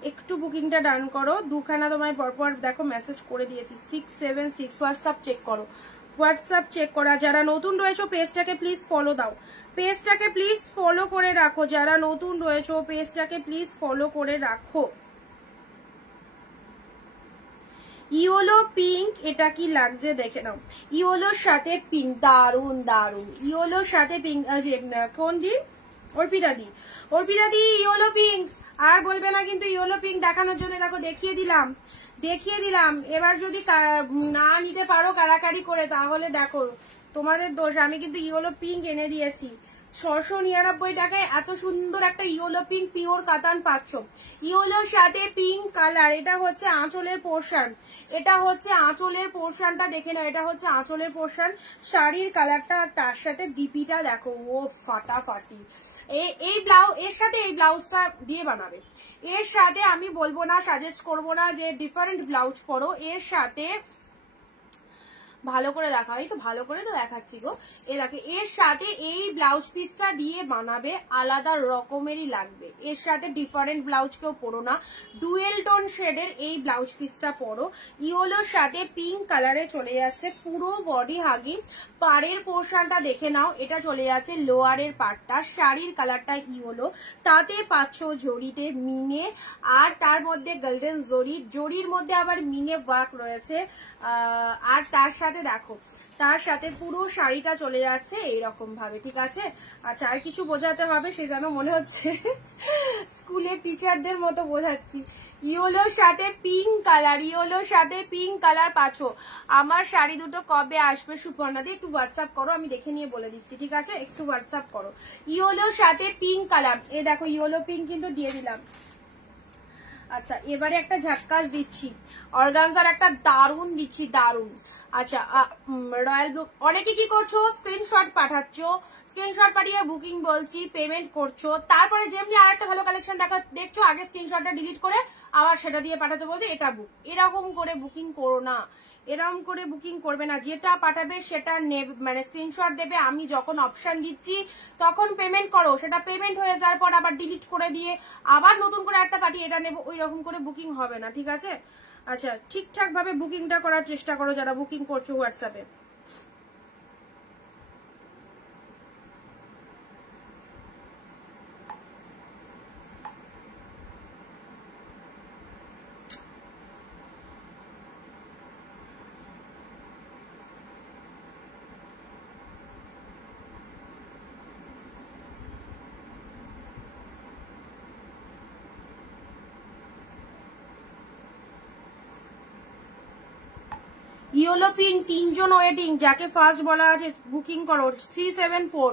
একটু বুকিংটা ডান করো, দুখানা তোমায় পরপর দেখো মেসেজ করে দিয়েছি, 676, হোয়াটসঅ্যাপ চেক করো, হোয়াটসঅ্যাপ চেক করা। যারা নতুন রয়েছো পেজটাকে প্লিজ ফলো দাও, পেজটাকে প্লিজ ফলো করে রাখো, যারা নতুন রয়েছো পেজটাকে প্লিজ ফলো করে রাখো। ইয়েলো পিঙ্ক, এটা কি লাগছে দেখে নাও, ইয়েলোর সাথে পিঙ্ক, দারুন দারুন, ইয়েলোর সাথে পিঙ্ক, কোন দি অর্পিতা দি, অর্পিতা দি ইয়েলো পিঙ্ক, আর বলবে না কিন্তু ইয়েলো পিঙ্ক দেখানোর জন্য, দেখো দেখিয়ে দিলাম, এবার যদি না নিতে পারো কারাকারি করে, তাহলে দেখো তোমাদের দোষ, আমি কিন্তু ইয়েলো পিঙ্ক এনে দিয়েছি। 699 টাকায় এত সুন্দর একটা ইয়েলো পিঙ্ক পিওর কাতান পাচ্ছ। ইয়েলোর সাথে পিঙ্ক কালার, এটা হচ্ছে আঁচলের পোর্শন, এটা হচ্ছে আঁচলের পোর্শনটা দেখে নাও, এটা হচ্ছে আঁচলের পোর্শন, শাড়ির কালারটা আর তার সাথে ডিপিটা দেখো, ও ফাটাফাটি। এই ব্লাউজ এর সাথে এই ব্লাউজটা দিয়ে বানাবে। এর সাথে আমি বলবো না, সাজেস্ট করবো না যে ডিফারেন্ট ব্লাউজ পরো, এর সাথে ভালো করে দেখা, এই তো ভালো করে তো দেখাচ্ছি গো, এটাকে এর সাথে এই ব্লাউজ পিসটা দিয়ে বানাবে, আলাদা রকমেরই লাগবে। এর সাথে ডিফারেন্ট ব্লাউজ কেউ পরো না, ডুয়েল টোন শেডের এই ব্লাউজ পিসটা পরো। ইয়েলোর সাথে পিঙ্ক কালারে চলে যাচ্ছে পুরো বডি হাগি, পাড়ের পোর্শনটা দেখে নাও, এটা চলে যাচ্ছে লোয়ারের পার্টটা, শাড়ির কালারটা ইয়েলো, তাতে পাচ্ছ জড়িতে মিনে, আর তার মধ্যে গোল্ডেন জড়ি, জড়ির মধ্যে আবার মিনে ওয়ার্ক রয়েছে, আর তার সাথে দেখো তার সাথে পুরো শাড়িটা চলে যাচ্ছে এইরকম ভাবে, ঠিক আছে। আচ্ছা, আর কিছু বোঝাতে হবে সে যেন মনে হচ্ছে স্কুলের টিচারদের মতো বোঝাচ্ছি। ইয়েলোর সাথে পিঙ্ক কালার, ইয়েলোর সাথে পিঙ্ক কালার পাচ্ছ। আমার শাড়ি দুটো কবে আসবে সুপর্ণা দি, একটু হোয়াটসঅ্যাপ করো, আমি দেখে নিয়ে বলে দিচ্ছি, ঠিক আছে, একটু হোয়াটসঅ্যাপ করো। ইয়েলোর সাথে পিঙ্ক কালার, এ দেখো ইয়েলো পিঙ্ক কিন্তু দিয়ে দিলাম। আচ্ছা, এবারে একটা ঝাক্কাস দিচ্ছি, অর্গানজার একটা দারুন দিচ্ছি, দারুন। আচ্ছা, রয়্যাল ব্লু, অনেকে কি করছো স্ক্রিনশট পাঠাচ্ছ, স্ক্রিনশট পাঠিয়ে বুকিং বলছি, পেমেন্ট করছো, তারপরে যেমনি আর একটা ভালো কালেকশন দেখছো, আগে স্ক্রিনশটটা ডিলিট করে আবার সেটা দিয়ে পাঠাতে বলতে এটা বুক, এরকম করে বুকিং করো না, এরকম করে বুকিং করবে না, যেটা পাঠাবে সেটা নেবে, মানে স্ক্রিনশট দেবে, আমি যখন অপশন দিচ্ছি তখন পেমেন্ট করো, সেটা পেমেন্ট হয়ে যাওয়ার পর আবার ডিলিট করে দিয়ে আবার নতুন করে একটা পাঠিয়ে এটা নেবো, ওই রকম করে বুকিং হবে না, ঠিক আছে। আচ্ছা, ঠিকঠাক ভাবে বুকিংটা করার চেষ্টা করো যারা বুকিং করছো হোয়াটসঅ্যাপে। ইয়েলো পিঙ্ক 3 জন ওয়েটিং, যাকে ফার্স্ট বলা আছে বুকিং করো 374।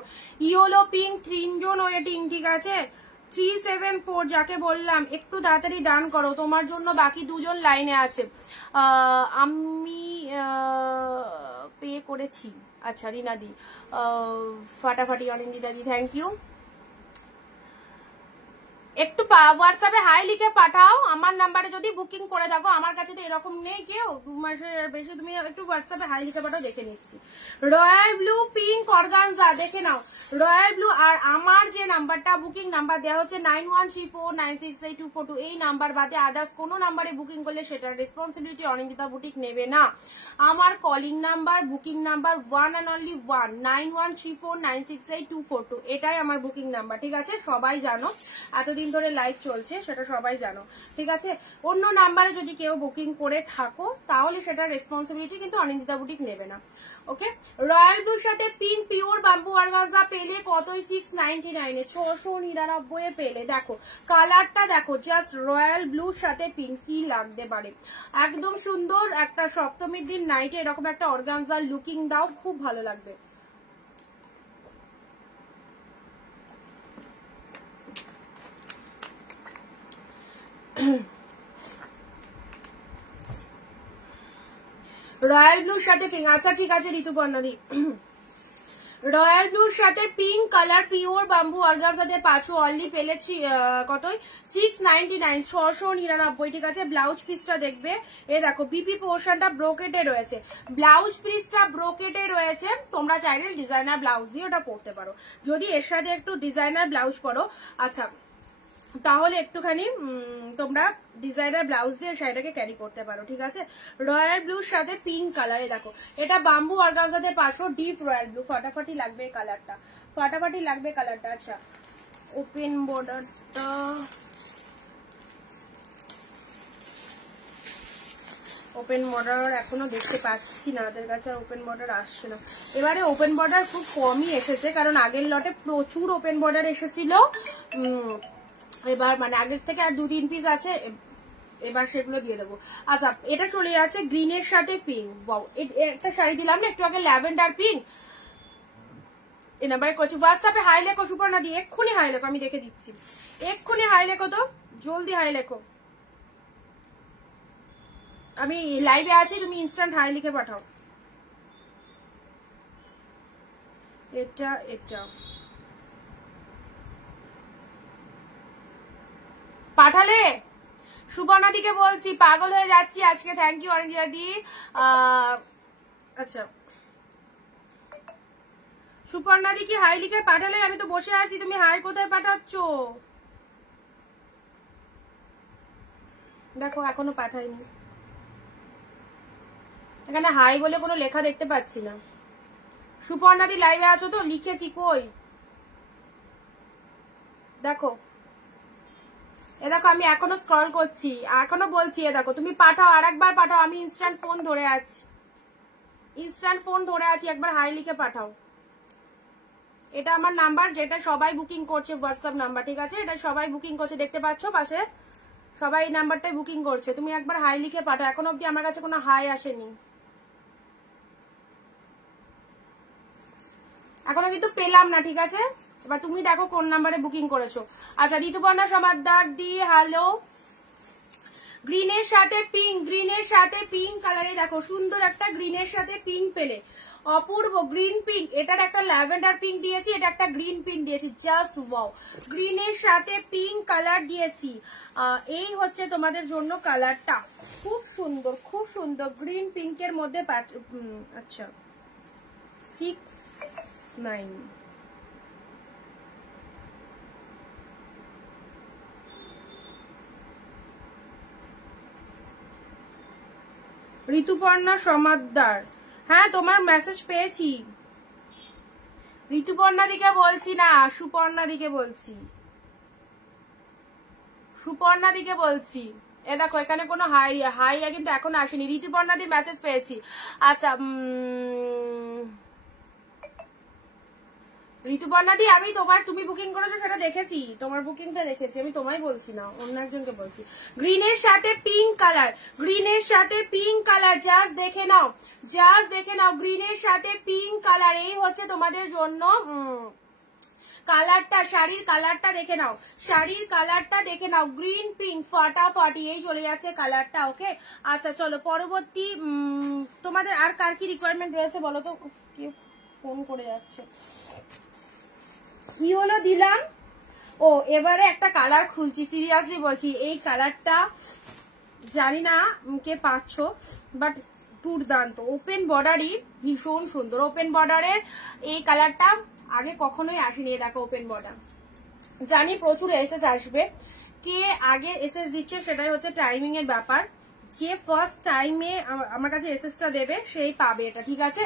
ইয়েলো পিঙ্ক 3 জন ওয়েটিং, ঠিক আছে, 374 যাকে বললাম, একটু তাড়াতাড়ি ডান করো, তোমার জন্য বাকি 2 জন লাইনে আছে। আমি পে করেছি, আচ্ছা রিনাদি, ফাটাফাটি অনিন্দিতাদি, থ্যাংক ইউ। একটু হোয়াটসঅ্যাপে হাই লিখে পাঠাও আমার নাম্বারে যদি বুকিং করে থাকো, আমার কাছে তো এরকম নেই কেউ 2 মাসের বেশি, তুমি একটু হোয়াটসঅ্যাপে হাই লিখে পাঠাও, দেখে নিচ্ছি। রয়্যাল ব্লু পিঙ্ক অর্গানজা দেখে নাও, রয়্যাল ব্লু, আর আমার যে নাম্বারটা বুকিং নাম্বার দেওয়া হচ্ছে 9134968242, এই নাম্বার বাদে আদার্স কোনো নাম্বারে বুকিং করলে সেটার রেসপন্সিবিলিটি অনিন্দিতা বুটিক নেবে না। আমার calling number, booking number 1 and only 1, 9134968242, এটাই আমার বুকিং নাম্বার, ঠিক আছে, সবাই জানো, এতদিন ধরে লাইভ চলছে সেটা সবাই জানো, ঠিক আছে। অন্য নাম্বারে যদি কেউ বুকিং করে থাকো তাহলে সেটা রেসপন্সিবিলিটি কিন্তু অনিন্দিতা বুটিক নেবে না, ওকে। রয়্যাল ব্লুর সাথে পিঙ্ক পিওর বাম্বু অর্গানজা পেলে কতই 699 এ, 699 এ পেলে, দেখো কালারটা দেখো, জাস্ট রয়্যাল ব্লুর সাথে পিঙ্ক কি লাগতে পারে, একদম সুন্দর একটা সপ্তমীর দিন নাইটে এরকম একটা অর্গানজার লুকিং দাও, খুব ভালো লাগবে। রয়্যাল ব্লুর সাথে পিঙ্ক, আচ্ছা ঠিক আছে ঋতুপর্ণাদি, রয়্যাল ব্লুর সাথে পিঙ্ক কালার পিওর বাম্বু অর্গানজাতে পাচ্ছ, অনলি পেলেছি কতই 699, 699, ঠিক আছে। ব্লাউজ পিসটা দেখবে, এ দেখো বিপি পোর্শনটা ব্রোকেটে রয়েছে, ব্লাউজ পিসটা ব্রোকেটে রয়েছে, তোমরা চাইলে ডিজাইনার ব্লাউজ দিয়ে ওটা পরতে পারো, যদি এর সাথে একটু ডিজাইনার ব্লাউজ পরো, আচ্ছা তাহলে একটুখানি তোমরা ডিজাইনার ব্লাউজ দিয়ে শাড়িটাকে ক্যারি করতে পারো, ঠিক আছে। রয়্যাল ব্লুর সাথে পিঙ্ক কালারে দেখো, এটা বাম্বু অর্গানজাতে পাচ্ছো, ডিপ রয়্যাল ব্লু, ফাটাফাটি লাগবে কালারটা, ফাটাফাটি লাগবে কালারটা। আচ্ছা, ওপেন বর্ডারটা, ওপেন বর্ডার এখনো দেখতে পাচ্ছি না, আমাদের কাছে আর ওপেন বর্ডার আসছে না। এবারে ওপেন বর্ডার খুব কমই এসেছে, কারণ আগের লটে প্রচুর ওপেন বর্ডার এসেছিল, এবার মানে আগের থেকে আর 2-3 পিস আছে, এবার সেগুলো দিয়ে দেবো। আচ্ছা, এটা চলে যাচ্ছে গ্রিনের সাথে পিঙ্ক, একটা শাড়ি দিলাম না একটু আগে, ল্যাভেন্ডার পিঙ্ক, এই নাম্বারে করছি। হোয়াটসঅ্যাপে হাই লেখো সুপর্ণা দি, এক্ষুনি হাই লেখো, আমি দেখে দিচ্ছি। এক্ষুনি হাই লেখো তো, জলদি হাই লেখো। আমি লাইভে আছি, তুমি ইনস্ট্যান্ট হাই লিখে পাঠাও। এটা এটা পাঠালে? সুপর্ণা দিকে বলছি, পাগল হয়ে যাচ্ছি আজকে। থ্যাংক ইউ অরেঞ্জিয়া দি। আচ্ছা সুপর্ণা দি কি হাই লিখে পাঠালে? আমি তো বসে আছি, তুমি হাই কোথায় পাঠাচ্ছ? দেখো এখনো পাঠাইনি, এখানে হাই বলে কোনো লেখা দেখতে পাচ্ছি না। সুপর্ণা দি লাইভে আছো তো? লিখেছি কই, দেখো এ দেখো, আমি এখনো স্ক্রল করছি, এখনো বলছি। এ দেখো তুমি পাঠাও, আরেকবার পাঠাও। আমি ইনস্ট্যান্ট ফোন ধরে আছি, ইনস্ট্যান্ট ফোন ধরে আছি, একবার হাই লিখে পাঠাও। এটা আমার নাম্বার, যেটা সবাই বুকিং করছে, হোয়াটসঅ্যাপ নাম্বার, ঠিক আছে? এটা সবাই বুকিং করছে, দেখতে পাচ্ছ পাশে সবাই এই নাম্বারটাই বুকিং করছে। তুমি একবার হাই লিখে পাঠাও। এখন অব্দি আমার কাছে কোনো হাই আসেনি, এখনো কিন্তু পেলাম না, ঠিক আছে? এবার তুমি দেখো কোন নাম্বারে বুকিং করেছো। আচ্ছা ঋতুপর্ণা সমাদ্দার দি হ্যালো। গ্রিনের সাথে পিঙ্ক, গ্রিনের সাথে পিঙ্ক কালারে দেখো, সুন্দর একটা গ্রিনের সাথে পিঙ্ক পেলে, অপূর্ব গ্রিন পিঙ্ক। এটার একটা ল্যাভেন্ডার পিঙ্ক দিয়েছি, এটা একটা গ্রিন পিঙ্ক দিয়েছি, জাস্ট ওয়াও। গ্রিনের সাথে পিঙ্ক কালার দিয়েছি, এই হচ্ছে তোমাদের জন্য কালারটা, খুব সুন্দর খুব সুন্দর গ্রিন পিঙ্কের মধ্যে। আচ্ছা 6-9 ঋতুপর্ণা সমাদ্দার, হ্যাঁ তোমার মেসেজ পেয়েছি। ঋতুপর্ণা দিকে বলছি না, সুপর্ণা দিকে বলছি, সুপর্ণা দিকে বলছি। এ দেখো এখানে কোনো হাই কিন্তু এখন আসেনি। ঋতুপর্ণা দির মেসেজ পেয়েছি। আচ্ছা ঋতুপর্ণা দি, আমি তুমি বুকিং করেছো সেটা দেখেছি, তোমার বুকিংটা দেখেছি, আমি তোমায় বলছি না, অন্য একজনকে বলছি। গ্রিনের সাথে পিঙ্ক কালার, গ্রিনের সাথে পিঙ্ক কালার, জাস্ট দেখে নাও, জাস্ট দেখে নাও, গ্রিনের সাথে পিঙ্ক কালার, এই হচ্ছে তোমাদের জন্য কালারটা। শাড়ির কালারটা দেখে নাও, শাড়ির কালারটা দেখে নাও, গ্রিন পিঙ্ক ফাটাফাটি, এই চলে যাচ্ছে কালারটা। ওকে আচ্ছা চলো পরবর্তী। তোমাদের আর কার কি রিকোয়ারমেন্ট রয়েছে বলো তো? কে ফোন করে যাচ্ছে? কি হলো দিলাম। ও এবারে একটা কালার খুলছি, সিরিয়াসলি বলছি, এই কালারটা জানি না কে পাচ্ছ, বাট দুর্দান্ত। ওপেন বর্ডারই ভীষণ সুন্দর, ওপেন বর্ডারের এই কালারটা আগে কখনোই আসেনি। দেখো ওপেন বর্ডার, জানি প্রচুর এসএস আসবে, কে আগে এসএস দিচ্ছে সেটাই হচ্ছে টাইমিং এর ব্যাপার। যে ফার্স্ট টাইমে আমার কাছে এসএসটা দেবে সেই পাবে এটা, ঠিক আছে?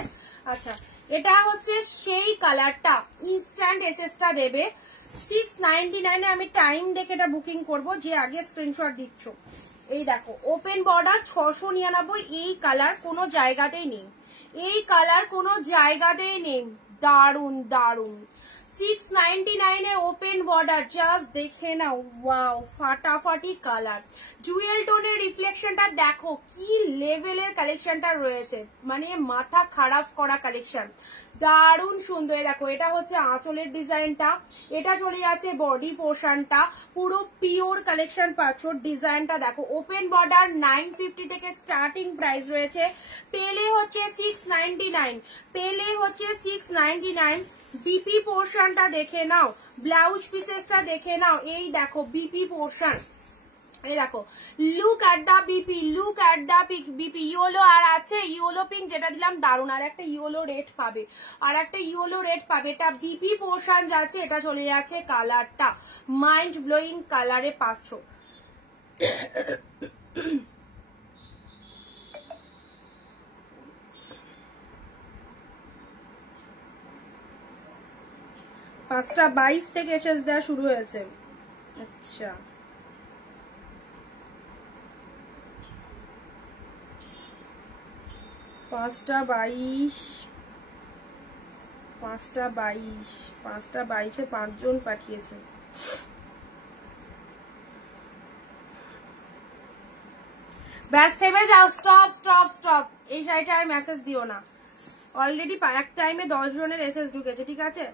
আচ্ছা এটা হচ্ছে সেই কালারটা, ইনস্ট্যান্ট এসএসটা দেবে। 699 এ আমি টাইম দেখে এটা বুকিং করবো, যে আগে স্ক্রিনশট দিচ্ছ। এই দেখো ওপেন বর্ডার 699, এই কালার কোনো জায়গাতেই নেই, এই কালার কোনো জায়গাতেই নেই, দারুন দারুন। 699 এ ওপেন বর্ডার, জাস্ট দেখে নাও, ওয়াও ফাটাফাটি কালার। জুয়েল টোনের রিফ্লেকশনটা দেখো, কি লেভেলের কালেকশনটা রয়েছে, মানে মাথা খারাপ করা কালেকশন, দারুণ সুন্দর। দেখো এটা হচ্ছে আঁচলের ডিজাইনটা, এটা চলে যাচ্ছে বডি পোর্শনটা, পুরো পিওর কালেকশন পাচ্ছ। ডিজাইনটা দেখো, ওপেন বর্ডার 950 থেকে স্টার্টিং প্রাইস রয়েছে, পেলে হচ্ছে 699, পেলে হচ্ছে 699। বিপি পোর্শনটা দেখে নাও, ব্লাউজ পিসেসটা দেখে নাও, এই দেখো বিপি পোর্শন, এই দেখো look at the BP, look at the BP. Yellow আর আছে ইয়েলো পিঙ্ক, যেটা দিলাম দারুন, আর একটা ইয়েলো রেড পাবে, আর একটা ইয়েলো রেড পাবে। এটা বিপি পোর্শন যাচ্ছে, এটা চলে যাচ্ছে কালারটা মাইন্ড ব্লোয়িং কালারে পাচ্ছ। পাঁচটা 22 থেকে এসএস দেওয়া শুরু হয়েছে। আচ্ছা 5:22, 5:22, 5:22 5জন পাঠিয়েছে। ব্যাস থেমে যাও, স্টপ স্টপ স্টপ, এই শাড়িটা আর মেসেজ দিও না। অলরেডি এক টাইমে 10 জনের এসএস ঢুকেছে, ঠিক আছে?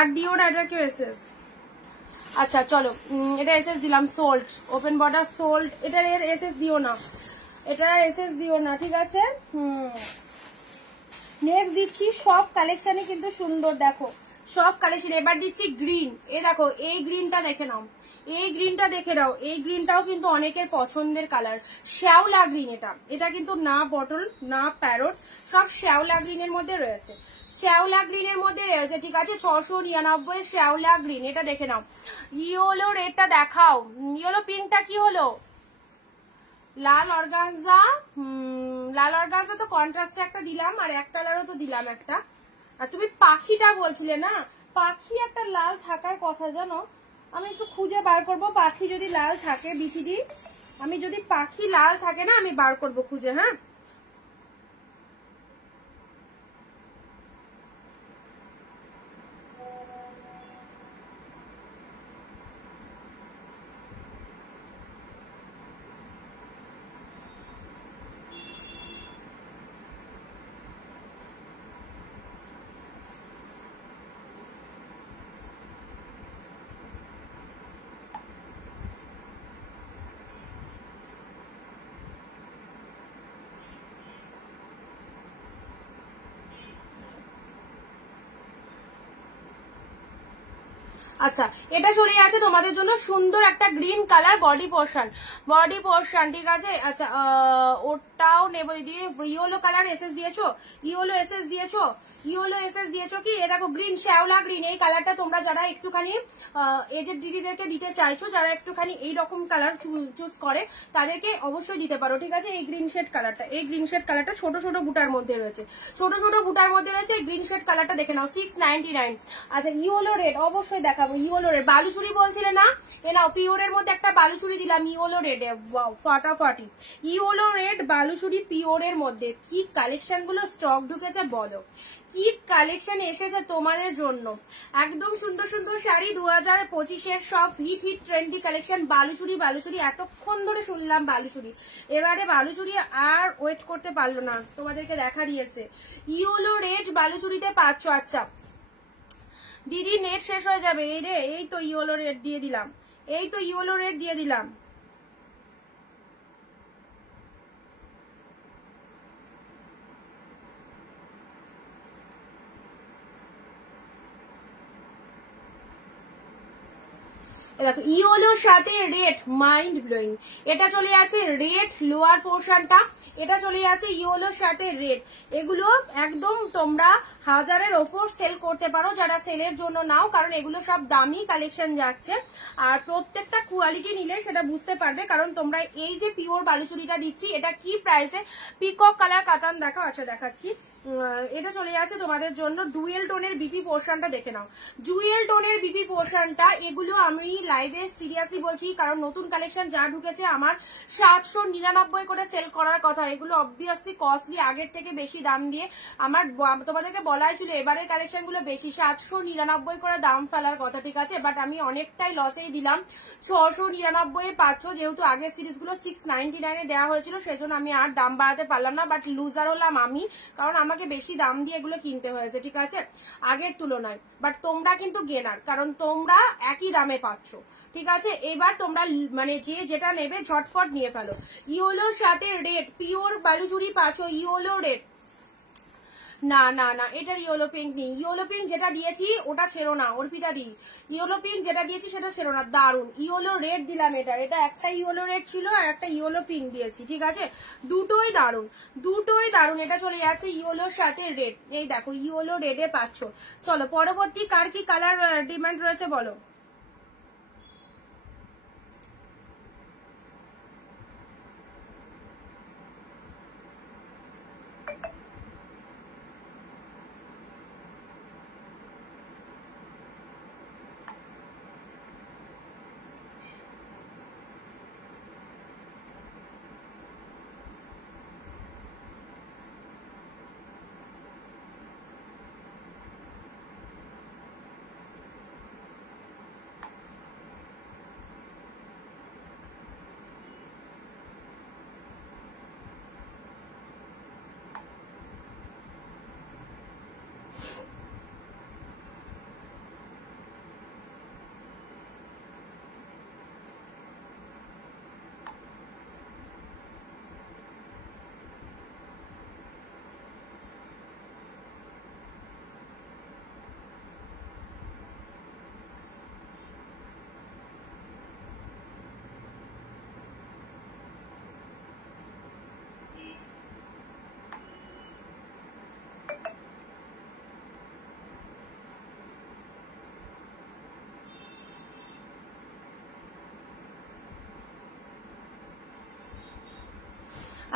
আর দিও না, এটা কেউ এসএস। আচ্ছা চলো, এটা এসএস দিলাম, সোল্ড, ওপেন বর্ডার সোল্ড, এটার এসএস দিও না, এটার এসএস দিও না, ঠিক আছে। নেক্সট দিচ্ছি, সব কালেকশনই কিন্তু সুন্দর, দেখো সব কালেকশন। এবার দিচ্ছি গ্রিন, এ দেখো এই গ্রিনটা দেখে নাও, এই গ্রিনটা দেখে নাও, এই গ্রিনটাও কিন্তু অনেকের পছন্দের কালার, শ্যাওলা গ্রিন। এটা কিন্তু না বটল না প্যারট, সব শ্যাওলা গ্রিনের মধ্যে রয়েছে, শ্যাওলা গ্রিনের মধ্যে রয়েছে, ঠিক আছে। 699 শ্যাওলা গ্রিন, এটা দেখে নাও। ইয়েলো রেডটা দেখাও, ইয়েলো পিঙ্কটা কি হলো? লাল অর্গানজা, লাল অর্গানজা তো কন্ট্রাস্টে একটা দিলাম, আর এক কালারও তো দিলাম একটা। আর তুমি পাখিটা বলছিলে না, পাখি একটা লাল থাকার কথা জানো, আমি একটু খুঁজে বার করব পাখি যদি লাল থাকে, বিসিডি আমি যদি পাখি লাল থাকে না আমি বার করব খুঁজে, হ্যাঁ। আচ্ছা, এটা চলে আছে তোমাদের জন্য সুন্দর একটা green colour body portion, body portion, ঠিক আছে। আচ্ছা ওটাও নেবো দিদি। ইয়েলো কালার এসএস দিয়েছো, ইয়েলো এসএস দিয়েছো, ইয়েলো এসএস দিয়েছো কি? এ দেখো গ্রিন, শ্যাওলা গ্রিন, এই কালারটা তোমরা যারা একটুখানি এজেড দিদিদেরকে দিতে চাইছো, যারা একটুখানি এইরকম কালার চুজ করে তাদেরকে অবশ্যই দিতে পারো, ঠিক আছে। এই গ্রিন শেড কালারটা, এই গ্রিন শেড কালারটা ছোট ছোট বুটার মধ্যে রয়েছে, ছোট ছোট বুটার মধ্যে রয়েছে। এই গ্রিন শেড কালারটা দেখে নাও, 699। আচ্ছা ইয়েলো রেড অবশ্যই দেখাবো, ইয়েলো রেড, বালুচুরি বলছিলে না, এ নাও পিওরের মধ্যে একটা বালুচুরি দিলাম ইয়েলো রেড, ফাটাফাটি ইয়েলো রেড বালুচুরি পিওরের মধ্যে। কি কালেকশন গুলো স্টক ঢুকেছে বলো, কি কালেকশন এসেছে তোমাদের জন্য, একদম সুন্দর সুন্দর শাড়ি 2025-এর সব hit hit trendy collection. Baluchari, Baluchari এতক্ষণ ধরে শুনলাম বালুচুরি, এবারে বালুচুরি আর ওয়েট করতে পারলো না, তোমাদেরকে দেখা দিয়েছে। ইয়েলো রেড বালুচুরিতে পাচ্ছ। আচ্ছা দিদি নেট শেষ হয়ে যাবে, এই রে, এই তো ইয়েলো রেড দিয়ে দিলাম, এই তো ইয়েলো রেড দিয়ে দিলাম। দেখো ইয়েলোর সাথে রেড, মাইন্ড ব্লোয়িং। এটা চলে যাচ্ছে রেড লোয়ার পোর্শনটা, এটা চলে যাচ্ছে ইয়েলোর সাথে রেড। এগুলো একদম তোমরা 1000-এর ওপর সেল করতে পারো যারা সেলের জন্য নাও, কারণ এগুলো সব দামি কালেকশন যাচ্ছে। আর প্রত্যেকটা কোয়ালিটি নিলে সেটা বুঝতে পারবে, কারণ তোমরা এই যে পিওর বালুচুরিটা দিচ্ছি এটা কি প্রাইসে, পিকক কালার কাতান দেখাও। আচ্ছা দেখাচ্ছি, এটা চলে যাচ্ছে তোমাদের জন্য ডুয়েল টোনের বিপি পোর্শনটা দেখে নাও, ডুয়েল টোনের বিপি পোর্শনটা। এগুলো আমি লাইভে সিরিয়াসলি বলছি, কারণ নতুন কালেকশন যা ঢুকেছে আমার 799 করে সেল করার কথা, এগুলো অবভিয়াসলি কস্টলি, আগের থেকে বেশি দাম দিয়ে আমার তোমাদেরকে বলাই ছিল এবারের কালেকশন গুলো বেশি 799 করে দাম ফেলার কথা, ঠিক আছে। বাট আমি অনেকটাই লসেই দিলাম, 699 পাচ্ছ, যেহেতু আগের সিরিজ গুলো 699 দেওয়া হয়েছিল, সেজন্য আমি আর দাম বাড়াতে পারলাম না। বাট লুজার হলাম আমি, কারণ আমাকে বেশি দাম দিয়ে এগুলো কিনতে হয়েছে, ঠিক আছে, আগের তুলনায়। বাট তোমরা কিন্তু গেনার, কারণ তোমরা একই দামে পাচ্ছ, ঠিক আছে। এবার তোমরা মানে যে যেটা নেবে ঝটফট নিয়ে ফেলো। ইয়েলোর সাথে রেড পিওর বালুচুরি পাচ্ছ, ইয়েলো রেড। না না না, এটার ইয়েলো পিঙ্ক নেই, ইয়েলো পিঙ্ক যেটা দিয়েছি ওটা ছেড়ো না, অর্পিতা দি, ইয়েলো পিঙ্ক যেটা দিয়েছি সেটা ছেড়ো না, দারুন। ইয়েলো রেড দিলাম, এটা একটা ইয়েলো রেড ছিল আর একটা ইয়েলো পিঙ্ক দিয়েছি, ঠিক আছে, দুটোই দারুন, দুটোই দারুন। এটা চলে যাচ্ছে ইয়েলোর সাথে রেড, এই দেখো ইয়েলো রেডে পাচ্ছ। চলো পরবর্তী কার কি কালার ডিমান্ড রয়েছে বলো।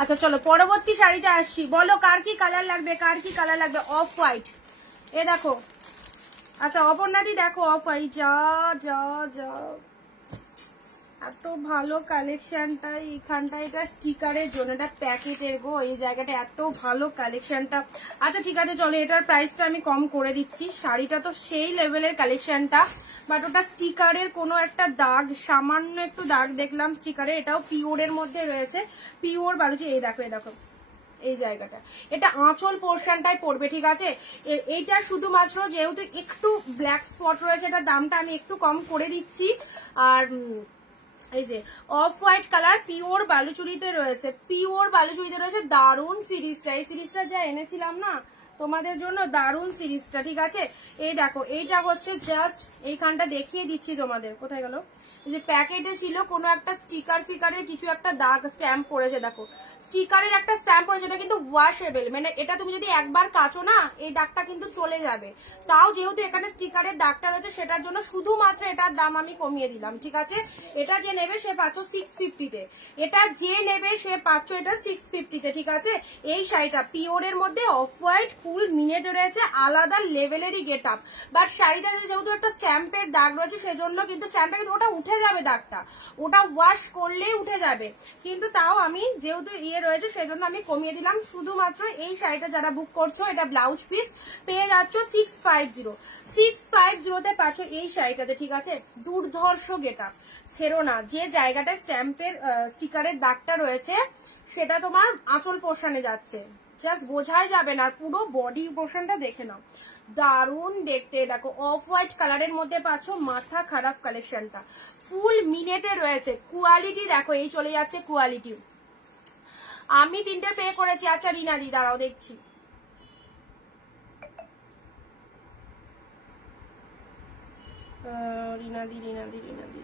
আচ্ছা চলো পরবর্তী শাড়িতে আসছি, বলো কার কি কালার লাগবে, কার কি কালার লাগবে। অফ হোয়াইট, এ দেখো। আচ্ছা অপর্ণাদি দেখো অফ হোয়াইট, যা যা যা এত ভালো কালেকশনটা এখানটা, এটা স্টিকারের জন্য, এটা প্যাকেটের গো, এই জায়গাটা এত ভালো কালেকশনটা। আচ্ছা ঠিক আছে চলো, এটার প্রাইসটা আমি কম করে দিচ্ছি। শাড়িটা তো সেই লেভেলের কালেকশনটা, বাট ওটা স্টিকারের কোনো একটা দাগ, সামান্য একটু দাগ দেখলাম স্টিকারে। এটাও পিওরের মধ্যে রয়েছে, পিওর বালুচি। এই দেখো, এই দেখো এই জায়গাটা, এটা আঁচল পোর্শনটাই পড়বে, ঠিক আছে। এইটা শুধুমাত্র যেহেতু একটু ব্ল্যাক স্পট রয়েছে, এটার দামটা আমি একটু কম করে দিচ্ছি। আর এই যে অফ হোয়াইট কালার পিওর বালুচুরিতে রয়েছে, পিওর বালুচুরিতে রয়েছে। দারুন সিরিজটা, এই সিরিজটা যা এনেছিলাম না তোমাদের জন্য, দারুন সিরিজটা, ঠিক আছে। এই দেখো এইটা হচ্ছে জাস্ট এইখানটা দেখিয়ে দিচ্ছি তোমাদের, কোথায় গেল, যে প্যাকেটে ছিল কোনো একটা স্টিকার ফিকারের কিছু একটা দাগ স্ট্যাম্প পড়েছে, দেখো স্টিকারের একটা স্ট্যাম্প পড়েছে। এটা কিন্তু ওয়াশেবল, মানে এটা তুমি যদি একবার কাচো না এই দাগটা কিন্তু চলে যাবে। তাও যেহেতু এখানে স্টিকারের দাগটা রয়েছে সেটার জন্য শুধুমাত্র এটার দাম আমি কমিয়ে দিলাম, ঠিক আছে। এটা যে নেবে সে পাচ্ছ 650-তে, এটা যে নেবে সে পাচ্ছ এটা 650-তে, ঠিক আছে। এই শাড়িটা পিওরের মধ্যে অফ হোয়াইট ফুল মিনেট রয়েছে, আলাদা লেভেলেরই গেট আপ। বাট শাড়িটা যেহেতু একটা স্ট্যাম্পের দাগ রয়েছে সেজন্য কিন্তু স্ট্যাম্পটা কিন্তু ওটা উঠে যাবে, দাগটা ওটা ওয়াশ করলেই উঠে যাবে। কিন্তু তাও আমি যেহেতু ইয়ে রয়েছে সেজন্য আমি কমিয়ে দিলাম। শুধুমাত্র এই শাড়িটা যারা বুক করছো, এটা ব্লাউজ পিস পেয়ে যাচ্ছ 650-তে পাচ্ছ এই শাড়িটাতে, ঠিক আছে। দুর্ধর্ষ গেট আপ, ছেড়ো না। যে জায়গাটায় স্ট্যাম্পের স্টিকারের দাগটা রয়েছে সেটা তোমার আঁচল পোর্শনে যাচ্ছে, জাস্ট বোঝাই যাবে না। আর পুরো বডি পোর্শনটা দেখে নাও, দারুন দেখতে। দেখো অফ হোয়াইট কালারের মধ্যে পাচ্ছ, মাথা খারাপ কালেকশনটা, ফুল মিনেটে রয়েছে। কোয়ালিটি দেখো, এই চলে যাচ্ছে কোয়ালিটি। আমি 3টে পে করেছি। আচ্ছা রিনাদি দাঁড়াও দেখছি, রিনাদি রিনাদি রিনাদি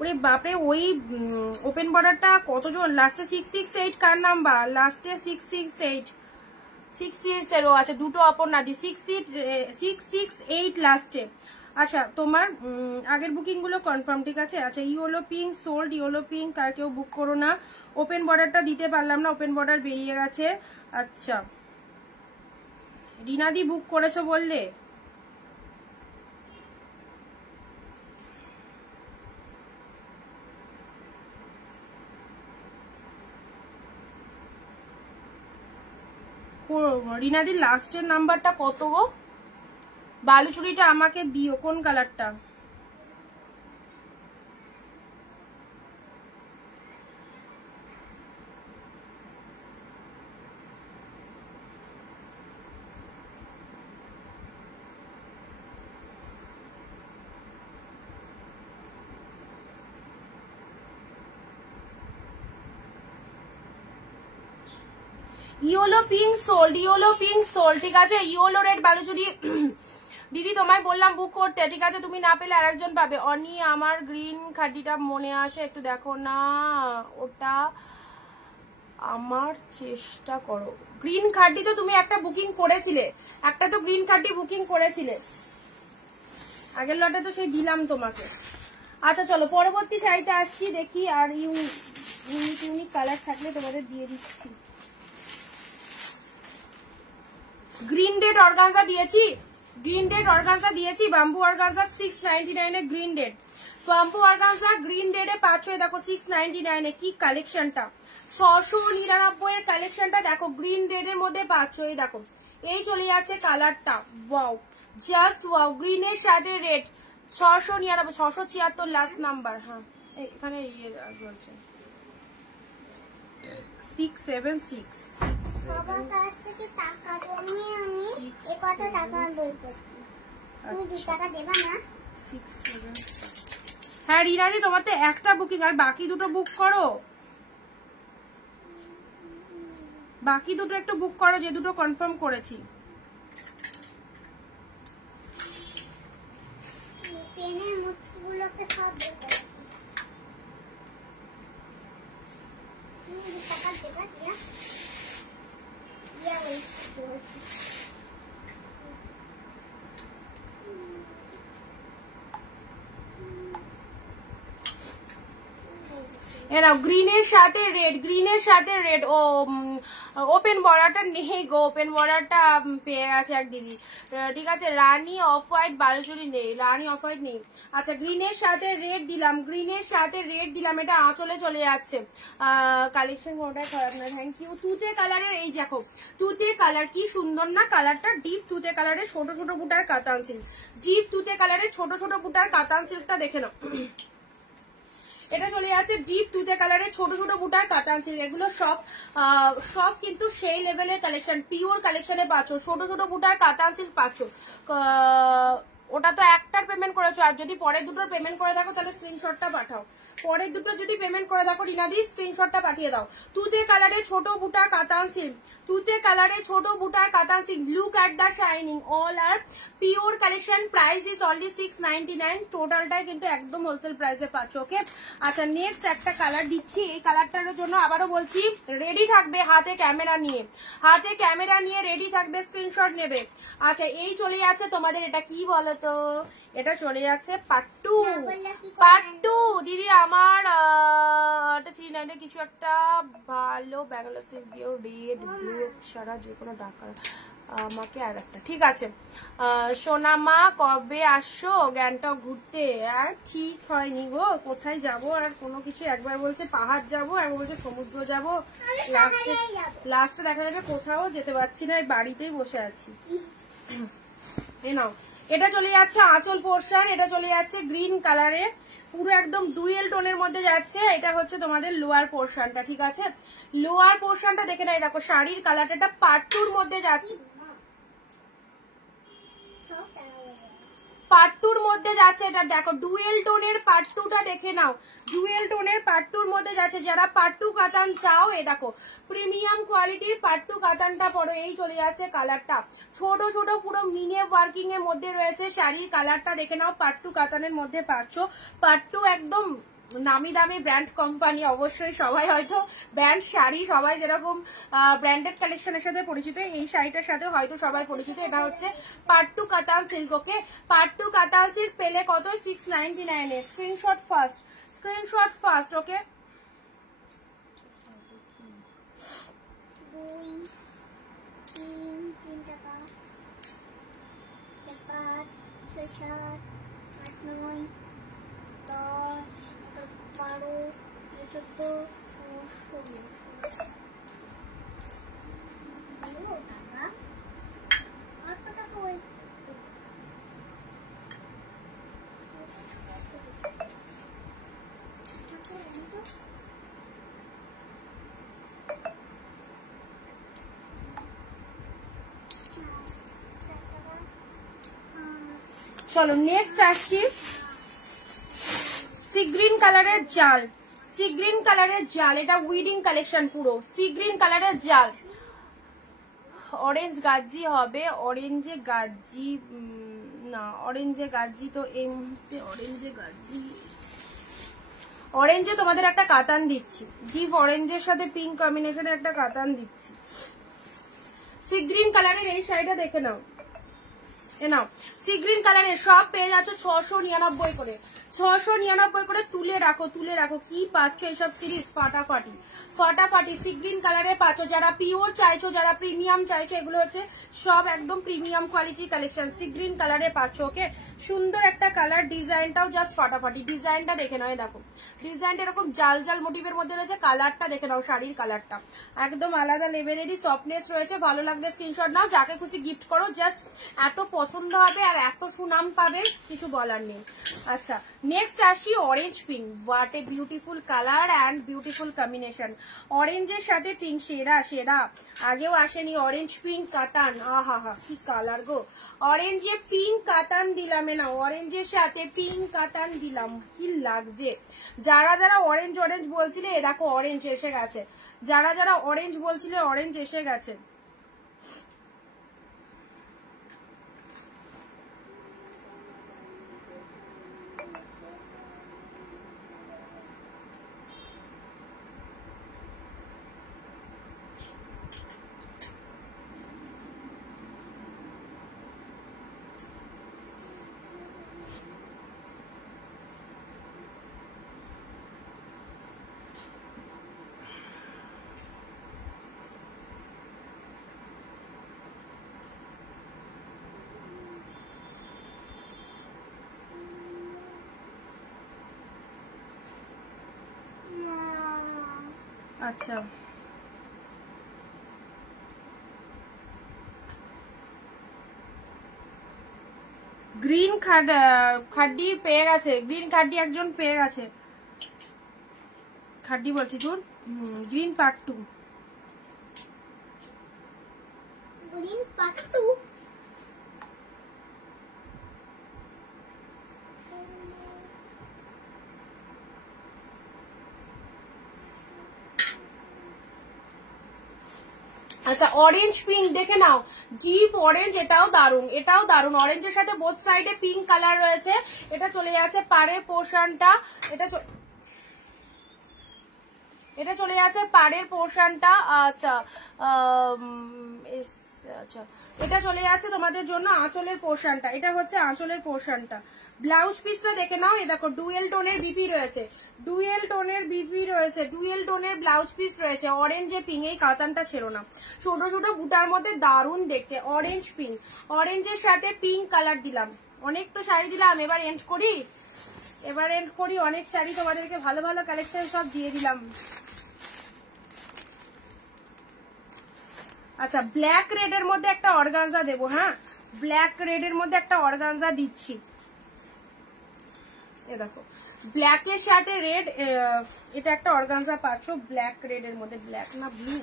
ওরে বাপরে, ওই ওপেন বর্ডারটা কতজন লাস্টে 668, কার নাম্বার লাস্টে 668? 660, আচ্ছা দুটো অপর্ণাদি 668 লাস্টে। আচ্ছা তোমার আগের বুকিং গুলো কনফার্ম, ঠিক আছে। আচ্ছা yellow pink sold, yellow pink আর কেউ বুক করো না। ওপেন বর্ডারটা দিতে পারলাম না, ওপেন বর্ডার বেরিয়ে গেছে। আচ্ছা রিনাদি বুক করেছো বললে, রিনাদির লাস্টের নাম্বারটা কত গো? বালুচুরিটা আমাকে দিও, কোন কালারটা? Yellow pink sold, yellow pink sold, ঠিক আছে। ইয়েলো রেড বালুচুরি দিদি তোমায় বললাম বুক করতে, ঠিক আছে। তুমি না পেলে আরেকজন পাবে। অনি আমার গ্রিন খাডিটা মনে আছে, একটু দেখো না ওটা, আমার চেষ্টা করো। গ্রিন খাডি তো তুমি একটা বুকিং করেছিলে, একটা তো গ্রিন খাডি বুকিং করেছিলে আগের লটে, তো সেই দিলাম তোমাকে। আচ্ছা চলো পরবর্তী শাড়িতে আসছি, দেখি আর ইউনিক কালার থাকলে তোমাদের দিয়ে দিচ্ছি। গ্রিন ডেড অর্গানজা দিয়েছি, গ্রিন ডেড অর্গানজা দিয়েছি, bamboo organza 699 green dead, bamboo organza green ডেডে পাচ্ছ। দেখো 699 কি কালেকশনটা, 699 কালেকশনটা দেখো, গ্রিন ডেড এর মধ্যে পাচ্ছ। এই দেখো এই চলে যাচ্ছে কালারটা, ওয়াও জাস্ট ওয়াও, গ্রিনের সাথে রেড। 699, 676 last number. হ্যাঁ এখানে ইয়ে বলছে 676। সবার কাছ থেকে টাকা জমিয়ে আমি এই কত টাকা বই করছি, তুমি 2 টাকা দেবা না? 67। হ্যাঁ রিনাদি তোমার তো একটা বুকিং, আর বাকি দুটো বুক করো, বাকি দুটো একটু বুক করো, যে দুটো কনফার্ম করেছি। পেনের মুখগুলোকে সব বের করেছি, তুমি 2 টাকা দেবা? দিয়া দিয়া বলছি এনাও গ্রিনের সাথে রেড, গ্রিনের সাথে রেড। ও ওপেন বর্ডারটা নেই গো, ওপেন বর্ডারটা পেয়ে গেছে এক দিদি, ঠিক আছে। রানী অফ হোয়াইট বালুচুরি নেই, রানী অফ হোয়াইট নেই। আচ্ছা গ্রিনের সাথে রেড দিলাম, গ্রিনের সাথে রেড দিলাম, এটা আঁচলে চলে যাচ্ছে। কালেকশন কোনটাই খারাপ না, থ্যাংক ইউ। তুতে কালারের এই দেখো, তুতে কালার কি সুন্দর না কালারটা, ডিপ তুতে কালারের ছোট ছোট বুটার কাতান সিল্ক, ডিপ তুতে কালারের ছোট ছোট বুটার কাতান সিল্কটা দেখে নাও। এটা চলে যাচ্ছে ডিপ তুতে কালারের ছোট ছোট বুটার কাতান সিল্ক। এগুলো সব কিন্তু সেই লেভেলের কালেকশন, পিওর কালেকশনে পাচ্ছ, ছোট ছোট বুটার কাতান সিল্ক পাচ্ছ। ওটা তো একটার পেমেন্ট করেছো, আর যদি পরের দুটোর পেমেন্ট করে থাকো তাহলে স্ক্রিনশটটা পাঠাও। পরের দুটো যদি পেমেন্ট করে থাকো রিনাদি স্ক্রিনশটটা পাঠিয়ে দাও। তুতে কালারে ছোট বুটা কাতান সিল্ক, তুতে কালারে ছোট বুটার katan silk, look at the shining, all are pure collection. Price is only 699, টোটালটাই কিন্তু একদম হোলসেল প্রাইসে পাচ্ছ। ওকে আচ্ছা নেক্সট একটা কালার দিচ্ছি, এই কালারটার জন্য আবারও বলছি রেডি থাকবে, হাতে ক্যামেরা নিয়ে, হাতে ক্যামেরা নিয়ে রেডি থাকবে, স্ক্রিনশট নেবে। আচ্ছা এই চলে যাচ্ছে তোমাদের, এটা কি বলতো, এটা চলে যাচ্ছে পাট্টু, পাট্টু দিদি আমার 39 কিছু একটা ভালো ব্যাঙ্গালোর গিয়েও রেড ব্লু ছাড়া যে কোনো ডাকা আমাকে আর একটা, ঠিক আছে। সোনামা কবে আসছো গ্যাংটক ঘুরতে? আর ঠিক হয়নি গো, কোথায় যাব আর কোনো কিছু, একবার বলছে পাহাড় যাবো, একবার বলছে সমুদ্র যাবো, লাস্টে দেখা যাবে কোথাও যেতে পারছি না, বাড়িতেই বসে আছি। এই নাও, এটা চলে যাচ্ছে আঁচল পোর্শন, এটা চলে যাচ্ছে গ্রিন কালারে, পুরো একদম ডুয়েল টোনের মধ্যে যাচ্ছে। এটা হচ্ছে তোমাদের লোয়ার পোর্শনটা, ঠিক আছে। লোয়ার পোর্শনটা দেখে নাই, দেখো শাড়ির কালারটা পাট্টুর মধ্যে যাচ্ছে, পাট্টুর মধ্যে যাচ্ছে। এটা দেখো ডুয়েল টোনের পাট্টুটা দেখে নাও, ডুয়েল টোনের পাট্টুর মধ্যে যাচ্ছে। যারা পাট্টু কাতান চাও, এ দেখো প্রিমিয়াম কোয়ালিটির পাট্টু কাতানটা পরো। এই চলে যাচ্ছে কালারটা, ছোট ছোট পুরো মিনে ওয়ার্কিং এর মধ্যে রয়েছে। শাড়ির কালারটা দেখে নাও, পাট্টু কাতানের মধ্যে পাচ্ছ। পাট্টু একদম নামি দামি ব্র্যান্ড কোম্পানি, অবশ্যই সবাই হয়তো ব্র্যান্ড শাড়ি সবাই যেরকম ব্র্যান্ডেড কালেকশনের সাথে পরিচিত, এই শাড়িটার সাথে হয়তো সবাই পরিচিত। এটা হচ্ছে পাট্টু কাতান সিল্ক। ওকে পাট্টু কাতান সিল্ক পেলে কত? 699 এ। Screenshot first, screenshot first. Okay 3 টাকা 5 6 7 8 9 10 12 14 16 টাকা 8 টাকা ওই চলো নেক্সট আসছি সি গ্রিন কালারের জাল, সি গ্রিন কালারের জাল। এটা উইডিং কালেকশন পুরো সি গ্রিন কালারের জাল। অরেঞ্জ গাজি হবে, অরেঞ্জে গাজি না, অরেঞ্জে গাজি তো এই মুহূর্তে অরেঞ্জে গাজি, অরেঞ্জে তোমাদের একটা কাতান দিচ্ছি, ডিপ অরেঞ্জের সাথে পিঙ্ক কম্বিনেশনের একটা কাতান দিচ্ছি। সি গ্রিন কালারের এই শাড়িটা দেখে নাও, এ নাও সি গ্রিন কালারের সব পেয়ে যাচ্ছ 699 করে, 699 করে। তুলে রাখো, তুলে রাখো, কি পাচ্ছ এইসব সিরিজ ফাটাফাটি ফাটাফাটি। সি গ্রিন কালারের পাচ্ছ, যারা পিওর চাইছো, যারা প্রিমিয়াম চাইছো, এগুলো হচ্ছে সব একদম প্রিমিয়াম কোয়ালিটির কালেকশন। সি গ্রিন কালারে পাচ্ছ। ওকে সুন্দর একটা কালার, ডিজাইনটাও জাস্ট ফাটাফাটি। ডিজাইনটা দেখে নাও, দেখো ডিজাইনটা এরকম জাল জাল মোটিভের মধ্যে রয়েছে। কালারটা দেখে নাও, শাড়ির কালারটা একদম আলাদা লেভেলেরই সফটনেস রয়েছে। ভালো লাগলে স্ক্রিনশট নাও, যাকে খুশি গিফট করো। জাস্ট এত পছন্দ হবে আর এত সুনাম পাবে, কিছু বলার নেই। আচ্ছা নেক্সট আসি orange pink. What a beautiful colour and beautiful combination. অরেঞ্জের সাথে পিঙ্ক, সেরা সেরা। আগেও আসেনি অরেঞ্জ পিঙ্ক কাতান, আহা হা কি কালার গো। অরেঞ্জে পিঙ্ক কাতান দিলাম, না অরেঞ্জের সাথে পিঙ্ক কাতান দিলাম, কি লাগছে। যারা যারা অরেঞ্জ অরেঞ্জ বলছিলে, এ দেখো অরেঞ্জ এসে গেছে। যারা যারা অরেঞ্জ বলছিলে, অরেঞ্জ এসে গেছে। আচ্ছা গ্রিন খাড্ডি পেয়ে গেছে, গ্রিন খাড্ডি একজন পেয়ে গেছে, খাড্ডি বলছি তোর গ্রিন পার্ট 2, গ্রিন পার্ট 2 আচ্ছা অরেঞ্জ পিঙ্ক দেখে নাও, ডিপ অরেঞ্জ, এটাও দারুন, এটাও দারুন। অরেঞ্জের সাথে বোথ সাইডে পিঙ্ক কালার রয়েছে। এটা চলে যাচ্ছে পাড়ের পোর্শনটা, এটা চলে যাচ্ছে পাড়ের পোর্শনটা। আচ্ছা আচ্ছা এটা চলে যাচ্ছে তোমাদের জন্য আঁচলের পোর্শনটা, এটা হচ্ছে আঁচলের পোর্শনটা। ব্লাউজ পিসটা দেখে নাও, এ দেখো ডুয়েল টোনের বিপি রয়েছে, ডুয়েল টোনের বিপি রয়েছে, ডুয়েল টোনের ব্লাউজ পিস রয়েছে, অরেঞ্জে পিঙ্ক, এই কাতানটা ছেড়ো না, ছোট ছোট বুটার মধ্যে দারুন দেখতে, অরেঞ্জ পিঙ্ক, অরেঞ্জের সাথে পিঙ্ক কালার দিলাম। অনেক তো শাড়ি দিলাম, এবার এন্ড করি, এবার এন্ড করি। অনেক শাড়ি তোমাদেরকে ভালো ভালো কালেকশন সব দিয়ে দিলাম। আচ্ছা ব্ল্যাক রেড এর মধ্যে একটা অর্গানজা দেবো, হ্যাঁ ব্ল্যাক রেড এর মধ্যে একটা অর্গানজা দিচ্ছি। এ দেখো ব্ল্যাক এর সাথে রেড, এটা একটা অর্গানজা পাচ্ছ ব্ল্যাক রেড এর মধ্যে, ব্ল্যাক না ব্লু,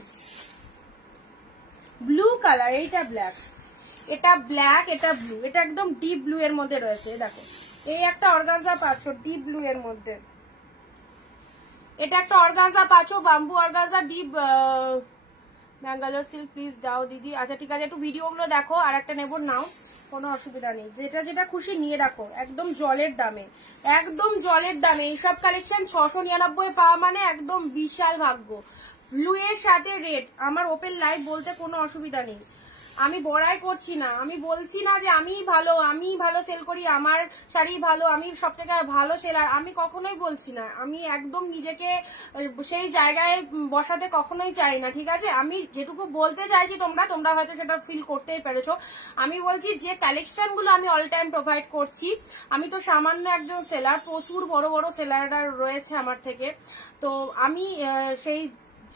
ব্লু কালার, এইটা ব্ল্যাক, এটা ব্ল্যাক, এটা ব্লু, এটা একদম ডিপ ব্লু এর মধ্যে রয়েছে। দেখো এই একটা অর্গানজা পাচ্ছ ডিপ ব্লু এর মধ্যে, এটা একটা অর্গানজা পাচ্ছ bamboo organza deep Bangalore silk, please দাও দিদি। আচ্ছা ঠিক আছে, একটু ভিডিওগুলো দেখো, আর একটা নেবো নাও, কোনো অসুবিধা নেই, যেটা যেটা খুশি নিয়ে রাখো, একদম জলের দামে, একদম জলের দামে। এইসব কালেকশন 699 পাওয়া মানে একদম বিশাল ভাগ্য। ব্লু এর সাথে রেড, আমার ওপেন লাইভ বলতে কোনো অসুবিধা নেই, আমি বড়াই করছি না, আমি বলছি না যে আমি ভালো সেল করি, আমার শাড়ি ভালো, আমি সব থেকে ভালো সেলার, আমি কখনোই বলছি না, আমি একদম নিজেকে সেই জায়গায় বসাতে কখনোই চাই না, ঠিক আছে। আমি যেটুকু বলতে চাইছি তোমরা হয়তো সেটা ফিল করতেই পেরেছো। আমি বলছি যে কালেকশন গুলো আমি অল টাইম প্রোভাইড করছি, আমি তো সামান্য একজন সেলার, প্রচুর বড় বড় সেলাররা রয়েছে আমার থেকে, তো আমি সেই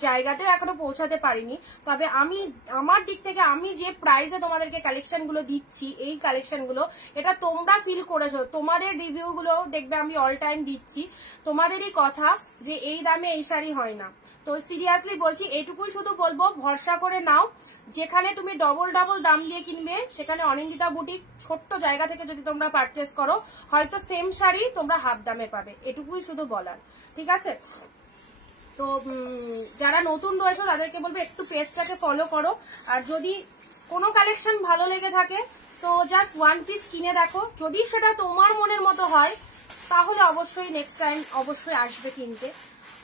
জায়গাতেও এখনো পৌঁছাতে পারিনি। তবে আমি আমার দিক থেকে আমি যে প্রাইসে তোমাদেরকে কালেকশন গুলো দিচ্ছি, এই কালেকশন গুলো এটা তোমরা ফিল করেছো, তোমাদের রিভিউ গুলো দেখবে আমি অল টাইম দিচ্ছি, তোমাদেরই কথা যে এই দামে এই শাড়ি হয় না। তো সিরিয়াসলি বলছি, এইটুকুই শুধু বলবো, ভরসা করে নাও, যেখানে তুমি ডবল দাম দিয়ে কিনবে, সেখানে অনিন্দিতা বুটিক ছোট্ট জায়গা থেকে যদি তোমরা পারচেস করো, হয়তো সেম শাড়ি তোমরা হাফ দামে পাবে, এটুকুই শুধু বলার, ঠিক আছে। তো যারা নতুন রয়েছে তাদেরকে বলবো একটু পেজটাকে ফলো করো, আর যদি কোনো কালেকশন ভালো লেগে থাকে তো জাস্ট ওয়ান পিস কিনে দেখো, যদি সেটা তোমার মনের মতো হয় তাহলে অবশ্যই নেক্সট টাইম অবশ্যই আসবে কিনতে,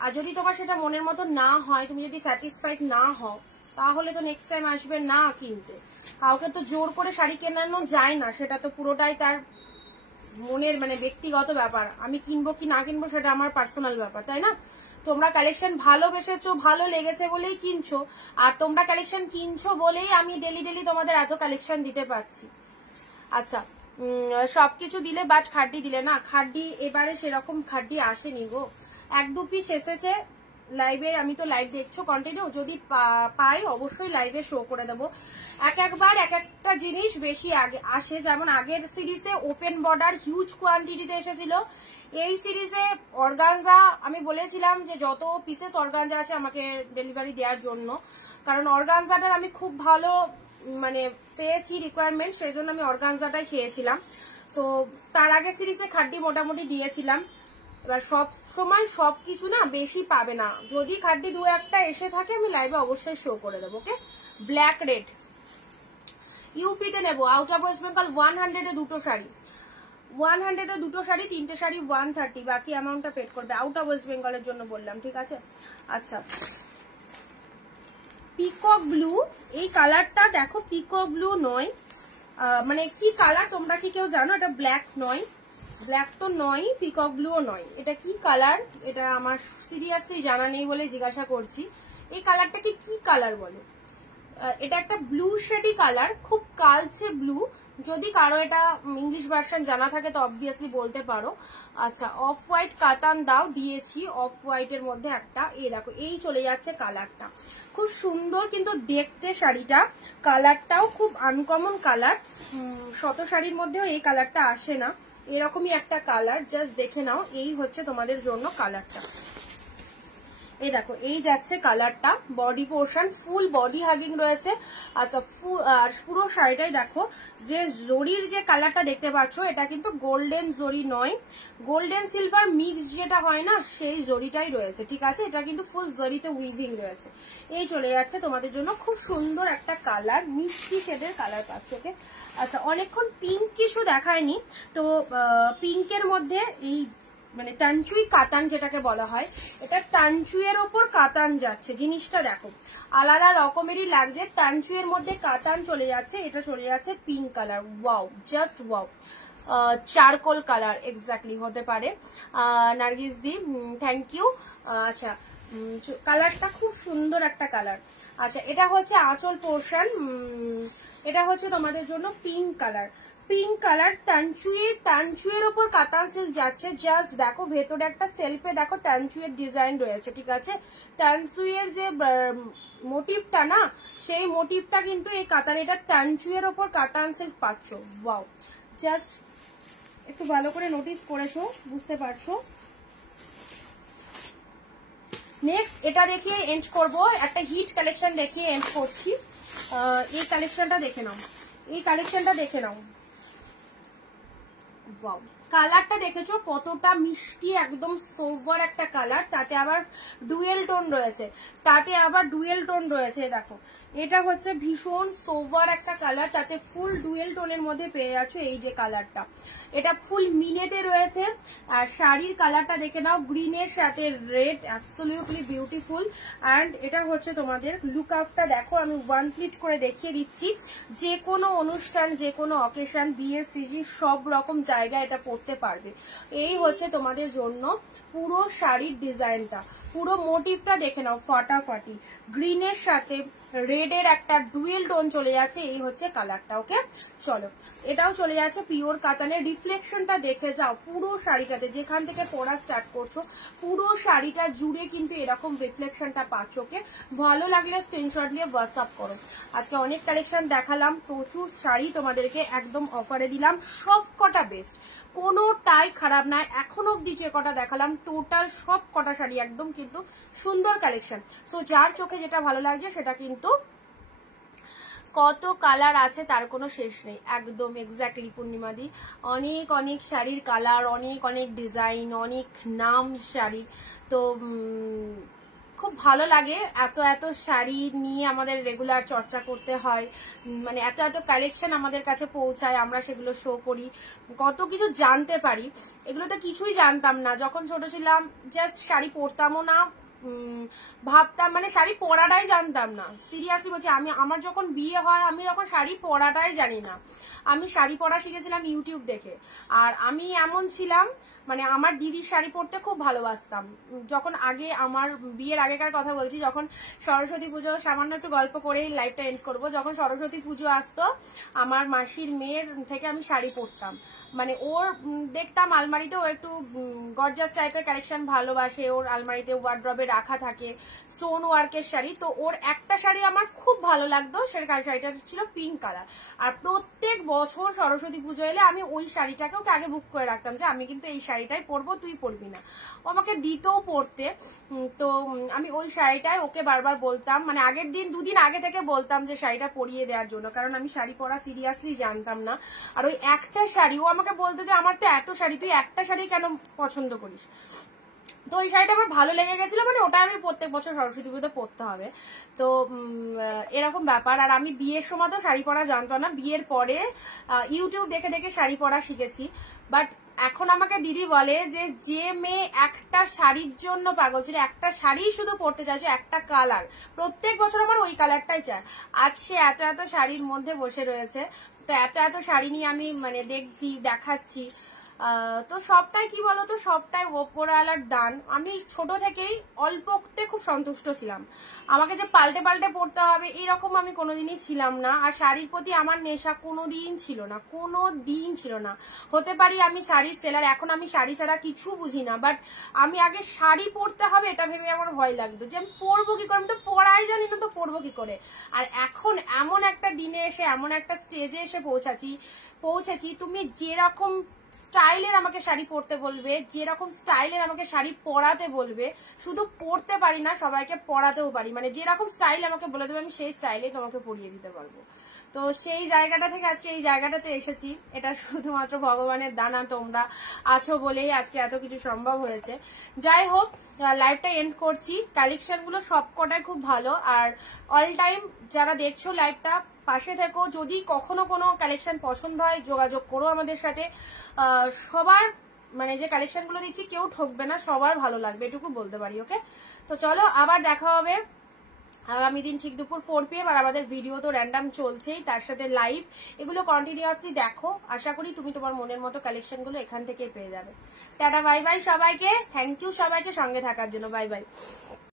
আর যদি তোমার সেটা মনের মতো না হয়, তুমি যদি স্যাটিসফাইড না হও, তাহলে তো নেক্সট টাইম আসবে না কিনতে। কাউকে তো জোর করে শাড়ি কেনানো যায় না, সেটা তো পুরোটাই তার মনের মানে ব্যক্তিগত ব্যাপার, আমি কিনবো কি না কিনবো সেটা আমার পার্সোনাল ব্যাপার, তাই না। তোমরা কালেকশন ভালোবেসেছো, ভালো লেগেছে বলেই কিনছো, আর তোমরা কালেকশন কিনছো বলেই আমি ডেলি তোমাদের এত কালেকশন দিতে পারছি। আচ্ছা সবকিছু দিলে বাজ খাড্ডি দিলে না, খাড্ডি এবারে সেরকম খাড্ডি আসেনি গো, 1-2 পিস এসেছে লাইভে, আমি তো লাইভ দেখছো কন্টিনিউ, যদি পাই অবশ্যই লাইভে শো করে দেবো। একবার এক একটা জিনিস বেশি আগে আসে, যেমন আগের সিরিজে ওপেন বর্ডার হিউজ কোয়ান্টিটিতে এসেছিল, এই সিরিজে অর্গানজা আমি বলেছিলাম যে যত পিসেস অর্গানজা আছে আমাকে ডেলিভারি দেওয়ার জন্য, কারণ অর্গানজাটার আমি খুব ভালো মানে পেয়েছি রিকোয়ারমেন্ট, সেই জন্য আমি অর্গানজাটাই চেয়েছিলাম। তো তার আগে সিরিজে খাড্ডি মোটামুটি দিয়েছিলাম, এবার সব সময় সবকিছু না বেশি পাবে না, যদি খাড্ডি 2-1টা এসে থাকে আমি লাইভে অবশ্যই শো করে দেবো। ওকে, ব্ল্যাক রেড ইউপিতে নেবো, আউট অফ ওয়েস্ট বেঙ্গল 100-এ 2টো শাড়ি, 100-এ 2টো শাড়ি, 3টে শাড়ি 130, বাকি অ্যামাউন্টটা পেড করবে, আউট অফ ওয়েস্ট বেঙ্গলের জন্য বললাম, ঠিক আছে। আচ্ছা পিকক ব্লু, এই কালারটা দেখো, পিকক ব্লু নয়, মানে কি কালার তোমরা কি কেউ জানো? এটা ব্ল্যাক নয়, ব্ল্যাক তো নয়, পিকক ব্লুও নয়, এটা কি কালার এটা আমার সিরিয়াসলি জানা নেই বলে জিজ্ঞাসা করছি। এই কালারটাকে কি কালার বলে? এটা একটা ব্লু শেডি কালার, খুব কালচে ব্লু, যদি কারো এটা ইংলিশ ভার্সন জানা থাকে তো অবভিয়াসলি বলতে পারো। আচ্ছা, অফ হোয়াইট কাতান দাও দিয়েছি, অফ হোয়াইটের মধ্যে একটা, এই দেখো এই চলে যাচ্ছে কালারটা, খুব সুন্দর কিন্তু দেখতে শাড়িটা, কালারটাও খুব আনকমন কালার, শত শাড়ির মধ্যেও এই কালারটা আসে না, এরকমই একটা কালার, জাস্ট দেখে নাও। এই হচ্ছে তোমাদের জন্য কালারটা, এই দেখো এই যাচ্ছে কালারটা, body portion full body hugging রয়েছে। আচ্ছা, আর পুরো শাড়িটাই দেখো যে জরির যে কালারটা দেখতে পাচ্ছ এটা কিন্তু গোল্ডেন জরি নয়, গোল্ডেন সিলভার মিক্স যেটা হয় না সেই জরিটাই রয়েছে, ঠিক আছে? এটা কিন্তু ফুল জরিতে উইভিং রয়েছে। এই চলে যাচ্ছে তোমাদের জন্য খুব সুন্দর একটা কালার, মিষ্টি শেডের কালার পাচ্ছ, ওকে? আচ্ছা, অনেকক্ষণ পিঙ্ক কিছু দেখায়নি, তো পিঙ্কের মধ্যে এই মানে টানচুই কাতান যেটাকে বলা হয়, এটা টানচুইয়ের ওপর কাতান যাচ্ছে, জিনিসটা দেখো আলাদা রকমেরই লাগছে, টানচুইয়ের মধ্যে কাতান চলে যাচ্ছে, এটা চলে যাচ্ছে pink colour, wow, just wow, charcoal colour exactly হতে পারে। নার্গিস দি থ্যাংক ইউ। আচ্ছা, কালারটা খুব সুন্দর একটা কালার। আচ্ছা, এটা হচ্ছে আঁচল পোর্শন, এটা হচ্ছে তোমাদের জন্য পিঙ্ক কালার, পিঙ্ক কালার, টানচুয়ের ওপর কাতান সিল্ক যাচ্ছে, জাস্ট দেখো ভেতরে একটা সেলফে দেখো টানচুয়ের ডিজাইন রয়েছে, ঠিক আছে? টানচুয়ের যে মোটিভটা না সেই মোটিভটা কিন্তু এই কাতান, এটা টানচুয়ের ওপর কাতান সিল্ক পাচ্ছ, ওয়াও, জাস্ট একটু ভালো করে নোটিস করেছো, বুঝতে পারছো। নেক্সট এটা দেখিয়ে এন্ড করব, একটা হিট কালেকশন দেখিয়ে এন্ড করছি। এই কালেকশনটা দেখে নাও, এই কালেকশনটা দেখে নাও, ওয়াও, কালারটা দেখেছো কতটা মিষ্টি, একদম সোভার একটা কালার, তাতে আবার ডুয়েল টোন রয়েছে, দেখো এটা হচ্ছে ভীষণ সোভার একটা কালার, তাতে ফুল ডুয়েল টোনের মধ্যে পেয়ে যাচ্ছ এই যে কালারটা, এটা ফুল মিনেটে রয়েছে। আর শাড়ির কালারটা দেখে নাও, গ্রিনের সাথে রেড, অ্যাবসলিউটলি বিউটিফুল। অ্যান্ড এটা হচ্ছে তোমাদের লুক আউটটা দেখো, আমি ওয়ান প্লিট করে দেখিয়ে দিচ্ছি, যে কোনো অনুষ্ঠান, যে কোনো অকেশন, বিয়ের সিজন, সব রকম জায়গায় এটা পরতে পারবে। এই হচ্ছে তোমাদের জন্য পুরো শাড়ির ডিজাইনটা, পুরো মোটিভটা দেখে নাও, ফাটাফাটি, গ্রিনের সাথে রেডের একটা ডুয়েল টোন চলে যাচ্ছে, এই হচ্ছে কালারটা, ওকে? চলো, এটাও চলে যাচ্ছে পিওর কাতানের, রিফ্লেকশনটা দেখে যাও পুরো শাড়িটাতে, যেখান থেকে পরা স্টার্ট করছো পুরো শাড়িটা জুড়ে কিন্তু এরকম রিফ্লেকশনটা পাচ্ছ, ওকে? ভালো লাগলে স্ক্রিনশট নিয়ে হোয়াটসঅ্যাপ করো। আজকে অনেক কালেকশন দেখালাম, প্রচুর শাড়ি তোমাদেরকে একদম অফারে দিলাম, সব কটা বেস্ট, কোনোটাই খারাপ নয়, এখন অব্দি যে কটা দেখালাম টোটাল সব কটা শাড়ি একদম কিন্তু সুন্দর কালেকশন। সো যার চোখে যেটা ভালো লাগছে সেটা কিন্তু, কত কালার আছে তার কোনো শেষ নেই, একদম এক্স্যাক্টলি পূর্ণিমাদি, অনেক অনেক শাড়ির কালার, অনেক অনেক ডিজাইন, অনেক নাম শাড়ি, তো খুব ভালো লাগে এত এত শাড়ি নিয়ে আমাদের রেগুলার চর্চা করতে হয়, মানে এত এত কালেকশন আমাদের কাছে পৌঁছায়, আমরা সেগুলো শো করি, কত কিছু জানতে পারি, এগুলো তো কিছুই জানতাম না যখন ছোট ছিলাম, জাস্ট শাড়ি পরতামও না, ভাবতাম, মানে শাড়ি পরাটাই জানতাম না, সিরিয়াসলি বলছি, আমার যখন বিয়ে হয় আমি যখন শাড়ি পরাটাই জানি না, আমি শাড়ি পরা শিখেছিলাম ইউটিউব দেখে। আর আমি এমন ছিলাম, মানে আমার দিদির শাড়ি পরতে খুব ভালোবাসতাম, যখন আগে আমার বিয়ের আগেকার কথা বলছি, যখন সরস্বতী পুজো, সামান্য একটু গল্প করেই লাইফটা এন্ড করবো, যখন সরস্বতী পুজো আসতো আমার মাসির মেয়ের থেকে আমি শাড়ি পরতাম, মানে ওর দেখতাম আলমারিতে, ও একটু গর্জাস টাইপের কালেকশন ভালোবাসে, ওর আলমারিতে ওয়ার্ড্রবে রাখা থাকে স্টোন ওয়ার্কের শাড়ি, তো ওর একটা শাড়ি আমার খুব ভালো লাগতো, সেটা শাড়িটা ছিল পিঙ্ক কালার, আর প্রত্যেক বছর সরস্বতী পুজো এলে আমি ওই শাড়িটাকে ওকে আগে বুক করে রাখতাম যে আমি কিন্তু এই শাড়িটাই পরবো, তুই পরবি না, ও আমাকে দিতেও পরতে, তো আমি ওই শাড়িটাই ওকে বারবার বলতাম, মানে আগের দিন দুদিন আগে থেকে বলতাম যে শাড়িটা পরিয়ে দেওয়ার জন্য, কারণ আমি শাড়ি পরা সিরিয়াসলি জানতাম না, আর ওই একটা শাড়ি ও আমাকে বলতো যে আমার তো এত শাড়ি, তুই একটা শাড়ি কেন পছন্দ করিস, তো ওই শাড়িটা আমার ভালো লেগে গেছিল, মানে ওটা আমি প্রত্যেক বছর সরস্বতী পুজোতে পরতে হবে, তো এরকম ব্যাপার। আর আমি বিয়ের সময় তো শাড়ি পরা জানতাম না, বিয়ের পরে ইউটিউব দেখে দেখে শাড়ি পরা শিখেছি, বাট এখন আমাকে দিদি বলে যে মেয়ে একটা শাড়ির জন্য পাগল ছিল, একটা শাড়ি শুধু পরতে চাইছে, একটা কালার, প্রত্যেক বছর আমার ওই কালারটাই চায়, আজ সে এত এত শাড়ির মধ্যে বসে রয়েছে, তো এত এত শাড়ি নিয়ে আমি মানে দেখাচ্ছি, তো সবটাই কি বলতো, সবটাই ওপরওয়ালার দান। আমি ছোট থেকেই অল্পতে খুব সন্তুষ্ট ছিলাম, আমাকে যে পাল্টে পাল্টে পড়তে হবে এরকম আমি কোনোদিনই ছিলাম না। আর শাড়ির প্রতি আমার নেশা কোনোদিন ছিল না, কোনোদিন ছিল না। হতে পারি আমি শাড়ির সেলার, এখন আমি শাড়ি ছাড়া কিছু বুঝি না, বাট আমি আগে শাড়ি পরতে হবে এটা ভেবে আমার ভয় লাগতো যে আমি পরবো কি করে, আমি তো পরাই জানি না, তো পরবো কি করে। আর এখন এমন একটা দিনে এসে, এমন একটা স্টেজে এসে পৌঁছেছি, তুমি যেরকম স্টাইলের আমাকে শাড়ি পরতে বলবে, যেরকম স্টাইলের আমাকে শাড়ি পরাতে বলবে, শুধু পরতে পারি না, সবাইকে পরাতেও পারি। মানে যেরকম স্টাইল আমাকে বলে দেবে আমি সেই স্টাইলে তোমাকে পরিয়ে দিতে পারবো। তো সেই জায়গাটা থেকে আজকে এই জায়গাটাতে এসেছি, এটা শুধুমাত্র ভগবানের দানা, তোমরা আছো বলেই আজকে এত কিছু সম্ভব হয়েছে। যাই হোক, লাইভটা এন্ড করছি। কালেকশন গুলো সবকটাই খুব ভালো, আর অল টাইম যারা দেখছো লাইভটা পাশে থেকো। যদি কখনো কোনো কালেকশন পছন্দ হয় যোগাযোগ করো আমাদের সাথে। সবার মানে যে কালেকশন গুলো দিচ্ছি কেউ ঠকবে না, সবার ভালো লাগবে এটুকু বলতে পারি। ওকে, তো চলো আবার দেখা হবে আগামী দিন ঠিক দুপুর 4 PM। আর আমাদের ভিডিও তো র্যান্ডাম চলছেই, তার সাথে লাইভ, এগুলো কন্টিনিউয়াসলি দেখো। আশা করি তুমি তোমার মনের মতো কালেকশন গুলো এখান থেকে পেয়ে যাবে। টাটা, বাই বাই সবাইকে, থ্যাংক ইউ সবাইকে সঙ্গে থাকার জন্য, বাই বাই।